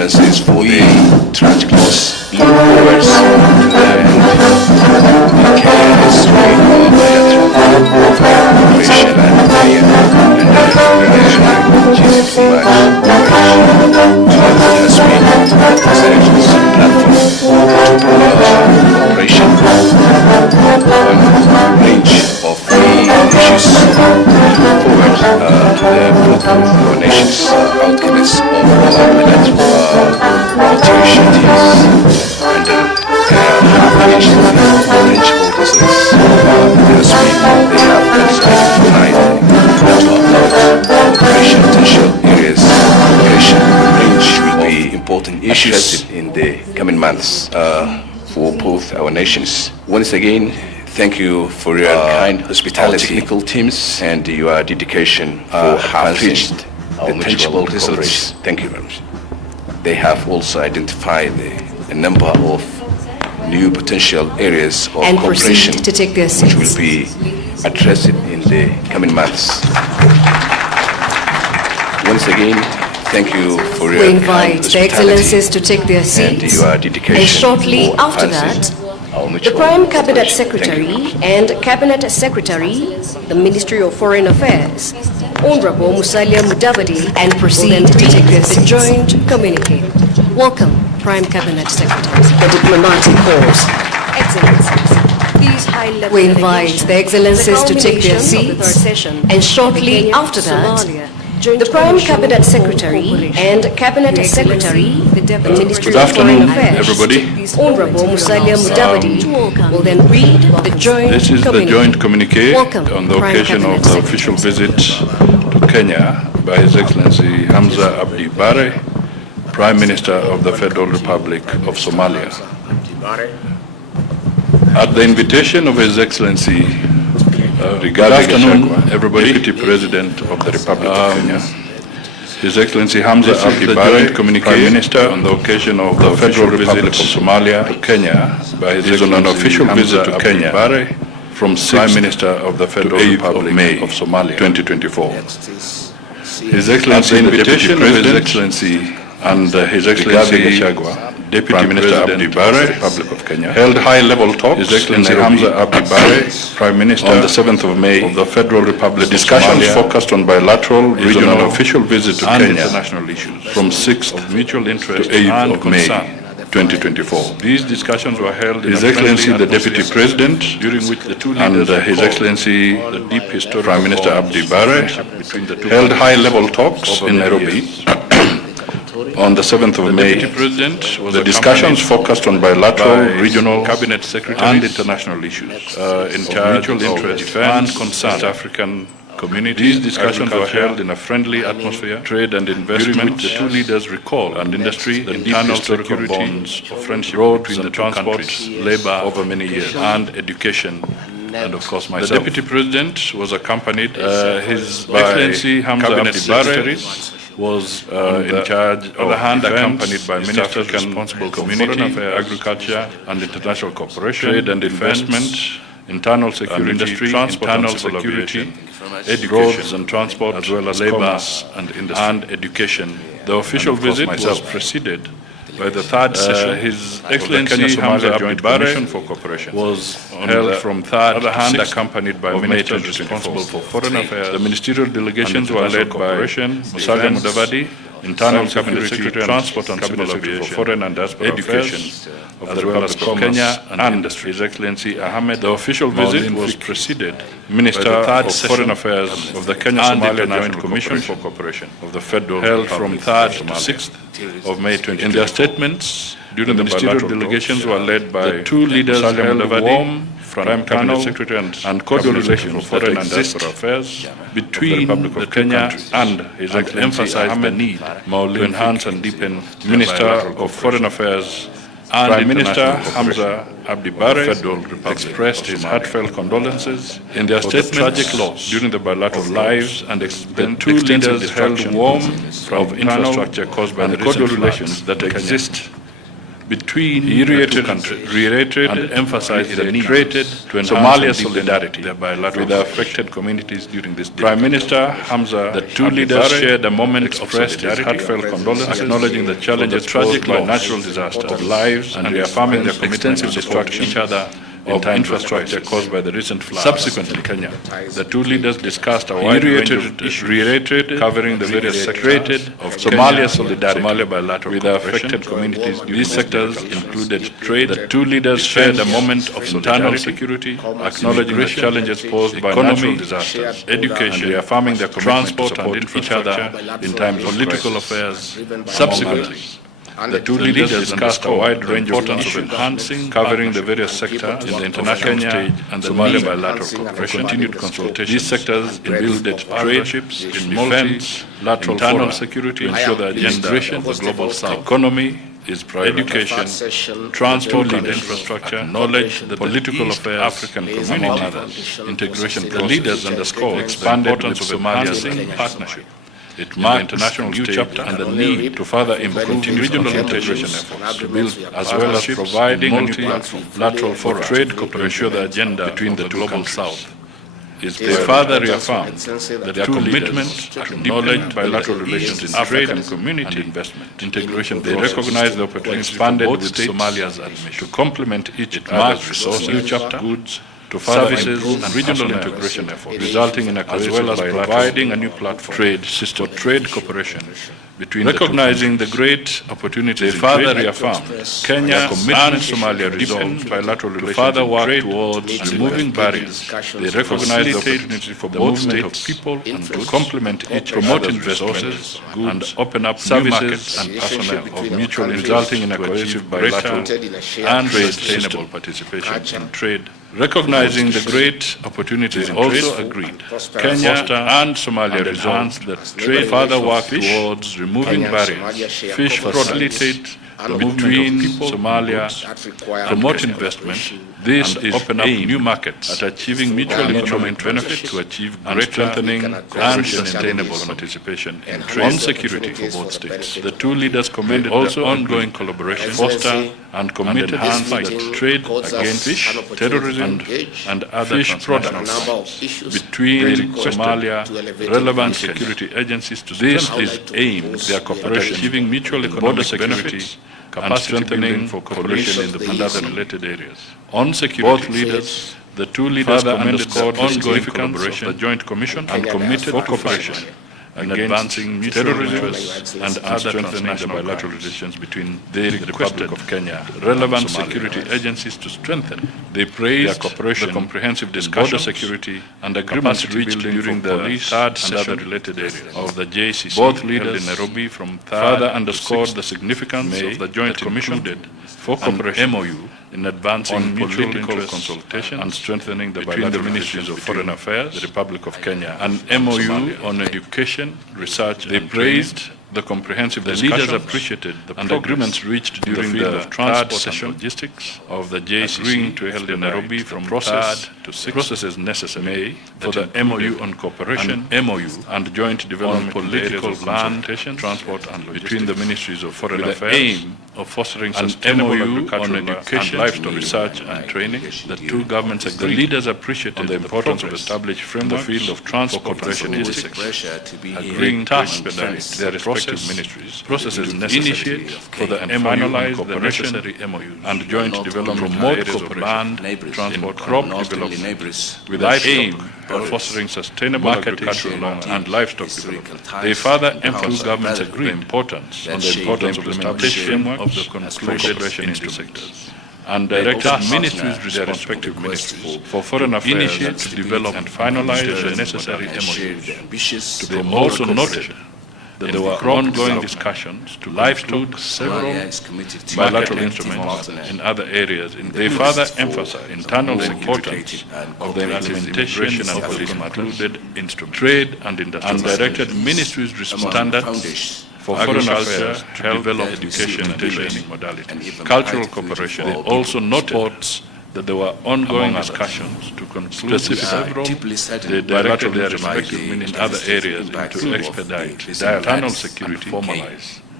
condolences for the tragic loss. Look forward to the Kenya history of bilateral cooperation and Kenya and Jesus has been Delegation platform to promote cooperation on a range of issues. Look forward to the both our nations' outcomes of bilateral negotiations and have reached tangible results. They have identified to upload cooperation potential areas. Cooperation range will be important issues in the coming months for both our nations. Once again, thank you for your kind hospitality, technical teams, and your dedication for have reached the tangible results. Thank you very much. They have also identified a number of new potential areas of and cooperation proceed to take their seats. which will be addressed in the coming months. Once again, thank you for your We kind invite the Excellencies to take their and seats. your dedication. And shortly for after advancing that, our the mutual Prime Cabinet cooperation. Thank you. Secretary and Cabinet Secretary, the Ministry of Foreign Affairs, Honorable Musalia Mudavadi, and proceed to take their seats. The joint communique. Welcome, Prime Cabinet Secretary. The diplomatic corps. Excellencies. We invite the Excellencies to take their seats, and shortly after that, the Prime Cabinet Secretary and Cabinet Secretary, the Ministry Good of Foreign afternoon, Affairs, everybody. Honorable Musalia Mudavadi, will then read the joint This is the communique. joint communique Welcome, on the Prime occasion of Cabinet the Secretary. official visit to Kenya by His Excellency Hamza Abdi Bare, Prime Minister of the Federal Republic of Somalia. At the invitation of His Excellency Rigathi Gachagua, everybody, Deputy President of the Republic of Kenya, His Excellency Hamza Abdi Bare, Prime Minister, on the occasion of the Federal Republic of Somalia to Kenya by His Excellency on an official visit to Kenya from 6th Prime Minister of the Federal Republic of May of Somalia 2024. His Excellency, the invitation of His Excellency and His Excellency Gachagua, Deputy Minister Abdi Bare, Republic of Kenya, held high-level talks. His Excellency Hamza Abdi Bare, Prime Minister, on the 7th of May of the Federal Republic. The discussions focused on bilateral, regional, and official visit to Kenya, international issues from 6th of mutual interest to 8th of May 2024. These discussions were held in His Excellency the Deputy President, during which the two leaders and His Excellency the deep historical Prime Minister Abdi Bare held high-level talks in Nairobi. On the 7th of May, the discussions focused on bilateral, regional, cabinet secretary, and international issues in charge of mutual interest and concern African community. These discussions were held in a friendly atmosphere, trade and investment. The two leaders recall and industry, the internal security bonds of friendship, roads and transport, labor over many years, and education. And of course, myself. The Deputy President was accompanied His Excellency Hamza Abdi Bare was in charge of the hand accompanied by ministers responsible for foreign affairs, agriculture and international cooperation, trade and investment, internal security, industry, internal security, roads and transport, as well as labor and industry and education. The official visit was preceded by the third session. His Excellency Hamza Abdi Bare for cooperation was held from third to sixth, accompanied by ministers responsible for foreign affairs. The ministerial delegations were led by Musalia Mudavadi, internal security, transport and civil aviation, foreign and diaspora education of the Republic of Kenya and industry. His Excellency Ahmed. The official visit was preceded Minister of Foreign Affairs of the Kenya-Somalia Joint Commission for Cooperation of the Federal held from 3rd to 6th of May 2020. In their statements, during the ministerial delegations were led by the two leaders held warm Prime Cabinet Secretary and cordial relations for foreign and diaspora affairs between the Republic of Kenya and His Excellency emphasized the need to enhance and deepen Minister of Foreign Affairs and Prime Minister Hamza Abdi Bare expressed his heartfelt condolences in their statement tragic loss during the bilateral lives and the two leaders held warm of infrastructure caused by the cordial relations that exist between the two countries, reiterated and emphasized the need to enhance Somalia's solidarity with the affected communities during this day. Prime Minister Hamza, the two leaders shared a moment of solidarity, heartfelt condolences, acknowledging the challenges tragic by natural disasters of lives and reaffirming their commitment to support each other of infrastructure caused by the recent floods. Subsequently, Kenya, the two leaders discussed a wide range of issues, reiterated covering the various sectors of Somalia solidarity, Somalia bilateral with the affected communities. These sectors included trade. The two leaders shared a moment of internal security, acknowledging the challenges posed by natural disasters, education, and reaffirming their commitment to support each other in times of political affairs. Subsequently, the two leaders discussed a wide range of issues, enhancing, covering the various sectors in the international stage and the Somalia bilateral cooperation. Continued consultation. These sectors included partnerships in defense, internal security, to ensure the agenda of the global south. Economy is priority. Education, transport and infrastructure, knowledge, the political affairs, African community, among others. Integration. The leaders underscored the importance of Somalia's partnership. It marked international new chapter and the need to further improve regional integration efforts to build, as well as providing multilateral forum trade to ensure the agenda between the global south. They further reaffirmed that their commitment to knowledge bilateral relations in trade and community investment integration. They recognize the opportunity expanded with Somalia's admission to complement each other's resources, new chapter, goods, to services and regional integration efforts, resulting in a as well as providing a new platform trade system for trade cooperation between recognizing the great opportunities. They further reaffirmed Kenya and Somalia resolved bilateral relations to further work towards removing barriers. They recognize the opportunity for both states, people and to complement each, promote investments, goods, and open up new markets and personnel of mutual, resulting in a cohesive bilateral and sustainable participation in trade. Recognizing the great opportunities also agreed, Kenya and Somalia resolved that trade further work towards removing barriers, fish facilitate between Somalia, promote investment. This is open up new markets at achieving mutual economic benefit to achieve great strengthening and sustainable participation in trade. On security for both states, the two leaders commended also ongoing collaboration, foster and committed enhancement that trade against fish, terrorism, and other fish products between Somalia, relevant security agencies. To this is aimed their cooperation, achieving mutual economic benefits and strengthening for cooperation in the and other related areas. On security, both leaders, the two leaders underscored ongoing collaboration of the Joint Commission and committed for cooperation in advancing terrorism and other transnational bilateral relations between the Republic of Kenya, relevant security agencies to strengthen. They praised their cooperation, the comprehensive discussion, border security, and agreements reached during the third and other related areas of the JCC. Both leaders in Nairobi from further underscored the significance of the Joint Commission for cooperation MOU in advancing mutual consultation and strengthening the between the Ministries of Foreign Affairs, the Republic of Kenya, and MOU on education, research. They praised the comprehensive discussion. The leaders appreciated the and agreements reached during the transport and logistics of the JCC, agreeing to held in Nairobi from process to 6 processes necessary for the MOU on cooperation, MOU and joint development political land, transport and logistics between the Ministries of Foreign Affairs, the aim of fostering sustainable agriculture on education, livestock research and training. The two governments agreed. The leaders appreciated the importance of establishing framework field of transport cooperation and logistics, agreeing to expedite their respective ministries processes necessary for the finalize the necessary MOUs and joint development promote areas of land, transport, crop development with the aim of fostering sustainable agricultural and livestock development. They further emphasized governments agree on the importance of implementation of the concluded cooperation sectors and directed ministries with their respective ministries for foreign affairs to develop and finalize the necessary MOUs. They also noted that there were ongoing discussions to livestock several bilateral instruments in other areas. They further emphasized internal importance of the implementation of the concluded instrument, trade and industry, and directed ministries standards for foreign affairs to develop education and training modalities. Cultural cooperation. They also noted that there were ongoing discussions to conclude several. They directed their respective ministries in other areas to expedite the internal security and formalize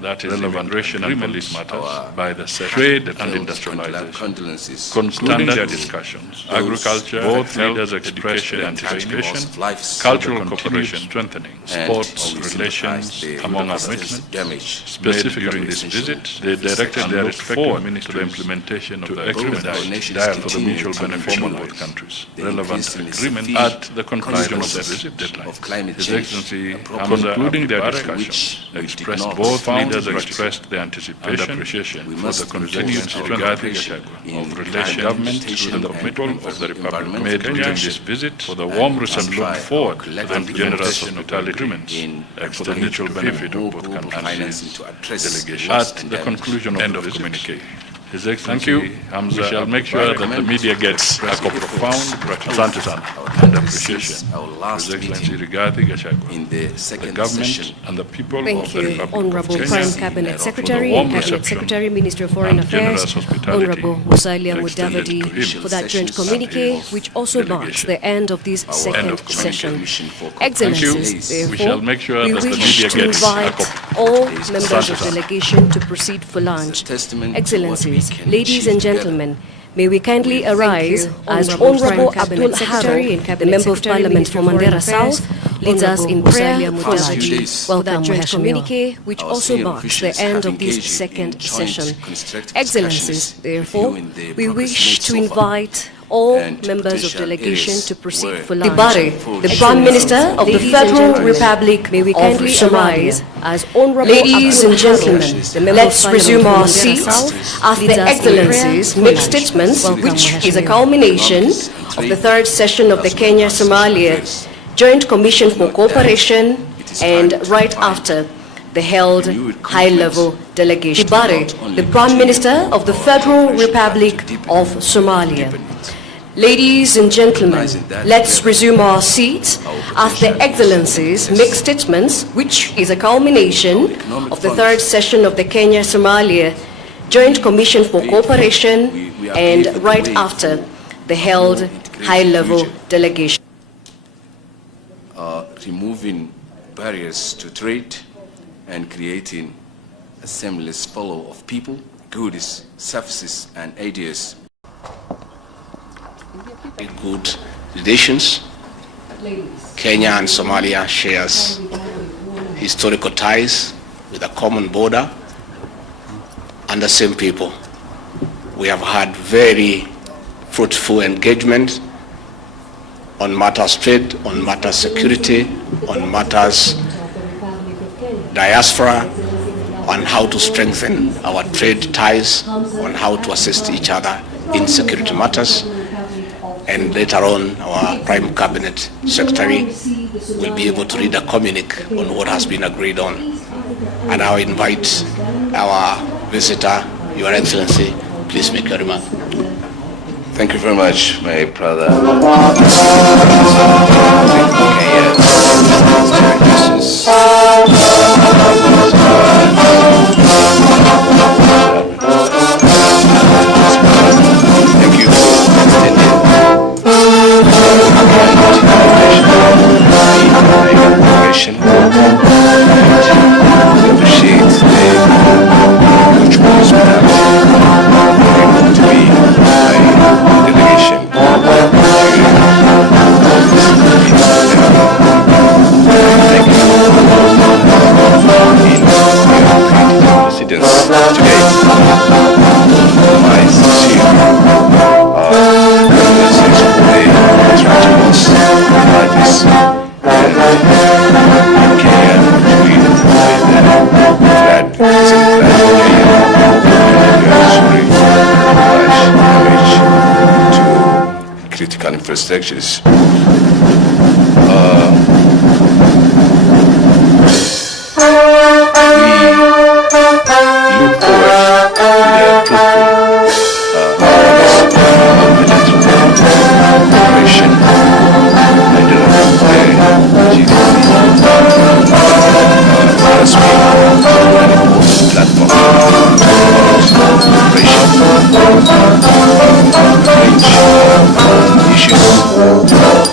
that is immigration and police matters, by the trade and industrialization, concluding their discussions, agriculture, both leaders expressed their anticipation, cultural cooperation strengthening, sports relations, among other commitments. Specifically during this visit, they directed their respective ministers to the implementation of the expedite dialogue for the mutual benefit of both countries. Relevant agreement at the conclusion of the visit deadline. His Excellency, concluding their discussions, expressed both leaders expressed their anticipation and appreciation for the continued strengthening of relations government and the people of the Republic made during this visit for the warm reception. Look forward to the generous hospitality agreements for the mutual benefit of both countries. Delegation at the conclusion of the communique. His Excellency, we shall make sure that the media gets a profound gratitude and appreciation for His Excellency Gachagua, the government and the people Thank of the you, Republic Honorable of Kenya Prime Cabinet Secretary warm and Cabinet reception Secretary, Minister of Foreign and Affairs, generous hospitality Honorable Musalia extended to Mudavadi, him for that joint and communique, his which also marks delegation. the end of this End second of communique. session. Thank Excellencies, you. We therefore, shall make sure we that the wish media to gets a invite copy. all members of Santisan. delegation to proceed for lunch. testament to Excellencies, what we can ladies achieve and together. gentlemen, may we kindly Thank arise you. as Honorable Honorable Prime Abdul Cabinet Secretary and Haro, Cabinet the Member of Secretary, Parliament Minister for of Foreign Mandera Affairs, South, leads us in Honorable prayer Musalia for Mudavadi. that Welcome, joint Mheshimiwa. communique, which Our also senior marks the officials end have of this engaged second in joint session. constructive Excellencies, discussions, therefore, reviewing the we progress wish made to so far invite all and members of potential delegation areas to proceed where for lunch. Dibare, The Prime Minister of the Ladies and Federal gentlemen, Republic may we of kindly Somalia, arise as Honorable Ladies Abdul and Haro, gentlemen, the Member of let's Parliament resume for our Mandera seats South, as leads the us in prayer Excellencies for make lunch. statements, Welcome, which is a Mheshimiwa. culmination of the third session of the Kenya-Somalia Joint Commission for Cooperation, and right after the held high-level delegation. Dibare, the Prime Minister of the Federal Republic of Somalia. Ladies and gentlemen, let's resume our seats as the Excellencies make statements, which is a culmination of the third session of the Kenya-Somalia Joint Commission for Cooperation, and right after the held high-level delegation. Removing barriers to trade and creating a seamless flow of people, goods, services, and ideas. Good relations. Kenya and Somalia shares historical ties with a common border and the same people. We have had very fruitful engagement on matters trade, on matters security, on matters diaspora, on how to strengthen our trade ties, on how to assist each other in security matters. And later on, our Prime Cabinet Secretary will be able to read a communique on what has been agreed on. And I invite our visitor, Your Excellency, please make your remark. Thank you very much, my brother. Thank you for extending cooperation. We appreciate the huge progress we have. We're able to be a delegation thank you in residence today. My sincere condolences for the tragic loss that is in Kenya between the flood, Kenya. We are sorry for much damage to critical infrastructures. We look forward to the fruitful bilateral cooperation and the has been an important platform about cooperation, range issues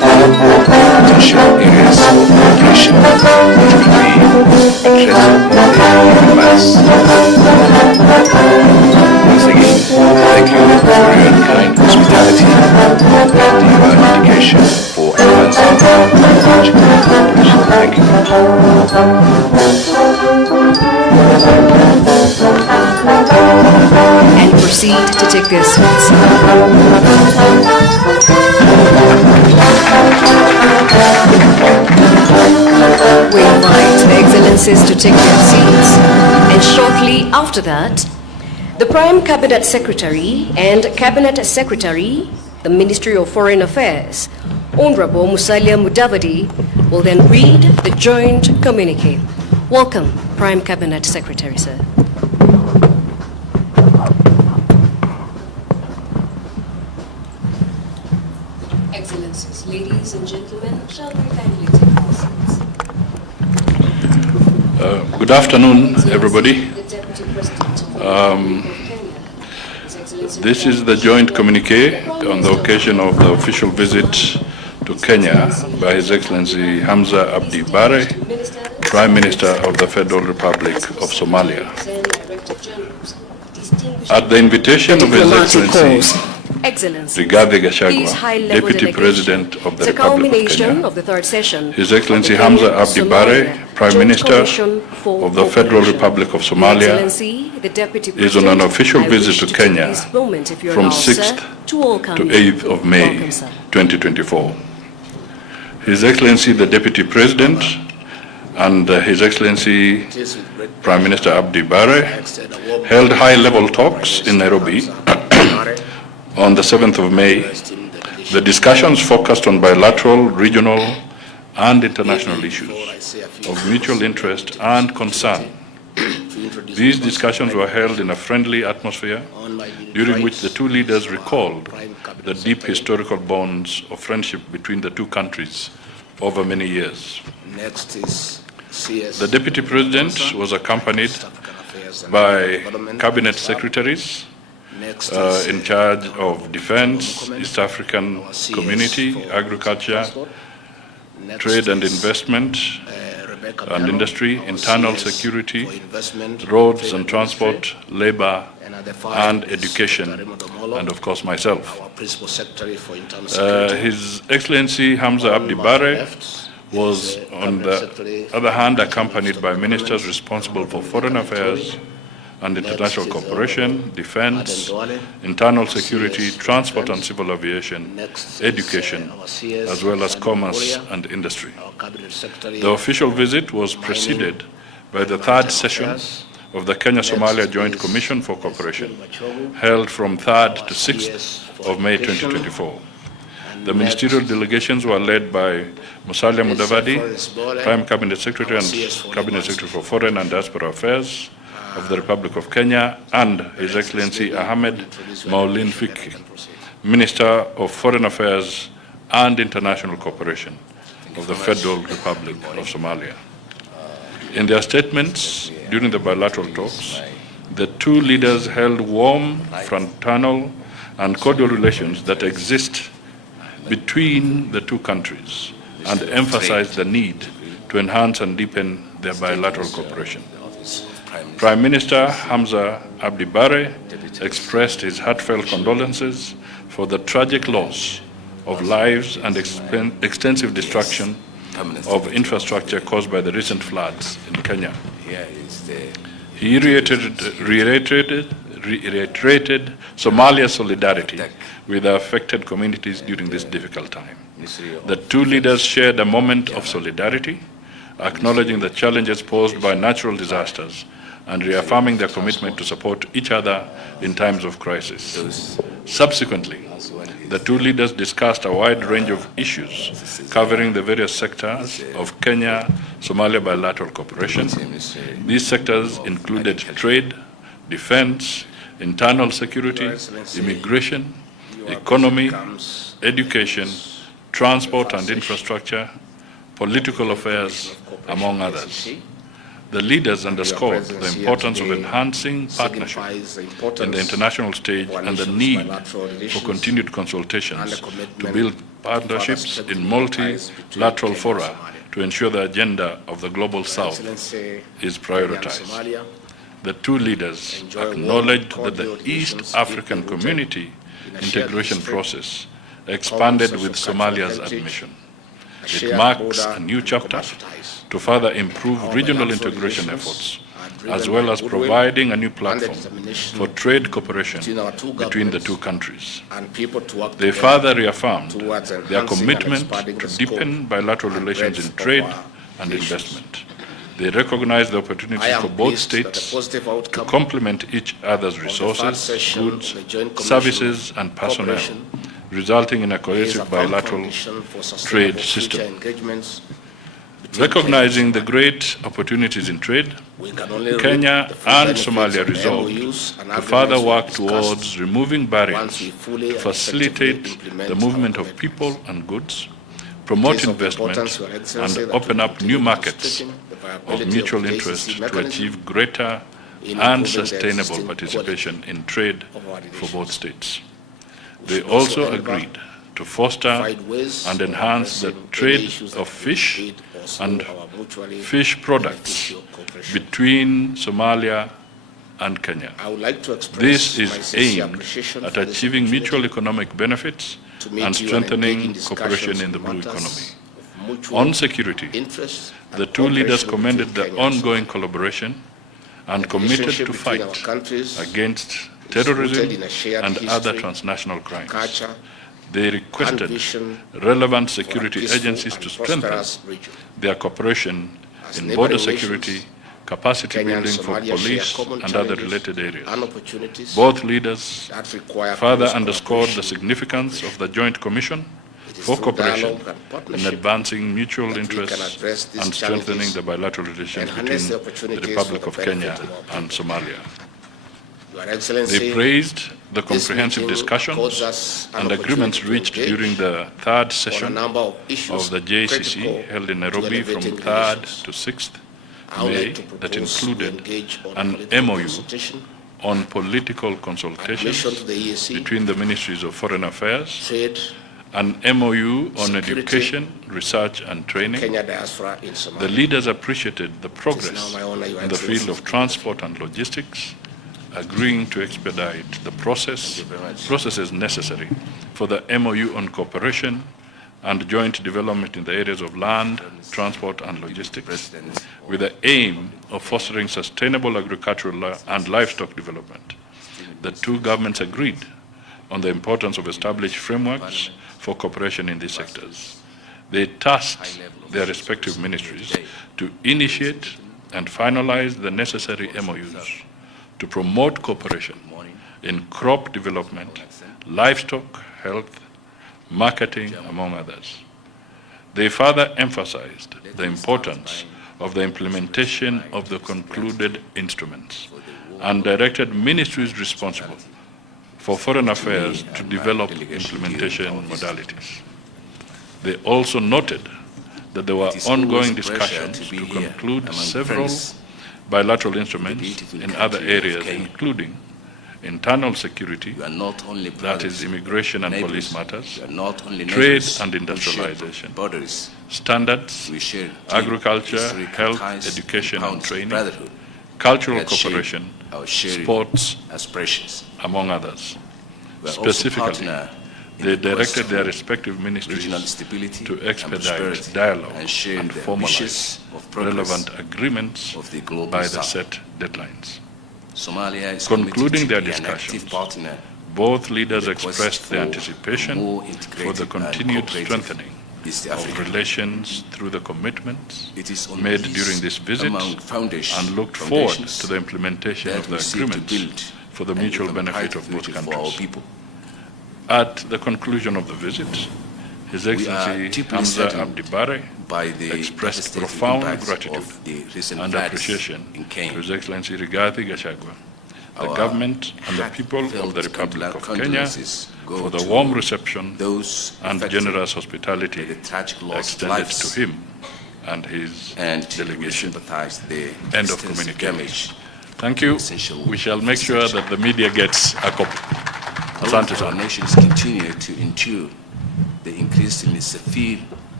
and proceed to take their seats. We invite the Excellencies to take their seats, and shortly after that, the Prime Cabinet Secretary and Cabinet Secretary, the Ministry of Foreign Affairs, Honorable Musalia Mudavadi, will then read the joint communique. Welcome, Prime Cabinet Secretary, sir. Excellencies, ladies and gentlemen, shall we kindly take our seats? Good afternoon, everybody. The Deputy President of the Republic of Kenya, His Excellency This is the joint communique on the occasion of the official visit to Kenya by His Excellency Hamza Abdi Bare, Prime Minister of the Federal Republic of Somalia. At the invitation of His Excellency Rigathi Gachagua, Deputy President of the Republic of Kenya, of the third session, His Excellency Hamza Abdi Bare, Prime Minister of the Federal Republic of Somalia, is on an official visit to Kenya from 6th to 8th of May 2024. His Excellency the Deputy President and His Excellency Prime Minister Abdi Bare held high-level talks in Nairobi on the 7th of May. The discussions focused on bilateral, regional, and international issues of mutual interest and concern. These discussions were held in a friendly atmosphere, during which the two leaders recalled the deep historical bonds of friendship between the two countries over many years. Next is CS. The Deputy President was accompanied by Cabinet Secretaries in charge of Defense, East African Community, Agriculture, Trade and Investment, and Industry, Internal Security, Roads and Transport, Labor, and Education, and of course myself. His Excellency Hamza Abdi Bare was, on the other hand, accompanied by ministers responsible for foreign affairs and international cooperation, defense, internal security, transport and civil aviation, education, as well as commerce and industry. The official visit was preceded by the third session of the Kenya-Somalia Joint Commission for Cooperation, held from 3rd to 6th of May 2024. The ministerial delegations were led by Musalia Mudavadi, Prime Cabinet Secretary and Cabinet Secretary for Foreign and Diaspora Affairs of the Republic of Kenya, and His Excellency Ahmed Maulin Fiki, Minister of Foreign Affairs and International Cooperation of the Federal Republic of Somalia. In their statements during the bilateral talks, the two leaders held warm, fraternal, and cordial relations that exist between the two countries and emphasized the need to enhance and deepen their bilateral cooperation. Prime Minister Hamza Abdi Bare expressed his heartfelt condolences for the tragic loss of lives and extensive destruction of infrastructure caused by the recent floods in Kenya. He reiterated Somalia's solidarity with the affected communities during this difficult time. The two leaders shared a moment of solidarity, acknowledging the challenges posed by natural disasters and reaffirming their commitment to support each other in times of crisis. Subsequently, the two leaders discussed a wide range of issues covering the various sectors of Kenya-Somalia bilateral cooperation. These sectors included trade, defense, internal security, immigration, economy, education, transport and infrastructure, political affairs, among others. The leaders underscored the importance of enhancing partnership in the international stage and the need for continued consultations to build partnerships in multilateral fora to ensure the agenda of the Global South is prioritized. The two leaders acknowledged that the East African Community integration process expanded with Somalia's admission. It marks a new chapter to further improve regional integration efforts, as well as providing a new platform for trade cooperation between the two countries. They further reaffirmed their commitment to deepen bilateral relations in trade and investment. They recognize the opportunity for both states to complement each other's resources, goods, services, and personnel, resulting in a cohesive bilateral trade system. Recognizing the great opportunities in trade, Kenya and Somalia resolved to further work towards removing barriers to facilitate the movement of people and goods, promote investment, and open up new markets of mutual interest to achieve greater and sustainable participation in trade for both states. They also agreed to foster and enhance the trade of fish and fish products between Somalia and Kenya. This is aimed at achieving mutual economic benefits and strengthening cooperation in the blue economy. On security, the two leaders commended the ongoing collaboration and committed to fight against terrorism and other transnational crimes. They requested relevant security agencies to strengthen their cooperation in border security, capacity building for police and other related areas. Both leaders further underscored the significance of the Joint Commission for cooperation in advancing mutual interests and strengthening the bilateral relations between the Republic of Kenya and Somalia. They praised the comprehensive discussions and agreements reached during the third session of the JCC held in Nairobi from 3rd to 6th May that included an MOU on political consultations between the Ministries of Foreign Affairs, an MOU on education, research and training. The leaders appreciated the progress in the field of transport and logistics, agreeing to expedite the processes necessary for the MOU on cooperation and joint development in the areas of land, transport and logistics, with the aim of fostering sustainable agricultural and livestock development. The two governments agreed on the importance of established frameworks for cooperation in these sectors. They tasked their respective ministries to initiate and finalize the necessary MOUs to promote cooperation in crop development, livestock health, marketing, among others. They further emphasized the importance of the implementation of the concluded instruments and directed ministries responsible for foreign affairs to develop implementation modalities. They also noted that there were ongoing discussions to conclude several bilateral instruments in other areas, including internal security, that is immigration and police matters, trade and industrialization, standards, agriculture, health, education and training, cultural cooperation, sports, among others. Specifically, they directed their respective ministries to expedite dialogue and formalize relevant agreements by the set deadlines. Concluding their discussions, both leaders expressed their anticipation for the continued strengthening of relations through the commitments made during this visit and looked forward to the implementation of the agreements for the mutual benefit of both countries. At the conclusion of the visit, His Excellency Hamza Abdi Bare expressed profound gratitude and appreciation to His Excellency Rigathi Gachagua, the government and the people of the Republic of Kenya for the warm reception and generous hospitality extended to him and his delegation. End of communique. Thank you. We shall make sure that the media gets a copy. Our nations continue to endure the increasingly severe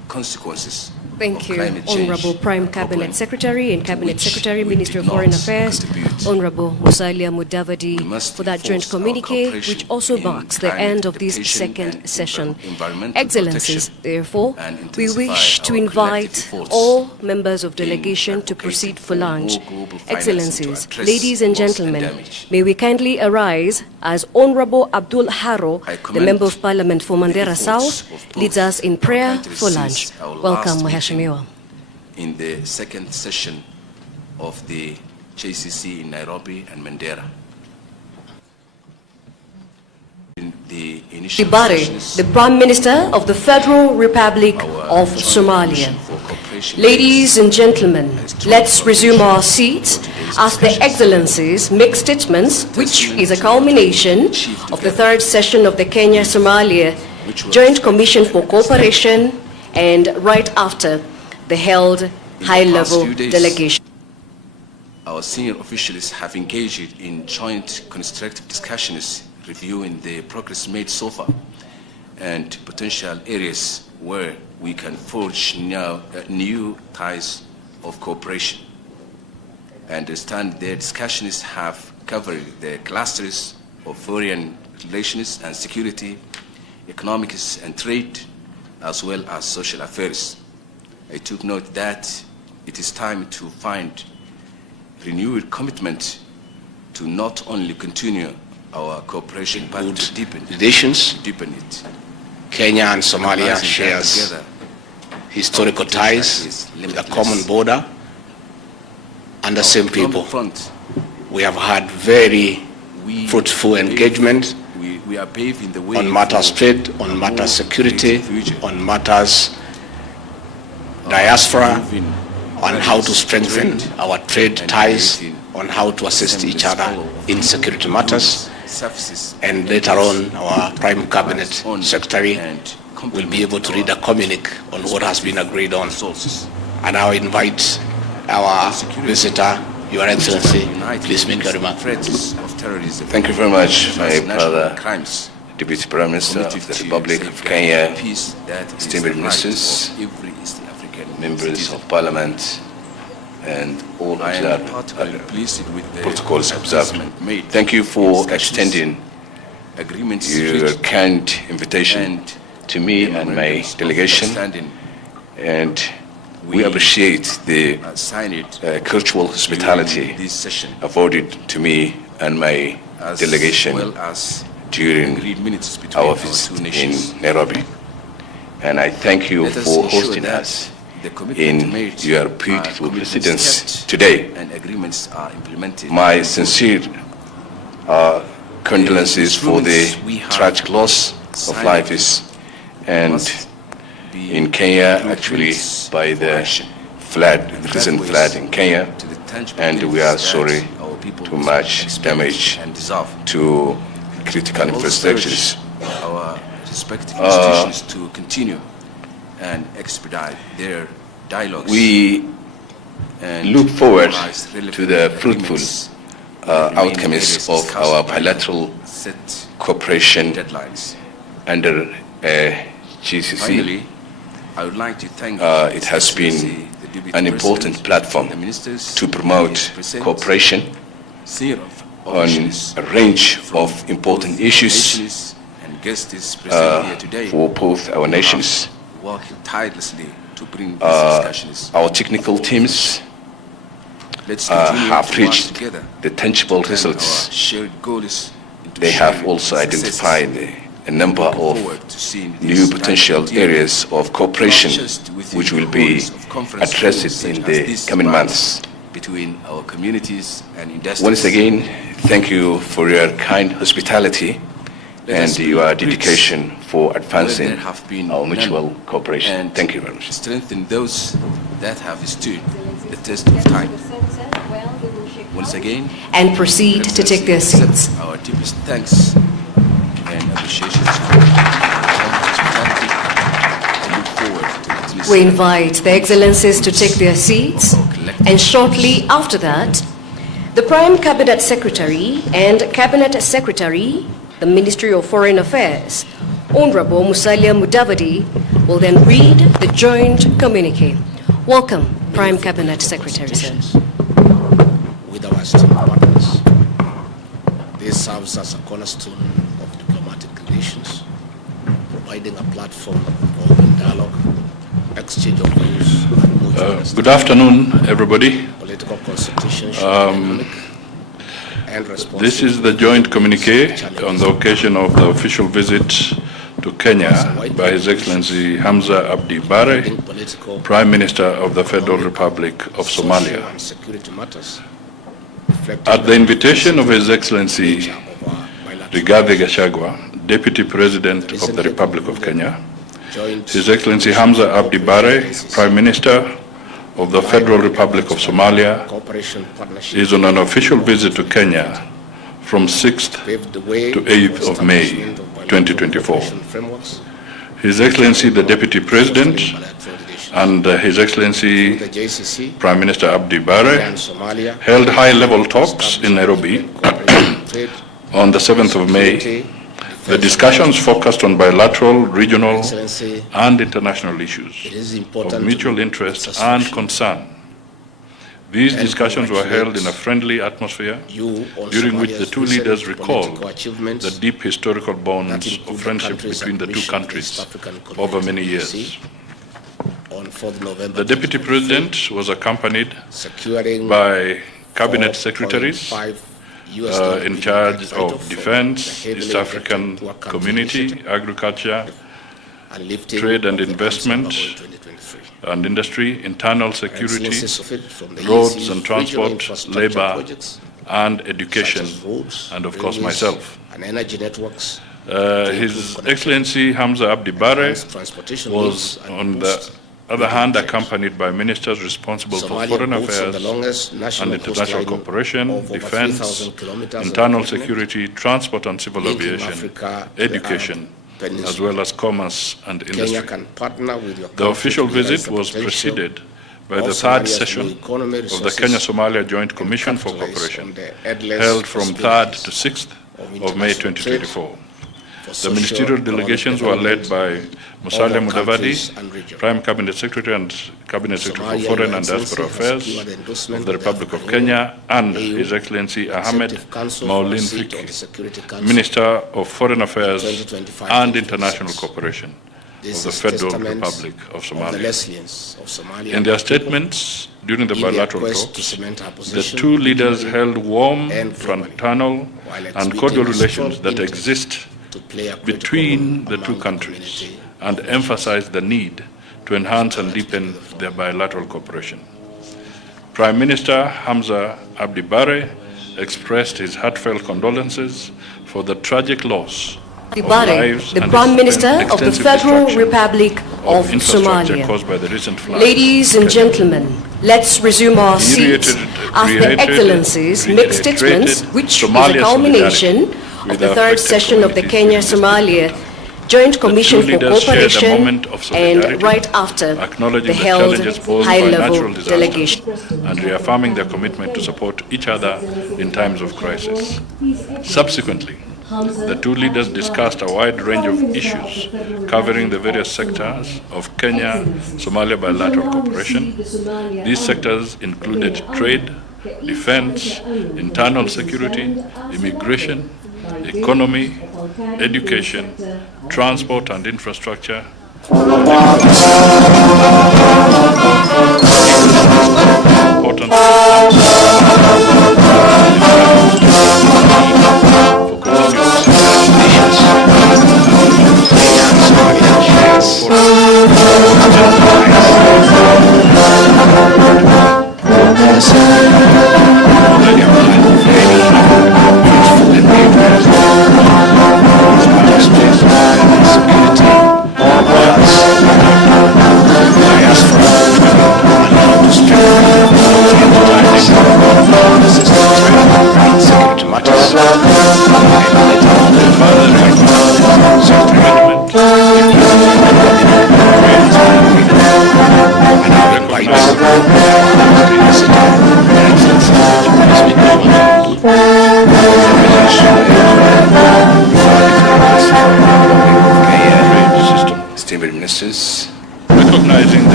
consequences Thank of you, climate change. Honorable Prime Problem Cabinet Secretary and to Cabinet which Secretary, we Minister of did Foreign not Affairs, contribute. Honorable Musalia We Mudavadi, must for that joint enforce our communique, cooperation which also in marks the climate end of this adaptation second and session. environmental Excellencies, protection, therefore, and we intensify wish to our invite collective efforts all members of in delegation to advocating proceed for for lunch. more global financing to Excellencies, address ladies and loss and gentlemen, damage. may we kindly arise as Honorable Abdul Haro, I the commend Member of Parliament for the Mandera efforts South, of both leads us in our prayer countries for since lunch. our Welcome, last meeting Mheshimiwa. in the second session of the JCC in Nairobi and Mandera. In the initial Dibare, sessions, the Prime Minister of the Federal Republic our of joint Somalia. commission for cooperation Ladies and gentlemen, has let's joint resume our coordination seats for today's as the discussions. Excellencies make statements, which is a culmination of the third session of the Kenya-Somalia Joint Commission for Cooperation, and right after the held high-level few days, delegation. Our senior officials have engaged in joint constructive discussions reviewing the progress made so far and potential areas where we can forge new ties of cooperation. I understand their discussions have covered the clusters of foreign relations and security, economics and trade, as well as social affairs. I took note that it is time to find renewed commitment to not only continue our cooperation but to deepen relations. it. Kenya and Somalia Recognizing that shares together, historical our potential ties is with a limitless. common border and the Our same economic people. front, We have had very we fruitful pave- engagement we are paving the way on matters for trade, a on more matters security, creative future. on matters diaspora, Moving on how to values, strengthen trade, our trade and ties, creating on how to assist seamless each other flow of in people, security matters. goods, services, And later on, our Prime Cabinet on Secretary and will be able to read a complement communique on what has been agreed on. resources. And I invite our visitor, Your Excellency, please make a remark. Threats of terrorism. Thank you very much, my transnational brother, crimes. Deputy Prime Minister Committed of the to Republic of safeguard Kenya, peace that is esteemed the right ministers, of every East African members citizen. of Parliament, and all I am observed particularly pleased with the protocols observed. advancement made Thank you in for discussions, extending agreements your reached, kind invitation and to me and my memorandums of delegation, understanding and we appreciate the signed cultural during hospitality this session, afforded to me and my as delegation well as during agreed minutes between our our visit two nations. in Nairobi. And I thank you Let us for ensure hosting that us the commitment made in your are beautiful commitments residence kept today. and agreements are implemented. My sincere condolences for the tragic loss of lives and Must be in Kenya, through actually peace by for the action. flood, the recent Pathways flood in Kenya, to the tangible and we benefits are that sorry our people too much expect damage and deserve. to critical I also infrastructures. urge our respective institutions to continue and expedite their dialogues. We and look forward formalize relevant to the fruitful agreements in the remaining outcomes areas of discussed our by the bilateral set cooperation deadlines. under GCC. Finally, I would like to thank It has His been Excellency, the Deputy an important President, platform the ministers, to promote his presence, cooperation senior on officials a range from of important both issues nations and guests present here today for both our nations. working tirelessly to bring these discussions. Our technical teams Let's continue have to work reached together. the tangible Turn results. our shared goals into They have shared also successes. identified a number Look of forward to seeing new this potential continue, areas of cooperation not just within which the will be halls of conference rooms addressed such in as the this, coming but months. between our communities and industries. Once again, thank you for your kind hospitality Let us and be your rich dedication for where advancing there have been our none, mutual cooperation. and Thank you very much. strengthen those that have stood the test of time. Once again, And proceed to take their accept seats. our deepest thanks and appreciations for your hospitality. I look forward to continuous We invite the Excellencies to take their seats, and shortly after that, the Prime Cabinet Secretary and Cabinet Secretary, the Ministry of Foreign Affairs, Honorable Musalia Mudavadi, will then read the joint communique. Welcome, Prime Cabinet Secretary, sir. With our esteemed partners, this serves as a cornerstone of diplomatic relations, providing a platform for open dialogue, exchange of views, and mutual understanding. Good afternoon, everybody. Political consultation should be dynamic and responsive. This is the joint communique on the occasion of the official visit to Kenya by His Excellency Hamza Abdi Bare, Prime Minister of the Federal Republic of Somalia. At the invitation of His Excellency Rigathi Gachagua, Deputy President of the Republic of Kenya, His Excellency Hamza Abdi Bare, Prime Minister of the Federal Republic of Somalia, is on an official visit to Kenya from 6th to 8th of May 2024. His Excellency the Deputy President and His Excellency Prime Minister Abdi Bare held high-level talks in Nairobi on the 7th of May. The discussions focused on bilateral, regional, and international issues of mutual interest and concern. These discussions were held in a friendly atmosphere, during which the two leaders recalled the deep historical bonds of friendship between the two countries over many years. The Deputy President was accompanied by Cabinet Secretaries in charge of Defense, East African Community, Agriculture, Trade and Investment and Industry, Internal Security, Roads and Transport, Labor and Education, and of course myself. His Excellency Hamza Abdi Bare was on the other hand accompanied by ministers responsible for foreign affairs and international cooperation, defense, internal security, transport and civil aviation, education, as well as commerce and industry. The official visit was preceded by the third session of the Kenya-Somalia Joint Commission for Cooperation, held from 3rd to 6th of May 2024. The ministerial delegations were led by Musalia Mudavadi, Prime Cabinet Secretary and Cabinet Secretary for Foreign and Diaspora Affairs of the Republic of Kenya, and His Excellency Ahmed Maulin Fiki, Minister of Foreign Affairs and International Cooperation of the Federal Republic of Somalia. In their statements during the bilateral talks, the two leaders held warm, fraternal, and cordial relations that exist between the two countries and emphasize the need to enhance and deepen their bilateral cooperation. Prime Minister Hamza Abdi Bare expressed his heartfelt condolences for the tragic loss of lives the and Prime Minister of the extensive Federal destruction Republic of infrastructure Somalia. caused by the recent floods. Ladies and gentlemen, let's resume our seats after Excellency's mixed statements, which is a culmination of the third session of the Kenya-Somalia Joint Commission for Cooperation, and right after the held high-level delegation. And reaffirming their commitment to support each other in times of crisis. Subsequently, the two leaders discussed a wide range of issues covering the various sectors of Kenya-Somalia bilateral cooperation. These sectors included trade, defense, internal security, immigration, economy, education, transport and infrastructure, important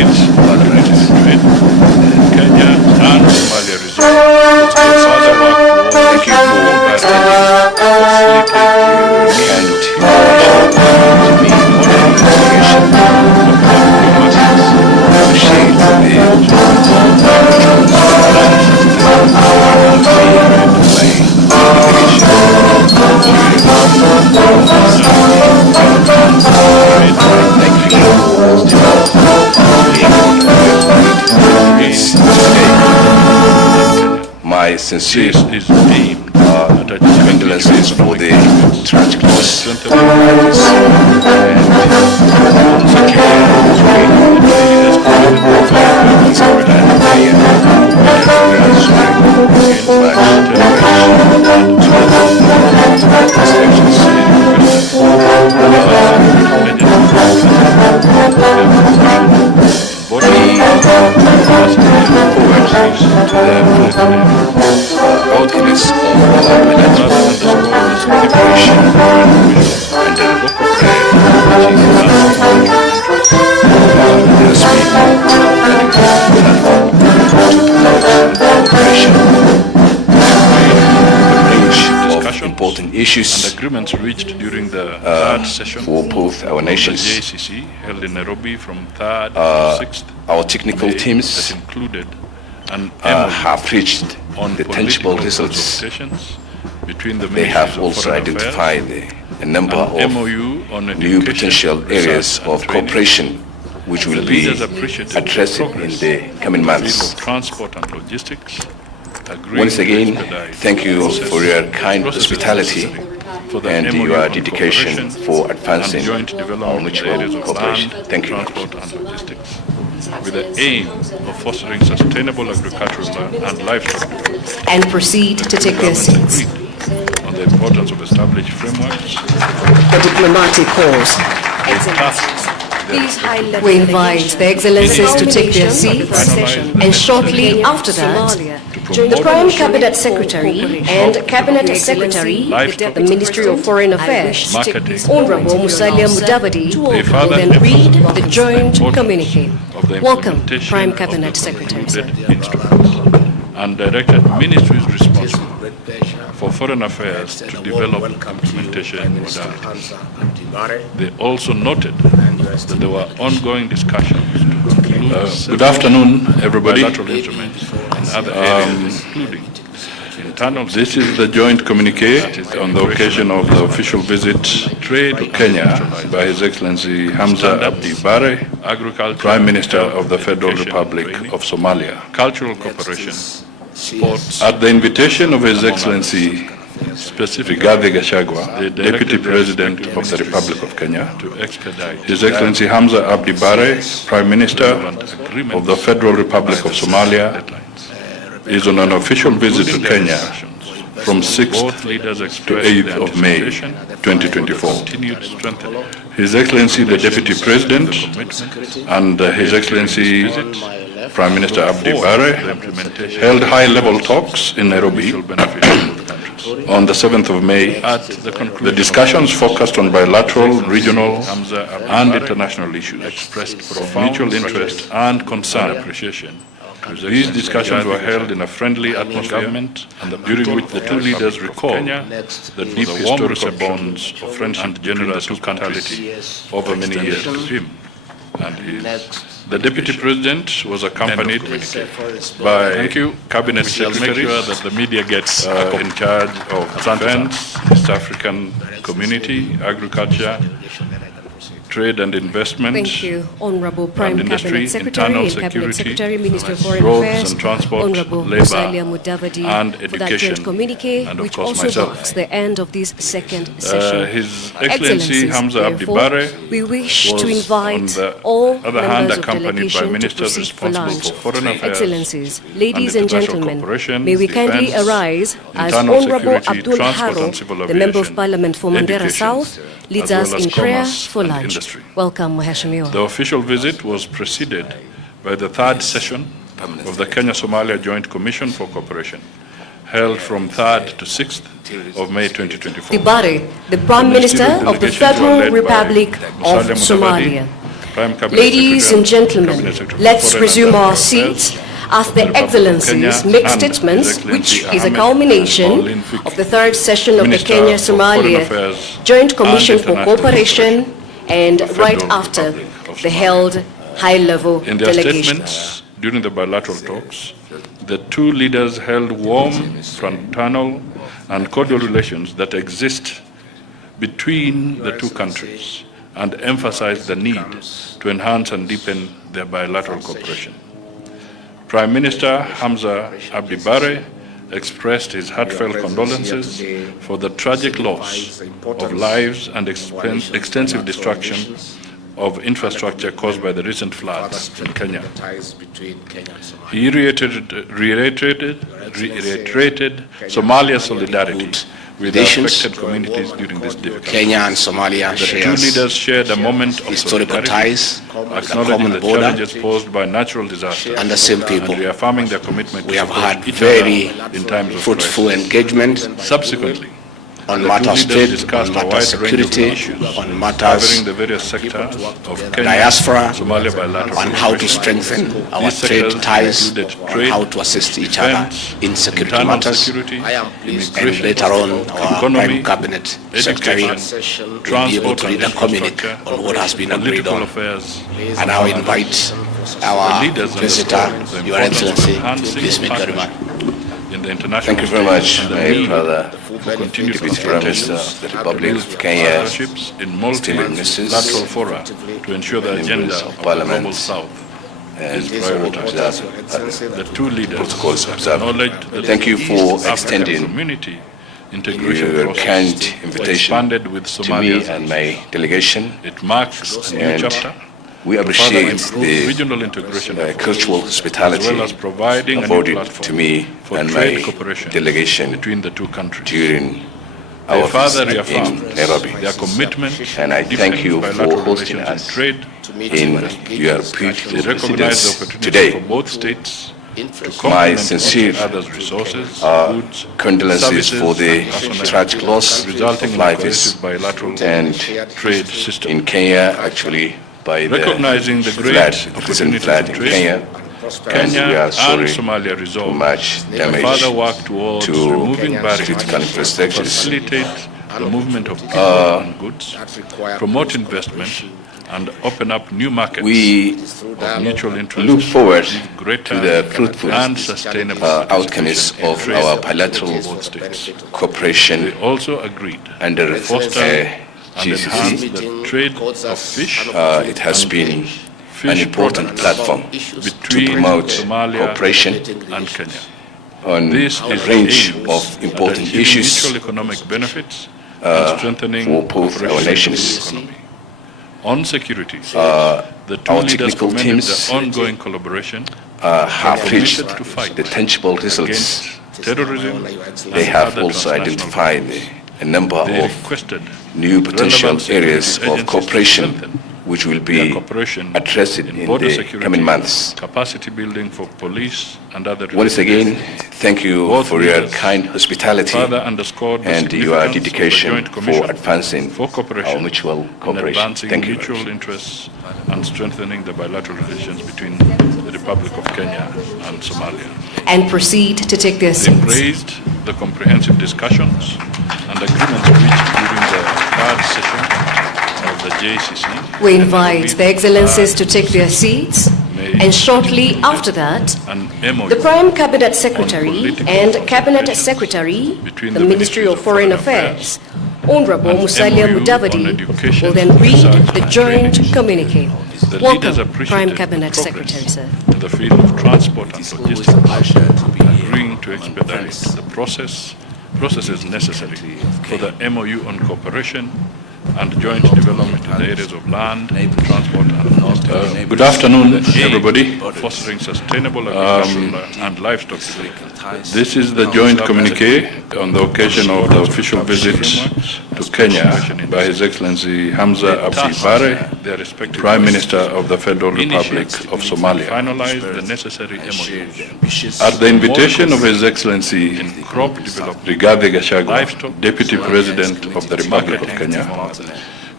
trade Kenya and Somalia resume. Will further work towards Thank you for my sincere condolences for the tragic loss of lives outcomes of bilateral cooperation and the important issues and agreements reached during the third session for both our of the nations. JCC held in Nairobi from 3rd to 6th. Our technical May teams that included an have reached on the tangible political results. consultations between the They ministries have of also foreign identified affairs, a number an of MOU on new education, potential research areas and of training. cooperation which will be Leaders appreciated addressed in progress the coming in the field months. of transport and logistics. agreeing Once to again, expedite thank you process- for your kind processes hospitality for the and MOU your on dedication cooperation for and advancing joint our development in the mutual areas of cooperation. land, Thank you. transport and logistics, with the aim of fostering sustainable agricultural and livestock development. And proceed to take their Governments seats. agreed on the importance of established frameworks. The diplomatic pause. We invite the Excellencies to take their seats, and shortly after that, the Prime Cabinet Secretary and Cabinet Secretary, the Ministry of Foreign Affairs, Marketing. Honorable Musalia Mudavadi, will further then read emphasize the joint communique. Of the Welcome, implementation Prime of Cabinet the Secretary, sir. concluded instruments, and directed ministries responsible for foreign affairs to develop implementation modalities. They also noted that there were ongoing discussions to conclude Good afternoon, everybody. bilateral instruments in other areas, including internal. This is the joint communique on the occasion of the official visit trade to Kenya by His Excellency Hamza Abdi Bare, agriculture, Prime Minister of the Federal education, Republic training, of Somalia. cultural cooperation, sports, At the invitation of His Excellency specific Rigathi Gachagua, They Deputy directed their President respective of the ministries Republic of Kenya, to expedite His Excellency Hamza Abdi Bare, Prime Minister of the Federal Republic of Somalia, is on an official visit to Kenya from 6th Both leaders to expressed 8th their of May anticipation 2024. continued strengthening His Excellency the Deputy President and His Excellency Prime Minister Abdi Bare held high-level talks in Nairobi on the 7th of May. at the conclusion. The discussions focused on bilateral, regional, Hamza and Abdi international issues expressed of profound mutual interest and concern. appreciation. These discussions were held in a friendly atmosphere, during which the two leaders recalled the deep historical bonds of friendship between the two countries over many years. Him and his The Deputy President was accompanied by Cabinet We shall make Secretaries sure that the media gets in charge of defense, East African community, agriculture, trade and investment, Thank you, Honorable Prime industry, Cabinet Secretary internal and Cabinet security, Secretary, Minister of Foreign roads Affairs, and transport, Honorable labor, Musalia Mudavadi, and for that education, joint communique, and of which course also myself. marks the end of this second session. His Excellency Excellencies, Hamza Abdi therefore, Bare we wish was to invite on the all other hand members of accompanied by delegation to ministers proceed for responsible lunch. for foreign affairs, Excellencies, ladies and international gentlemen, cooperation, may we kindly defense, arise as internal Honorable security, Abdul transport Haro, and civil the Member of aviation, Parliament for Mandera education, South, leads as us well as in prayer commerce for and lunch. industry. Welcome, Mheshimiwa. The official visit was preceded by the third session of the Kenya-Somalia Joint Commission for Cooperation, held from 3rd to 6th of May 2024. Dibare, the Prime The Minister distinguished of the delegations were Federal led by Republic of Musalia Mudavadi, Somalia, Prime Cabinet Ladies Secretary and gentlemen, Cabinet Secretary let's for resume Foreign our Affairs seats as the of the Republic of Excellencies Kenya make and statements, His Excellency which is a Ahmed culmination Pauline Fiki, of the third session of the Minister for Foreign Kenya-Somalia Affairs Joint and Commission for International Cooperation, and of the right Federal after Republic of the Somalia. held high-level In their delegation. statements during the bilateral talks, the two leaders held warm, fraternal, and cordial relations that exist between the two countries and emphasized the need to enhance and deepen their bilateral cooperation. Prime Minister Hamza Abdi Bare expressed his heartfelt condolences for the tragic loss of lives and extensive destruction of infrastructure caused by the recent floods in Kenya. He reiterated Somalia's solidarity with the affected communities during this difficult time. Kenya and Somalia The two share leaders shared a moment of historical solidarity, ties, acknowledging common the border, challenges posed by natural disasters and the same people. and reaffirming their commitment We to have support had each very other in times of fruitful crisis. engagement Subsequently, on the matters two leaders trade, discussed on a matters wide range of security, issues on matters covering the various sectors of Kenya, diaspora, Somalia bilateral on how to cooperation. strengthen our These trade sectors ties, included on trade, how to assist each other defense, in security internal matters, security, and immigration, later on our economy, Prime Cabinet Secretary education, will be able transport to and read a communique infrastructure, on what has been agreed political on. affairs, And I will invite our leaders Visitor, underscored the Your importance of Excellency, enhancing please make your remark. in the international Thank you very stage much, and the my need brother, for continued Deputy Prime Minister of the Republic of Kenya, partnerships in ministers, multilateral fora to ensure the agenda members of of the Parliament, Global South and is prioritized. The two leaders protocols observed. acknowledged that Thank you the for East African extending community integration your process kind invitation expanded with to me Somalia. and my delegation. It marks a new And chapter we to further appreciate improve the regional integration cultural as hospitality well as providing a new afforded platform to me for and trade my cooperation delegation between the two countries. during They our further visit reaffirmed in Nairobi. their commitment And I to thank deepen you for bilateral hosting relations us in trade. in your They beautiful recognize the residence opportunity today. for both states to My complement sincere each other's resources, goods, condolences services, for the and personnel, tragic loss resulting of in a lives cohesive bilateral and trade system. in Kenya, actually, by Recognizing the great flood, the recent opportunities flood in in trade, Kenya. And we Kenya are and sorry Somalia for resolved much to damage further work towards to removing barriers, critical infrastructures. facilitate the movement of people and goods, promote investment, and open up new markets We of mutual interest, look forward greater to the fruitful and sustainable outcomes participation in of trade our for bilateral both states. cooperation They also agreed under to foster and enhance GCC. the trade of fish, It has been an fish important products platform between to promote Somalia cooperation and Kenya. on This a is range aimed of at important achieving issues mutual economic benefits and strengthening for both cooperation our in the nations. economy. On security, the two our leaders technical commended teams the ongoing collaboration have reached committed to fight the tangible results. against terrorism. They and have other also transnational identified crimes. a number They of requested new potential relevant security areas of agencies to cooperation strengthen which will their be cooperation addressed in in border the security, coming months. capacity building for police and other Once again, thank you Both for your leaders kind hospitality further underscored the and your significance of the dedication Joint Commission for advancing for cooperation our mutual in cooperation. advancing Thank you. mutual interests and strengthening the bilateral relations between the Republic of Kenya and Somalia. And proceed to take their They seats. praised the comprehensive discussions and agreements reached during the third session of the JCC. We invite the Excellencies to take their seats, and shortly after that, An MOU the Prime Cabinet Secretary political and Cabinet cooperation Secretary, between the the Ministry of Ministries of Foreign Foreign Affairs, Honorable and Musalia MOU on Mudavadi, education, will then read research the and joint training. communique. The leaders Welcome, appreciated Prime the Cabinet progress Secretary, sir. in the field of transport and logistics, agreeing to expedite the processes necessary for the MOU on cooperation and joint development in the areas of land, transport, and logistics. Good afternoon, everybody. Fostering sustainable agriculture and livestock development. This is the joint communique on the occasion of the official visit to Kenya by His Excellency Hamza Abdi Bare, Their respective Prime Minister of the Federal Republic of Somalia. finalize the necessary MOUs. At the invitation of His Excellency Crop development, Rigathi Gachagua, Deputy President of the Republic of Kenya,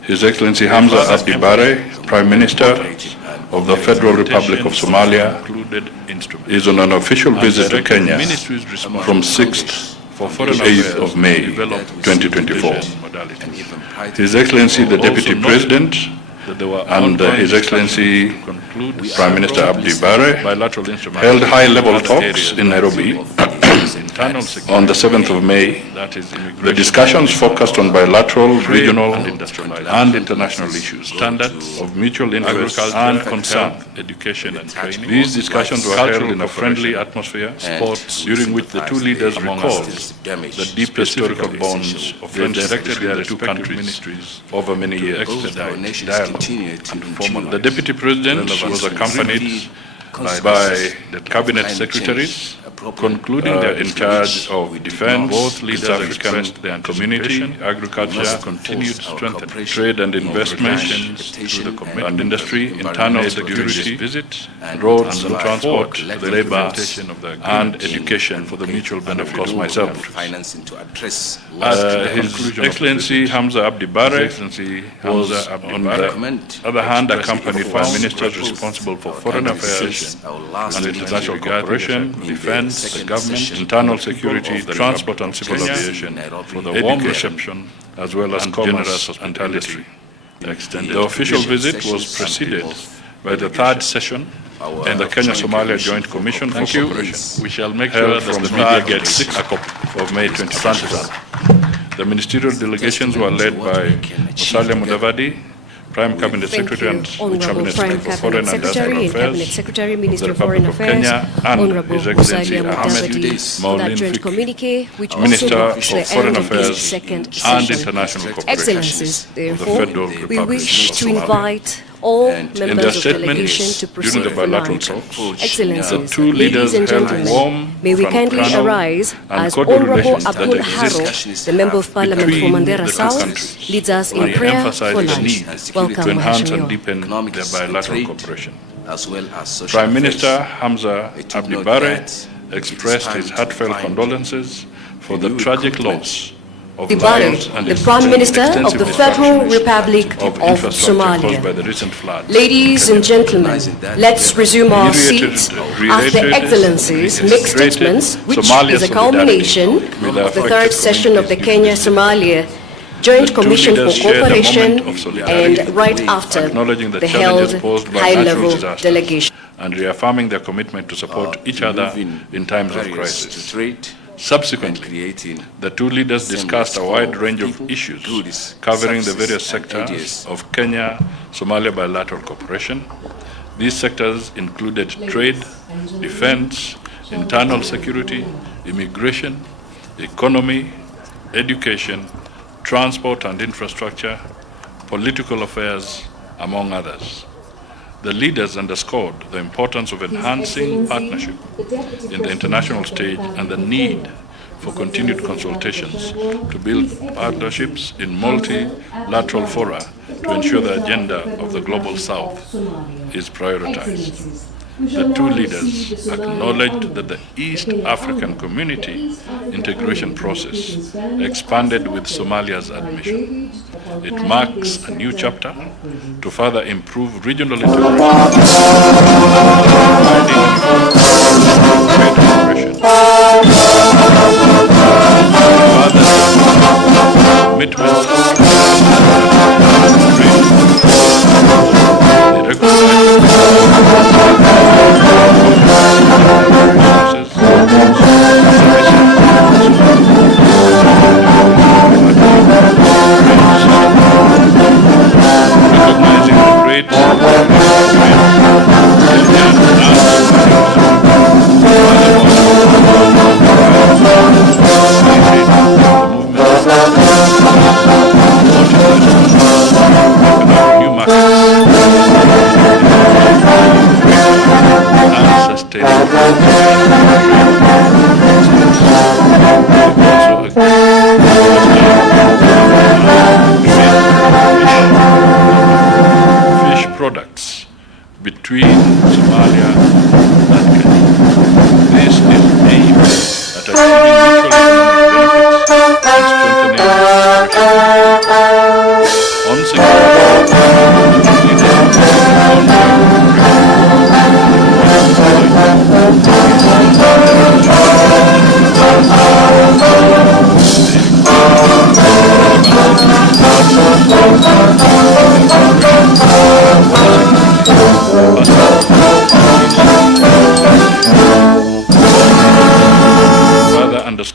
His Excellency Hamza Abdi Bare, Prime Minister of the Federal Republic of Somalia, is on an official visit to Kenya from 6th to 8th of May 2024. His Excellency the Deputy President and His Excellency Prime Minister Abdi Bare held high-level talks in Nairobi on the 7th of May. The discussions focused on bilateral, regional, and international issues, standards of mutual interest and concern, education and training. These discussions were held in a friendly atmosphere, during which the two leaders recalled the deep historical bonds of directed the two countries over many years. The Deputy President was accompanied by the Cabinet Secretaries, concluding they're in charge of defense. Both leaders expressed their community, agriculture, continued strengthening, trade and investment, and industry, internal security, roads and transport, labor, and education for the mutual benefit. Of course, myself. His Excellency Hamza Abdi Bare was, on the other hand, accompanied by ministers responsible for foreign affairs and international cooperation, defense, the government, internal security, the transport and civil aviation, for the warm reception as well as generous hospitality. The official visit was preceded by the third session in the Kenya-Somalia Joint Commission for Cooperation. We shall make sure that the media gets a copy of May 2020. The ministerial delegations were led by Musalia Mudavadi, Prime Cabinet Secretary and Cabinet Secretary for Foreign and Industrial Affairs, Secretary, Minister the of Foreign Republic of Affairs, Kenya, and Honorable His Excellency Musalia Ahmed Mudavadi, for that Maulin joint Fiki, communique, which Minister also marks for the Foreign end of this Affairs second and session. International Cooperation Excellencies, of the therefore, Federal we Republic wish of to Somalia. invite all In their members of statements delegation to during proceed the for bilateral lunch. talks, Excellencies, the two leaders ladies and held gentlemen, warm, may we kindly fraternal, arise and as cordial Honorable relations that Abdul exist Haro, the Member of Parliament for between Mandera the two South, countries, leads us in and prayer emphasize for the lunch. need Welcome, to enhance and Maheshimiwa. deepen their bilateral cooperation. as well as social Prime affairs. Minister Hamza It took Abdi note Bare that expressed it is his time to heartfelt find condolences for the renewed tragic commitment loss of Abdi lives Bare, and the Prime Minister of extensive the Federal destruction Republic of of infrastructure caused by Somalia. the recent floods. Ladies and gentlemen, let's resume our seats after Excellencies' mixed statements, which is a culmination of the third session of the Kenya-Somalia Joint Commission for Cooperation, and right after acknowledging the the challenges held posed by high-level natural disasters delegation. and reaffirming their commitment to support each other in times of crisis. Subsequently, the two leaders discussed a wide range of issues covering the various sectors of Kenya-Somalia bilateral cooperation. These sectors included trade, defense, internal security, immigration, economy, education, transport and infrastructure, political affairs, among others. The leaders underscored the importance of enhancing partnership in the international stage and the need for continued consultations to build partnerships in multilateral fora to ensure the agenda of the Global South is prioritized. The two leaders acknowledged that the East African Community integration process expanded with Somalia's admission. It marks a new chapter to further improve regional integration, providing commitment recognizing the great new market and sustainable fish products between Somalia and Kenya. This is aimed at achieving mutual economic benefits and strengthening cooperation on security.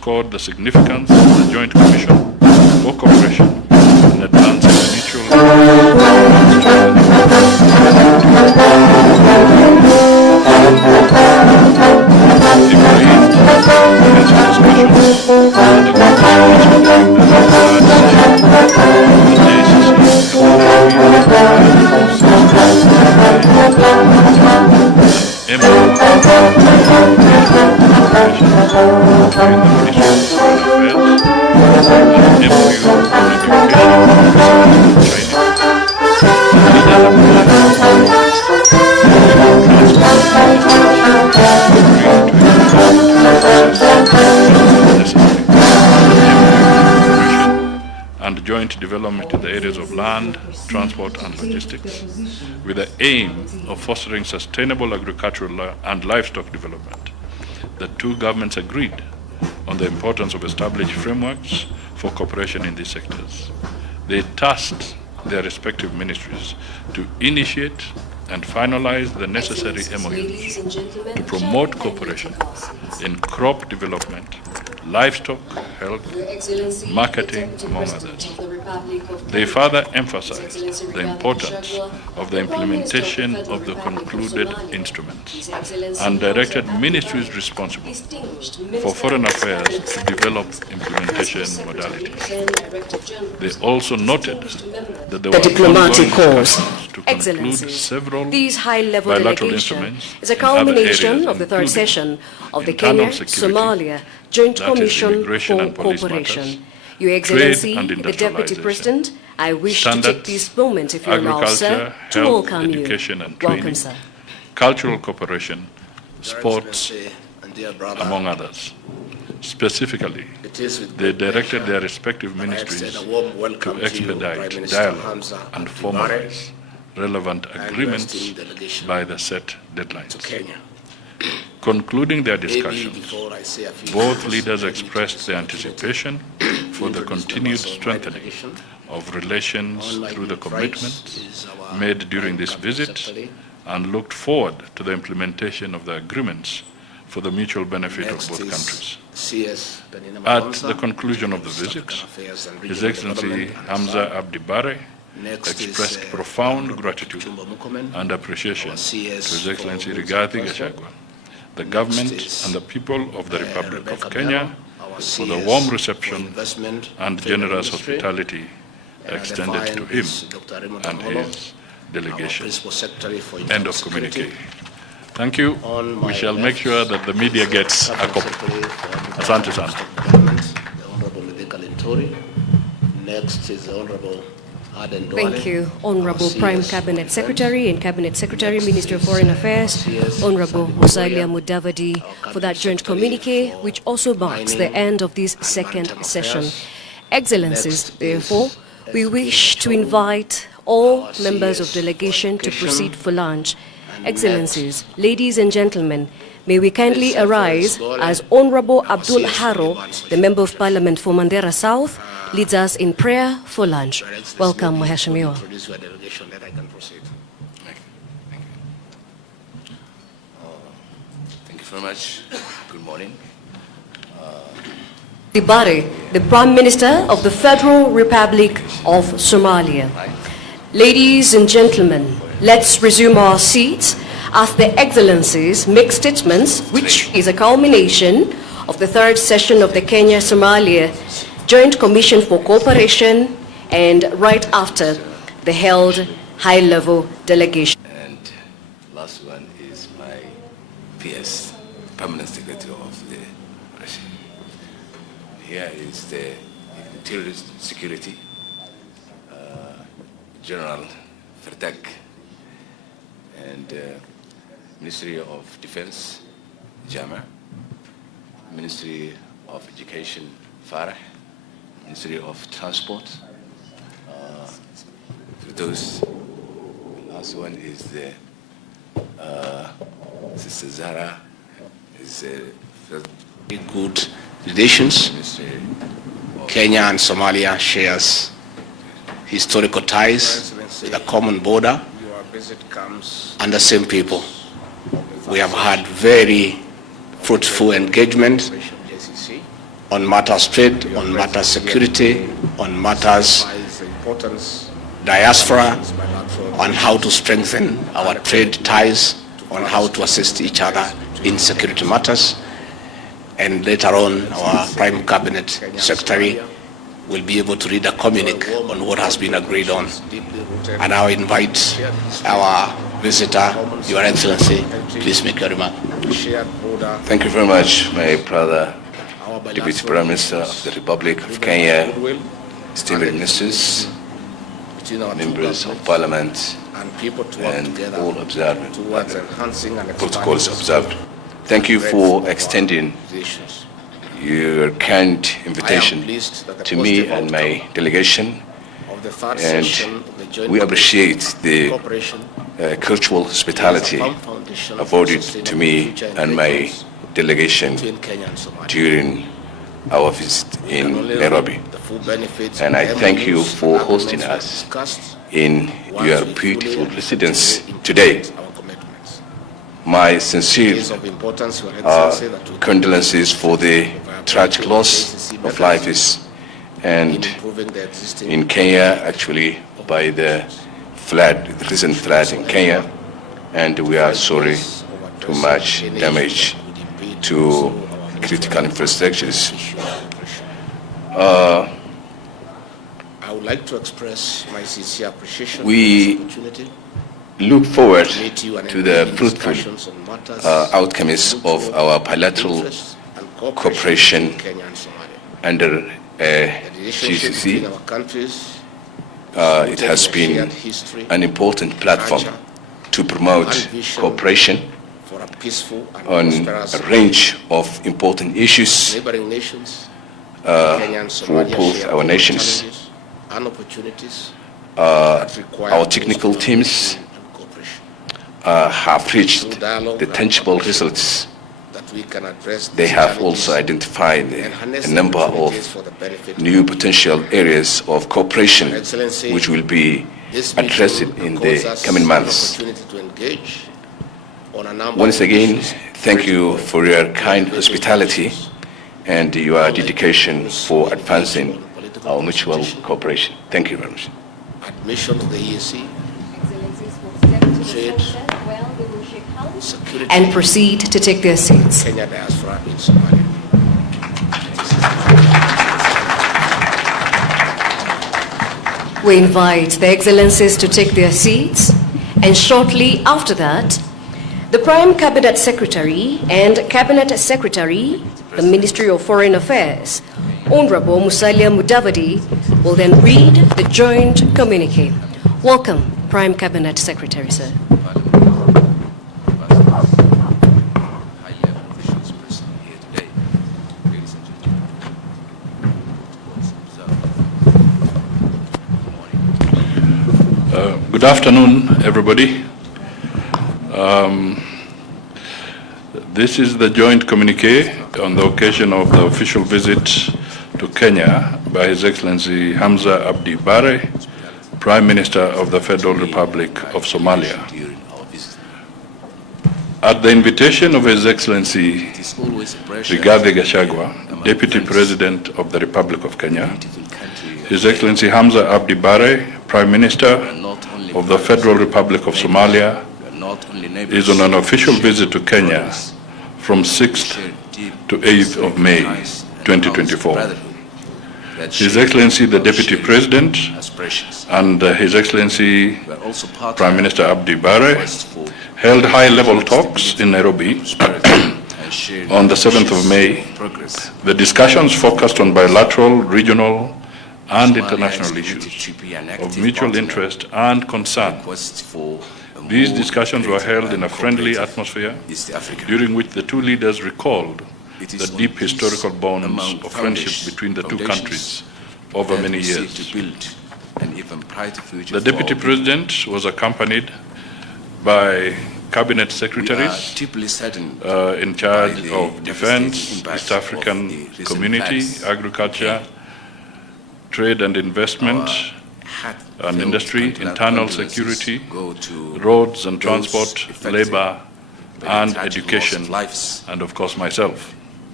underscored the significance of the Joint Commission for Cooperation in advancing mutual and joint development in the areas of land, transport and logistics, with the aim of fostering sustainable agricultural and livestock development. The two governments agreed on the importance of established frameworks for cooperation in these sectors. They tasked their respective ministries to initiate and finalize the necessary MOUs to promote cooperation in crop development, livestock health, marketing, among others. They further emphasized the importance of the implementation of the concluded instruments and directed ministries responsible for foreign affairs to develop implementation modalities. They also noted that there were ongoing discussions to conclude several these high-level bilateral delegation instruments is a in other culmination areas, of the third including session of the internal Kenya security, Somalia Joint that is Commission immigration for and police Cooperation. matters, Your Excellency, and the Deputy industrialization, President, I wish to take standards, this moment, if you allow, agriculture, sir, to health, welcome you. education and Welcome, training, sir. cultural cooperation, sports, and dear brother, among others. Specifically, it is with they great directed pleasure their respective that I ministries extend a warm welcome to to you, Prime expedite Minister dialogue Hamza and Abdi formalize relevant and your agreements esteemed delegation by the set to deadlines. Kenya. Concluding their Maybe discussions, before I say a few both words, leaders let me expressed take their this anticipation for the continued strengthening of relations through the commitments made during this visit and looked forward to the implementation of the agreements for the mutual benefit of both countries. At the conclusion of the visit, His Excellency Hamza Abdi Bare expressed profound gratitude and appreciation to His Excellency Rigathi Gachagua, the government and the people of the Republic of Kenya for the warm reception and generous hospitality extended to him and his delegation. End of communique. Thank you. We shall make sure that the media gets a copy. Asante sana. The Honorable Rebecca Lintori. Next is the Honorable Aden Duale. Thank you, Honorable Prime Cabinet Secretary and Cabinet Secretary, Minister of Foreign Affairs, Honorable Musalia Mudavadi, for that joint communique, which also marks the end of this second session. Excellencies, therefore, we wish to invite all members of delegation to proceed for lunch. Excellencies, ladies and gentlemen, may we kindly arise as Honorable Abdul Haro, the Member of Parliament for Mandera South, leads us in prayer for lunch. Welcome, Mheshimiwa. Introduce your delegation, then I can proceed. Thank you very much. Good morning. Dibare, the Prime Minister of the Federal Republic of Somalia. Ladies and gentlemen, let's resume our seats as the Excellencies make statements, which is a culmination of the third session of the Kenya-Somalia Joint Commission for Cooperation, and right after the held high-level delegation. And last one is my PS, Permanent Secretary of the Federation. Here is the Interior Security, General Fertak, and Ministry of Defense, Jama, Ministry of Education, Farah, Ministry of Transport. For those, the last one is the Sister Zara, is Very good relations. Kenya and Somalia shares historical ties with a common border and the same people. We have had very fruitful engagement on matters trade, on matters security, on matters diaspora, on how to strengthen our trade ties, on how to assist each other in security matters. And later on, our Prime Cabinet Secretary will be able to read a communique on what has been agreed on. And I invite our visitor, Your Excellency, please make your remark. Thank you very much, my brother, Deputy Prime Minister of the Republic of Kenya, esteemed ministers, members of Parliament, and all observant, protocols observed. Thank you for extending your kind invitation to me and my delegation, and we appreciate the cultural hospitality afforded to me and my delegation during our visit in Nairobi. And I thank you for hosting us in your beautiful residence today. My sincere condolences for the tragic loss of lives and in Kenya, actually, by the flood, the recent flood in Kenya, and we are sorry too much damage to critical infrastructures. I would like to express my sincere appreciation we for this opportunity. Look forward to the fruitful outcomes of our bilateral cooperation under GCC. It has been an important platform to promote cooperation on a range of important issues for both our nations. Our technical teams have reached the tangible results. They have also identified a number of new potential areas of cooperation which will be addressed in the coming months. Once again, thank you for your kind hospitality and your dedication for advancing our mutual cooperation. Thank you very much. Admission to the EAC, trade, security, And proceed to take their seats. Kenya diaspora in Somalia. We invite the Excellencies to take their seats, and shortly after that, the Prime Cabinet Secretary and Cabinet Secretary, the Ministry of Foreign Affairs, Honorable Musalia Mudavadi, will then read the joint communique. Welcome, Prime Cabinet Secretary, sir. Good afternoon, everybody. This is the joint communique on the occasion of the official visit to Kenya by His Excellency Hamza Abdi Bare, Prime Minister of the Federal Republic of Somalia. At the invitation of His Excellency Rigathi Gachagua, Deputy President of the Republic of Kenya, His Excellency Hamza Abdi Bare, Prime Minister of the Federal Republic of Somalia, is on an official visit to Kenya from 6th to 8th of May 2024. His Excellency the Deputy President and His Excellency Prime Minister Abdi Bare held high-level talks in Nairobi on the 7th of May. The discussions focused on bilateral, regional, and international issues of mutual interest and concern. These discussions were held in a friendly atmosphere, during which the two leaders recalled the deep historical bonds of friendship between the two countries over many years. The Deputy President was accompanied by Cabinet Secretaries in charge of Defense, East African Community, Agriculture, Trade and Investment, and Industry, Internal Security, Roads and Transport, Labor, and Education, and of course myself.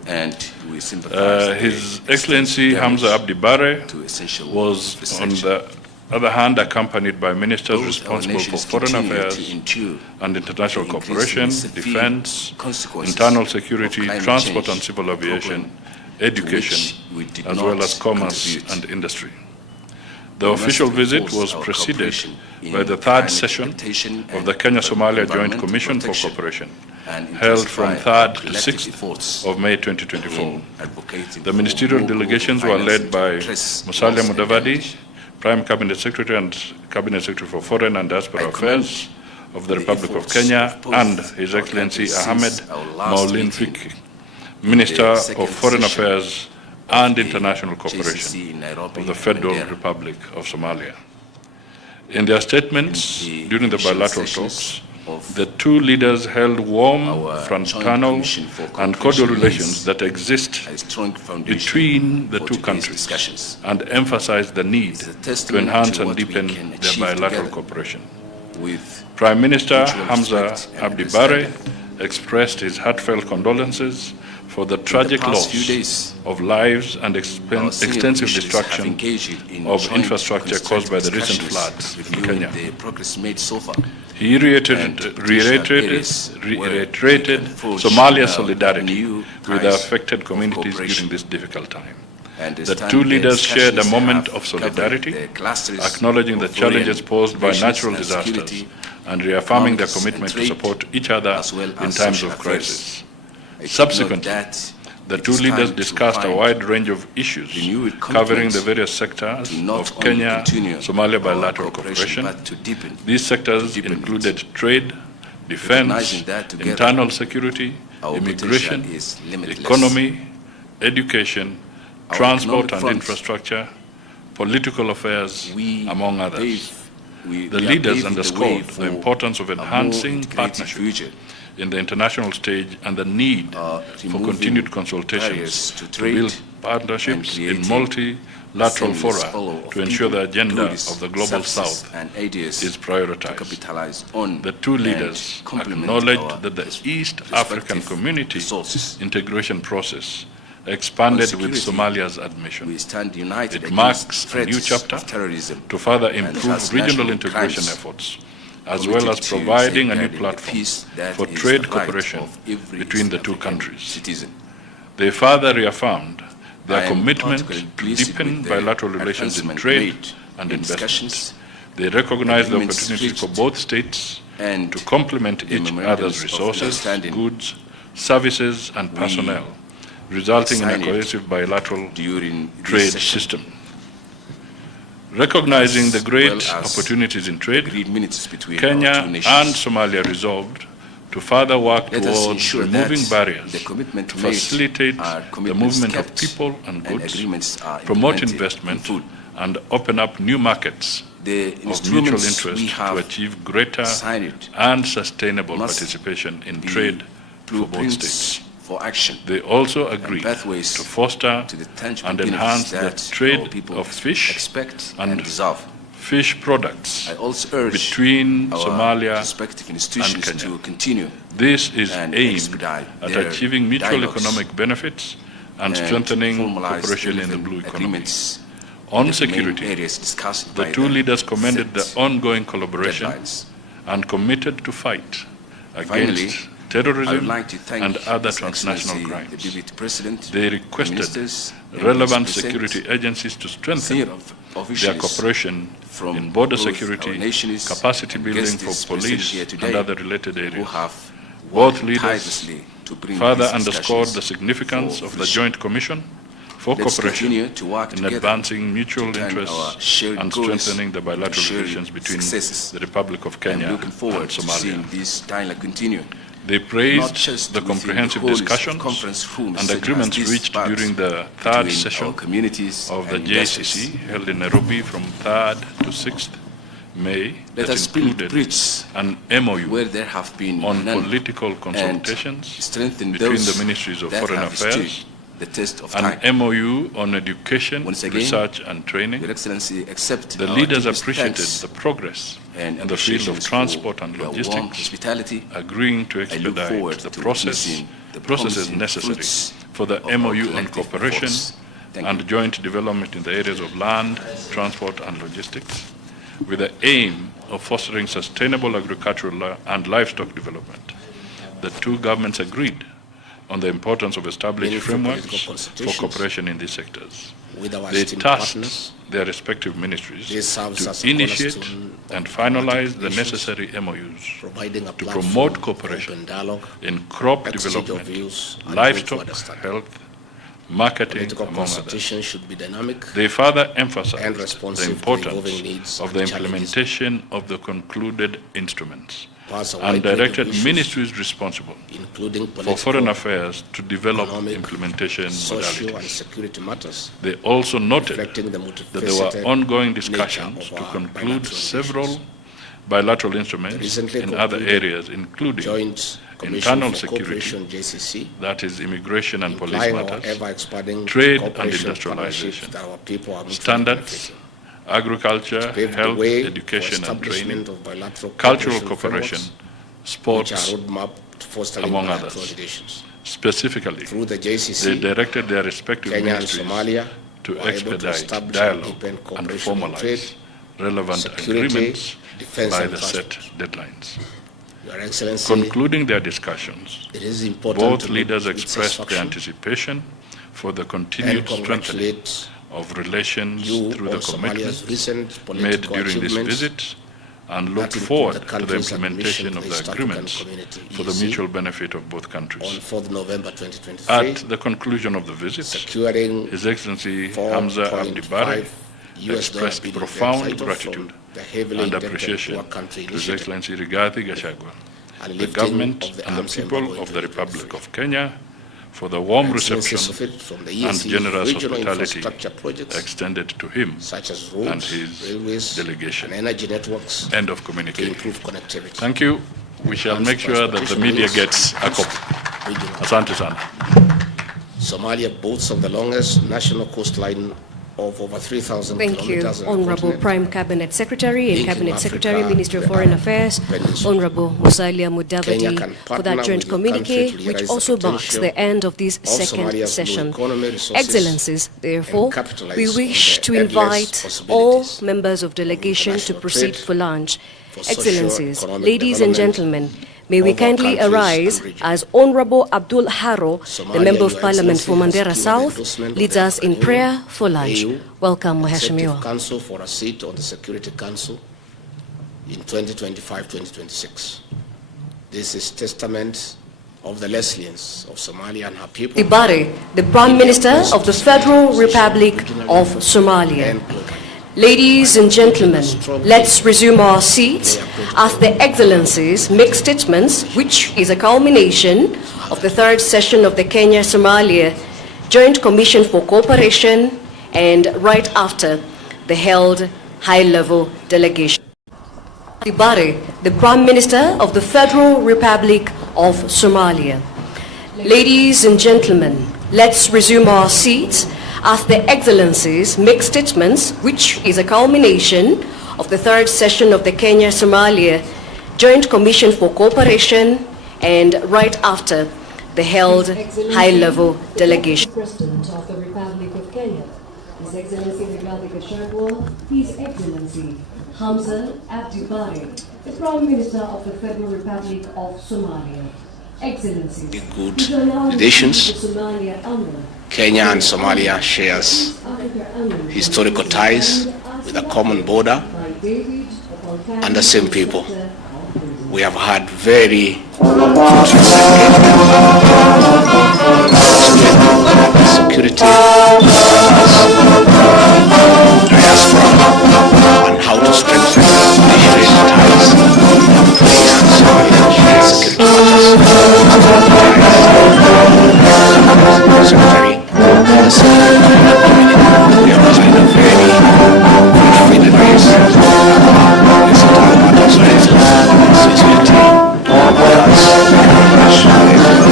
And we sympathize His Excellency Hamza Abdi Bare was, on the other hand, accompanied by ministers responsible for foreign affairs and international cooperation, defense, internal security, transport and civil aviation, education, as well as commerce and industry. The official visit was preceded by the third session of the Kenya-Somalia Joint Commission for Cooperation, held from 3rd to 6th of May 2024. The ministerial delegations were led by Musalia Mudavadi, Prime Cabinet Secretary and Cabinet Secretary for Foreign and Diaspora Affairs of the Republic of Kenya, and His Excellency Ahmed Maulin Fiki, Minister of Foreign Affairs and International Cooperation of the Federal Republic of Somalia. In their statements during the bilateral talks, the two leaders held warm, fraternal, and cordial relations that exist between the two countries and emphasized the need to enhance and deepen their bilateral cooperation. Prime Minister Hamza Abdi Bare expressed his heartfelt condolences for the tragic loss of lives and extensive destruction of infrastructure caused by the recent floods in Kenya. He reiterated Somalia's solidarity with the affected communities during this difficult time. The two leaders shared a moment of solidarity, acknowledging the challenges posed by natural disasters and reaffirming their commitment to support each other in times of crisis. Subsequently, the two leaders discussed a wide range of issues covering the various sectors of Kenya-Somalia bilateral cooperation. These sectors included trade, defense, internal security, immigration, economy, education, transport and infrastructure, political affairs, among others. The leaders underscored the importance of enhancing partnership in the international stage and the need for continued consultations to build partnerships in multilateral fora to ensure the agenda of the Global South is prioritized. The two leaders acknowledged that the East African Community integration process expanded with Somalia's admission. It marks a new chapter to further improve regional integration efforts, as well as providing a new platform for trade cooperation between the two countries. They further reaffirmed their commitment to deepen bilateral relations in trade and investment. They recognized the opportunities for both states to complement each other's resources, goods, services, and personnel, resulting in a cohesive bilateral trade system. Recognizing the great opportunities in trade, Kenya and Somalia resolved to further work towards removing barriers to facilitate the movement of people and goods, promote investment, and open up new markets of mutual interest to achieve greater and sustainable participation in trade for both states. They also agreed to foster and enhance the trade of fish and fish products between Somalia and Kenya. This is aimed at achieving mutual economic benefits and strengthening cooperation in the blue economy. On security, the two leaders commended the ongoing collaboration and committed to fight against terrorism and other transnational crimes. They requested relevant security agencies to strengthen their cooperation in border security, capacity building for police and other related areas. Both leaders further underscored the significance of the Joint Commission for cooperation in advancing mutual interests and strengthening the bilateral relations between the Republic of Kenya and Somalia. They praised the comprehensive discussions and agreements reached during the third session of the JCC held in Nairobi from 3rd to 6th May that included an MOU on political consultations between the Ministries of Foreign Affairs, an MOU on education, research and training. The leaders appreciated the progress in the field of transport and logistics, agreeing to expedite the processes necessary for the MOU on cooperation and joint development in the areas of land, transport, and logistics, with the aim of fostering sustainable agricultural and livestock development. The two governments agreed on the importance of establishing frameworks for cooperation in these sectors. They tasked their respective ministries to initiate and finalize the necessary MOUs to promote cooperation in crop development, livestock health, marketing, among others. Should be dynamic. They further emphasized the importance of the implementation of the concluded instruments and directed ministries responsible for foreign affairs to develop implementation modalities. They also noted that there were ongoing discussions to conclude several bilateral instruments in other areas, including internal security, that is immigration and police matters, trade and industrialization, standards, agriculture, health, education and training, cultural cooperation, sports, among others. Specifically, they directed their respective ministries to expedite dialogue and formalize relevant agreements by the set deadlines. Concluding their discussions, both leaders expressed their anticipation for the continued strengthening of relations through the commitments made during this visit and looked forward to the implementation of the agreements for the mutual benefit of both countries. On 4th November 2023, at the conclusion of the visit, His Excellency Hamza Abdi Bare expressed profound gratitude and appreciation to His Excellency Rigathi Gachagua, the government and the people of the Republic of Kenya for the warm reception and generous hospitality extended to him and his delegation. End of communique. Thank you. We shall make sure that the media gets a copy. Asante sana. Somalia boasts of the longest national coastline of over 3,000 Thank you, kilometers. Honorable Prime Cabinet Secretary and Cabinet Secretary, Minister of Foreign Affairs, Honorable Musalia Mudavadi, for that joint communique, which also marks the end of this second session. Excellencies, therefore, we wish to invite all members of delegation to proceed for lunch. Excellencies, ladies and gentlemen, may we kindly arise as Honorable Abdul Haro, the Member of Parliament for Mandera South, leads us in prayer for lunch. Welcome, Mheshimiwa. Council for a seat on the Security Council in 2025-2026. This is testament of the resilience of Somalia and her people. Bare, the Prime Minister of the Federal Republic of Somalia. Ladies and gentlemen, let's resume our seats as the Excellencies make statements, which is a culmination of the third session of the Kenya-Somalia Joint Commission for Cooperation and right after the held high-level delegation. Bare, the Prime Minister of the Federal Republic of Somalia. Ladies and gentlemen, let's resume our seats as the Excellencies make statements, which is a culmination of the third session of the Kenya-Somalia Joint Commission for Cooperation and right after the held high-level delegation. President of the Republic of Kenya, His Excellency Rigathi Gachagua, His Excellency Hamza Abdi Bare, the Prime Minister of the Federal Republic of Somalia. Excellencies, Good relations. Kenya and Somalia shares historical ties with a common border and the same people. We have had very security diaspora and how to strengthen the ties. Kenya and Somalia share security matters. Secretary, we have had a very fruitful relationship. This entire matters raised security. Thank you very much.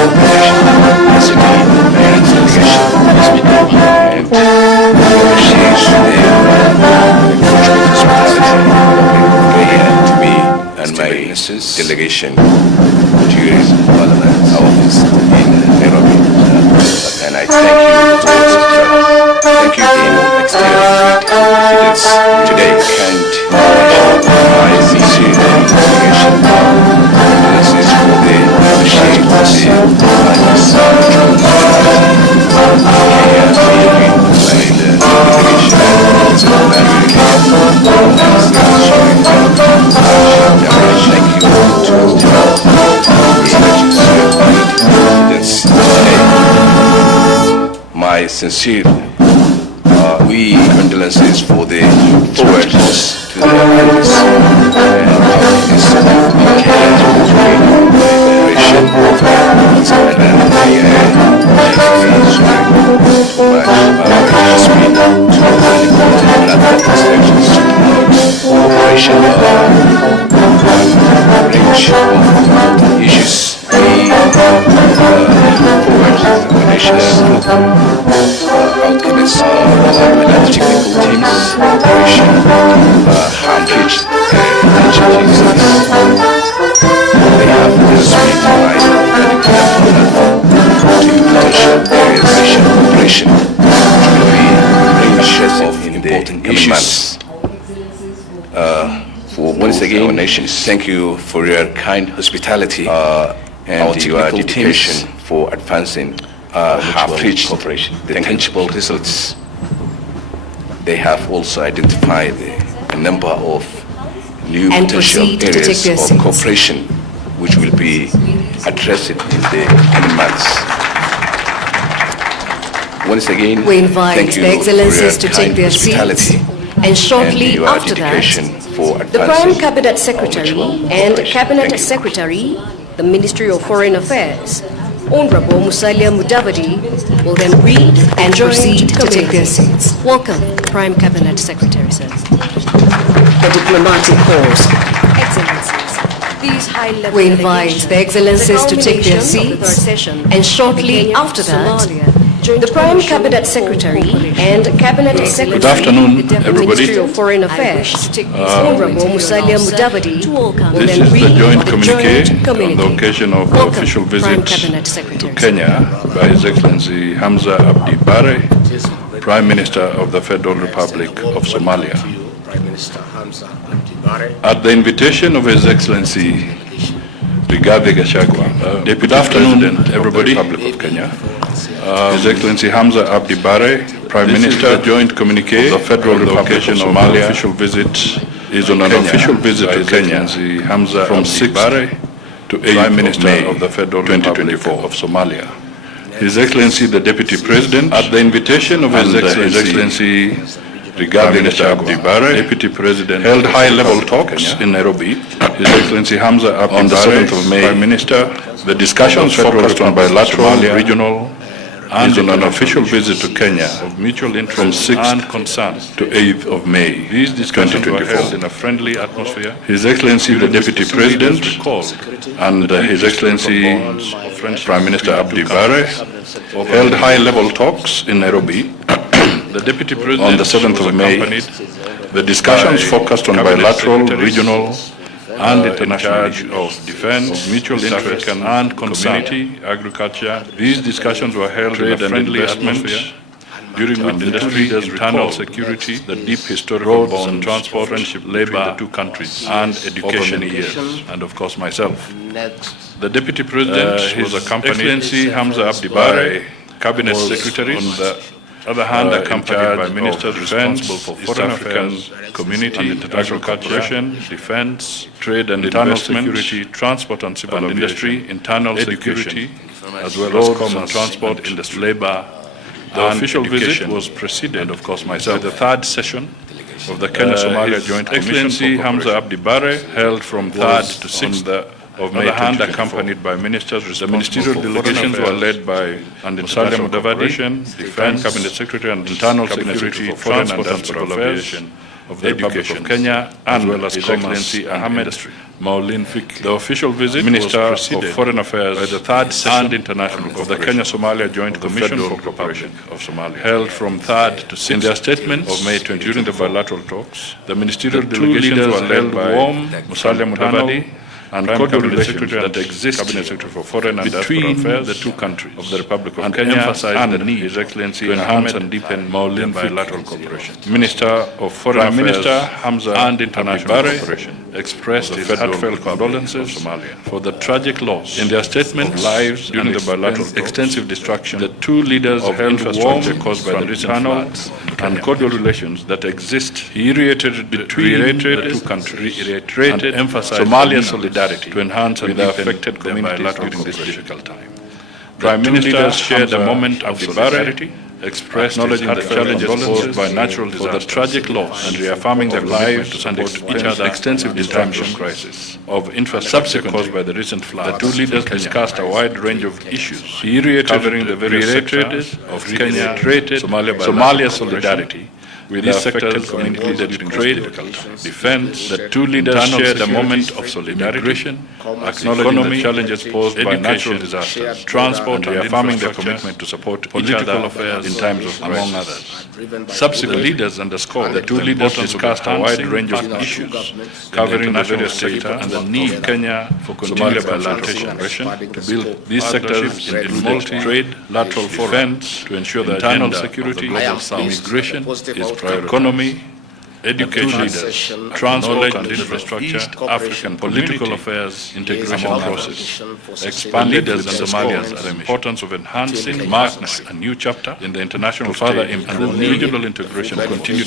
Delegation during Parliament office in Nairobi, and I thank you in extending confidence today, and my sincere delegation this is for the appreciate the my sincere condolences for the forward loss to the families and issues. Outcomes of our technical teams, operation, engaged they have speak my to potential operation of important issues. For once again, nations, thank you for your kind hospitality and your dedication for advancing have reached the tangible results. They have also identified a number of new potential areas of cooperation which will be addressed in the coming months. Once again, we invite thank you the Excellencies for to your take kind their seats, hospitality and shortly after that, the Prime Cabinet Secretary and Cabinet Secretary, the Ministry of Foreign Affairs, Honorable Musalia Mudavadi, will then read and proceed to take their seats. Welcome, Prime Cabinet Secretary, sir. The diplomatic pause. Excellencies, these high-level we invite the Excellencies to take their seats, and shortly after that, the Prime Cabinet Secretary and Cabinet Secretary, good afternoon, the everybody. Ministry of Foreign Affairs, Honorable Musalia Mudavadi, will This then is read the joint communique on communique. the occasion of the Welcome, official Prime visit Cabinet to Secretary. Kenya by His Excellency Hamza Abdi Bare, Prime Minister of the Federal Republic of Somalia. Prime Minister Hamza Abdi Bare. At the invitation of His Excellency Gachagua, Deputy President, everybody, Republic of Kenya, His Excellency Hamza Abdi Bare, Prime Minister, joint communique of the Federal Republic of Somalia, official visit is on an official visit to Kenya, Hamza from 6th to 8th Prime Minister of the Federal Republic of Somalia. His Excellency the Deputy President, at the invitation of His Excellency Gachagua, Deputy President, held high-level talks in Nairobi. His Excellency Hamza Abdi on the 7th of May, Prime Minister, the discussions focused on bilateral, regional, and on an official visit to Kenya of mutual interest from 6th and concern to 8th of May. These discussions were held in a friendly atmosphere. His Excellency the Deputy President and His Excellency Prime Minister Abdi Bare held high-level talks in Nairobi. The Deputy President on the 7th of May, the discussions focused on bilateral, regional, and international issues of defense, mutual interest, and community, agriculture. These discussions were held in a friendly atmosphere, during which industry, internal security, the deep historical bonds, transport, friendship, labor, the two countries, and education years, and of course myself. The Deputy President was accompanied Excellency Hamza Abdi Bare, Cabinet Secretary, on the other hand, accompanied by ministers responsible for foreign affairs, community, agriculture, defense, trade and internal security, transport and civil industry, internal security, as well as common transport, industry, labor. The official visit was preceded, and of course myself, the third session of the Kenya-Somalia Joint Commission. Excellency Hamza Abdi Bare held from 3rd to 6th of May, accompanied by ministers. The ministerial delegations were led by Musalia Mudavadi, Defense Cabinet Secretary and Internal Security, Transport and Civil Aviation, of the Republic of Kenya, and as well as His Excellency Ahmed Maulin Fiki. The official visit Minister of Foreign Affairs by the Third and International of the Kenya-Somalia Joint Commission for Cooperation of Somalia, held from 3rd to 6th. In their statements of May 20 during the bilateral talks, the ministerial delegations were led by Musalia Mudavadi and cordial relations that exist Cabinet Secretary for Foreign and Diaspora Affairs, the two countries of the Republic of Kenya, emphasized the need His Excellency to enhance and deepen bilateral cooperation. Minister of Foreign Affairs Minister Hamza and International Cooperation expressed his heartfelt condolences for the tragic loss in their statement of lives during the bilateral extensive destruction. The two leaders of infrastructure caused by the recent floods and cordial relations that exist. He reiterated between the two countries and emphasized Somalia's solidarity to enhance and the affected communities during this difficult time. Prime Minister shared a moment of solidarity, expressed acknowledging the challenges posed by natural disasters, for the tragic loss, and reaffirming their lives to support each other extensive destruction crisis of infrastructure caused by the recent floods. The two leaders discussed a wide range of issues, covering the various sectors of Kenya, Somalia's solidarity with these sectors communities during trade, defense. The two leaders shared a moment of solidarity, acknowledging the challenges posed by natural disasters, transport, and reaffirming their commitment to support political affairs in times of crisis, among others. Subsequent leaders underscored the two leaders discussed a wide range of issues, covering the various sectors and the need of Kenya for continued collaboration to build these sectors in multi-trade, lateral defense, to ensure the internal security, immigration, economy, education, transport and infrastructure, African political affairs, integration process. Expanded with Somalia's the importance of enhancing, marks a new chapter in the international further and the regional integration continue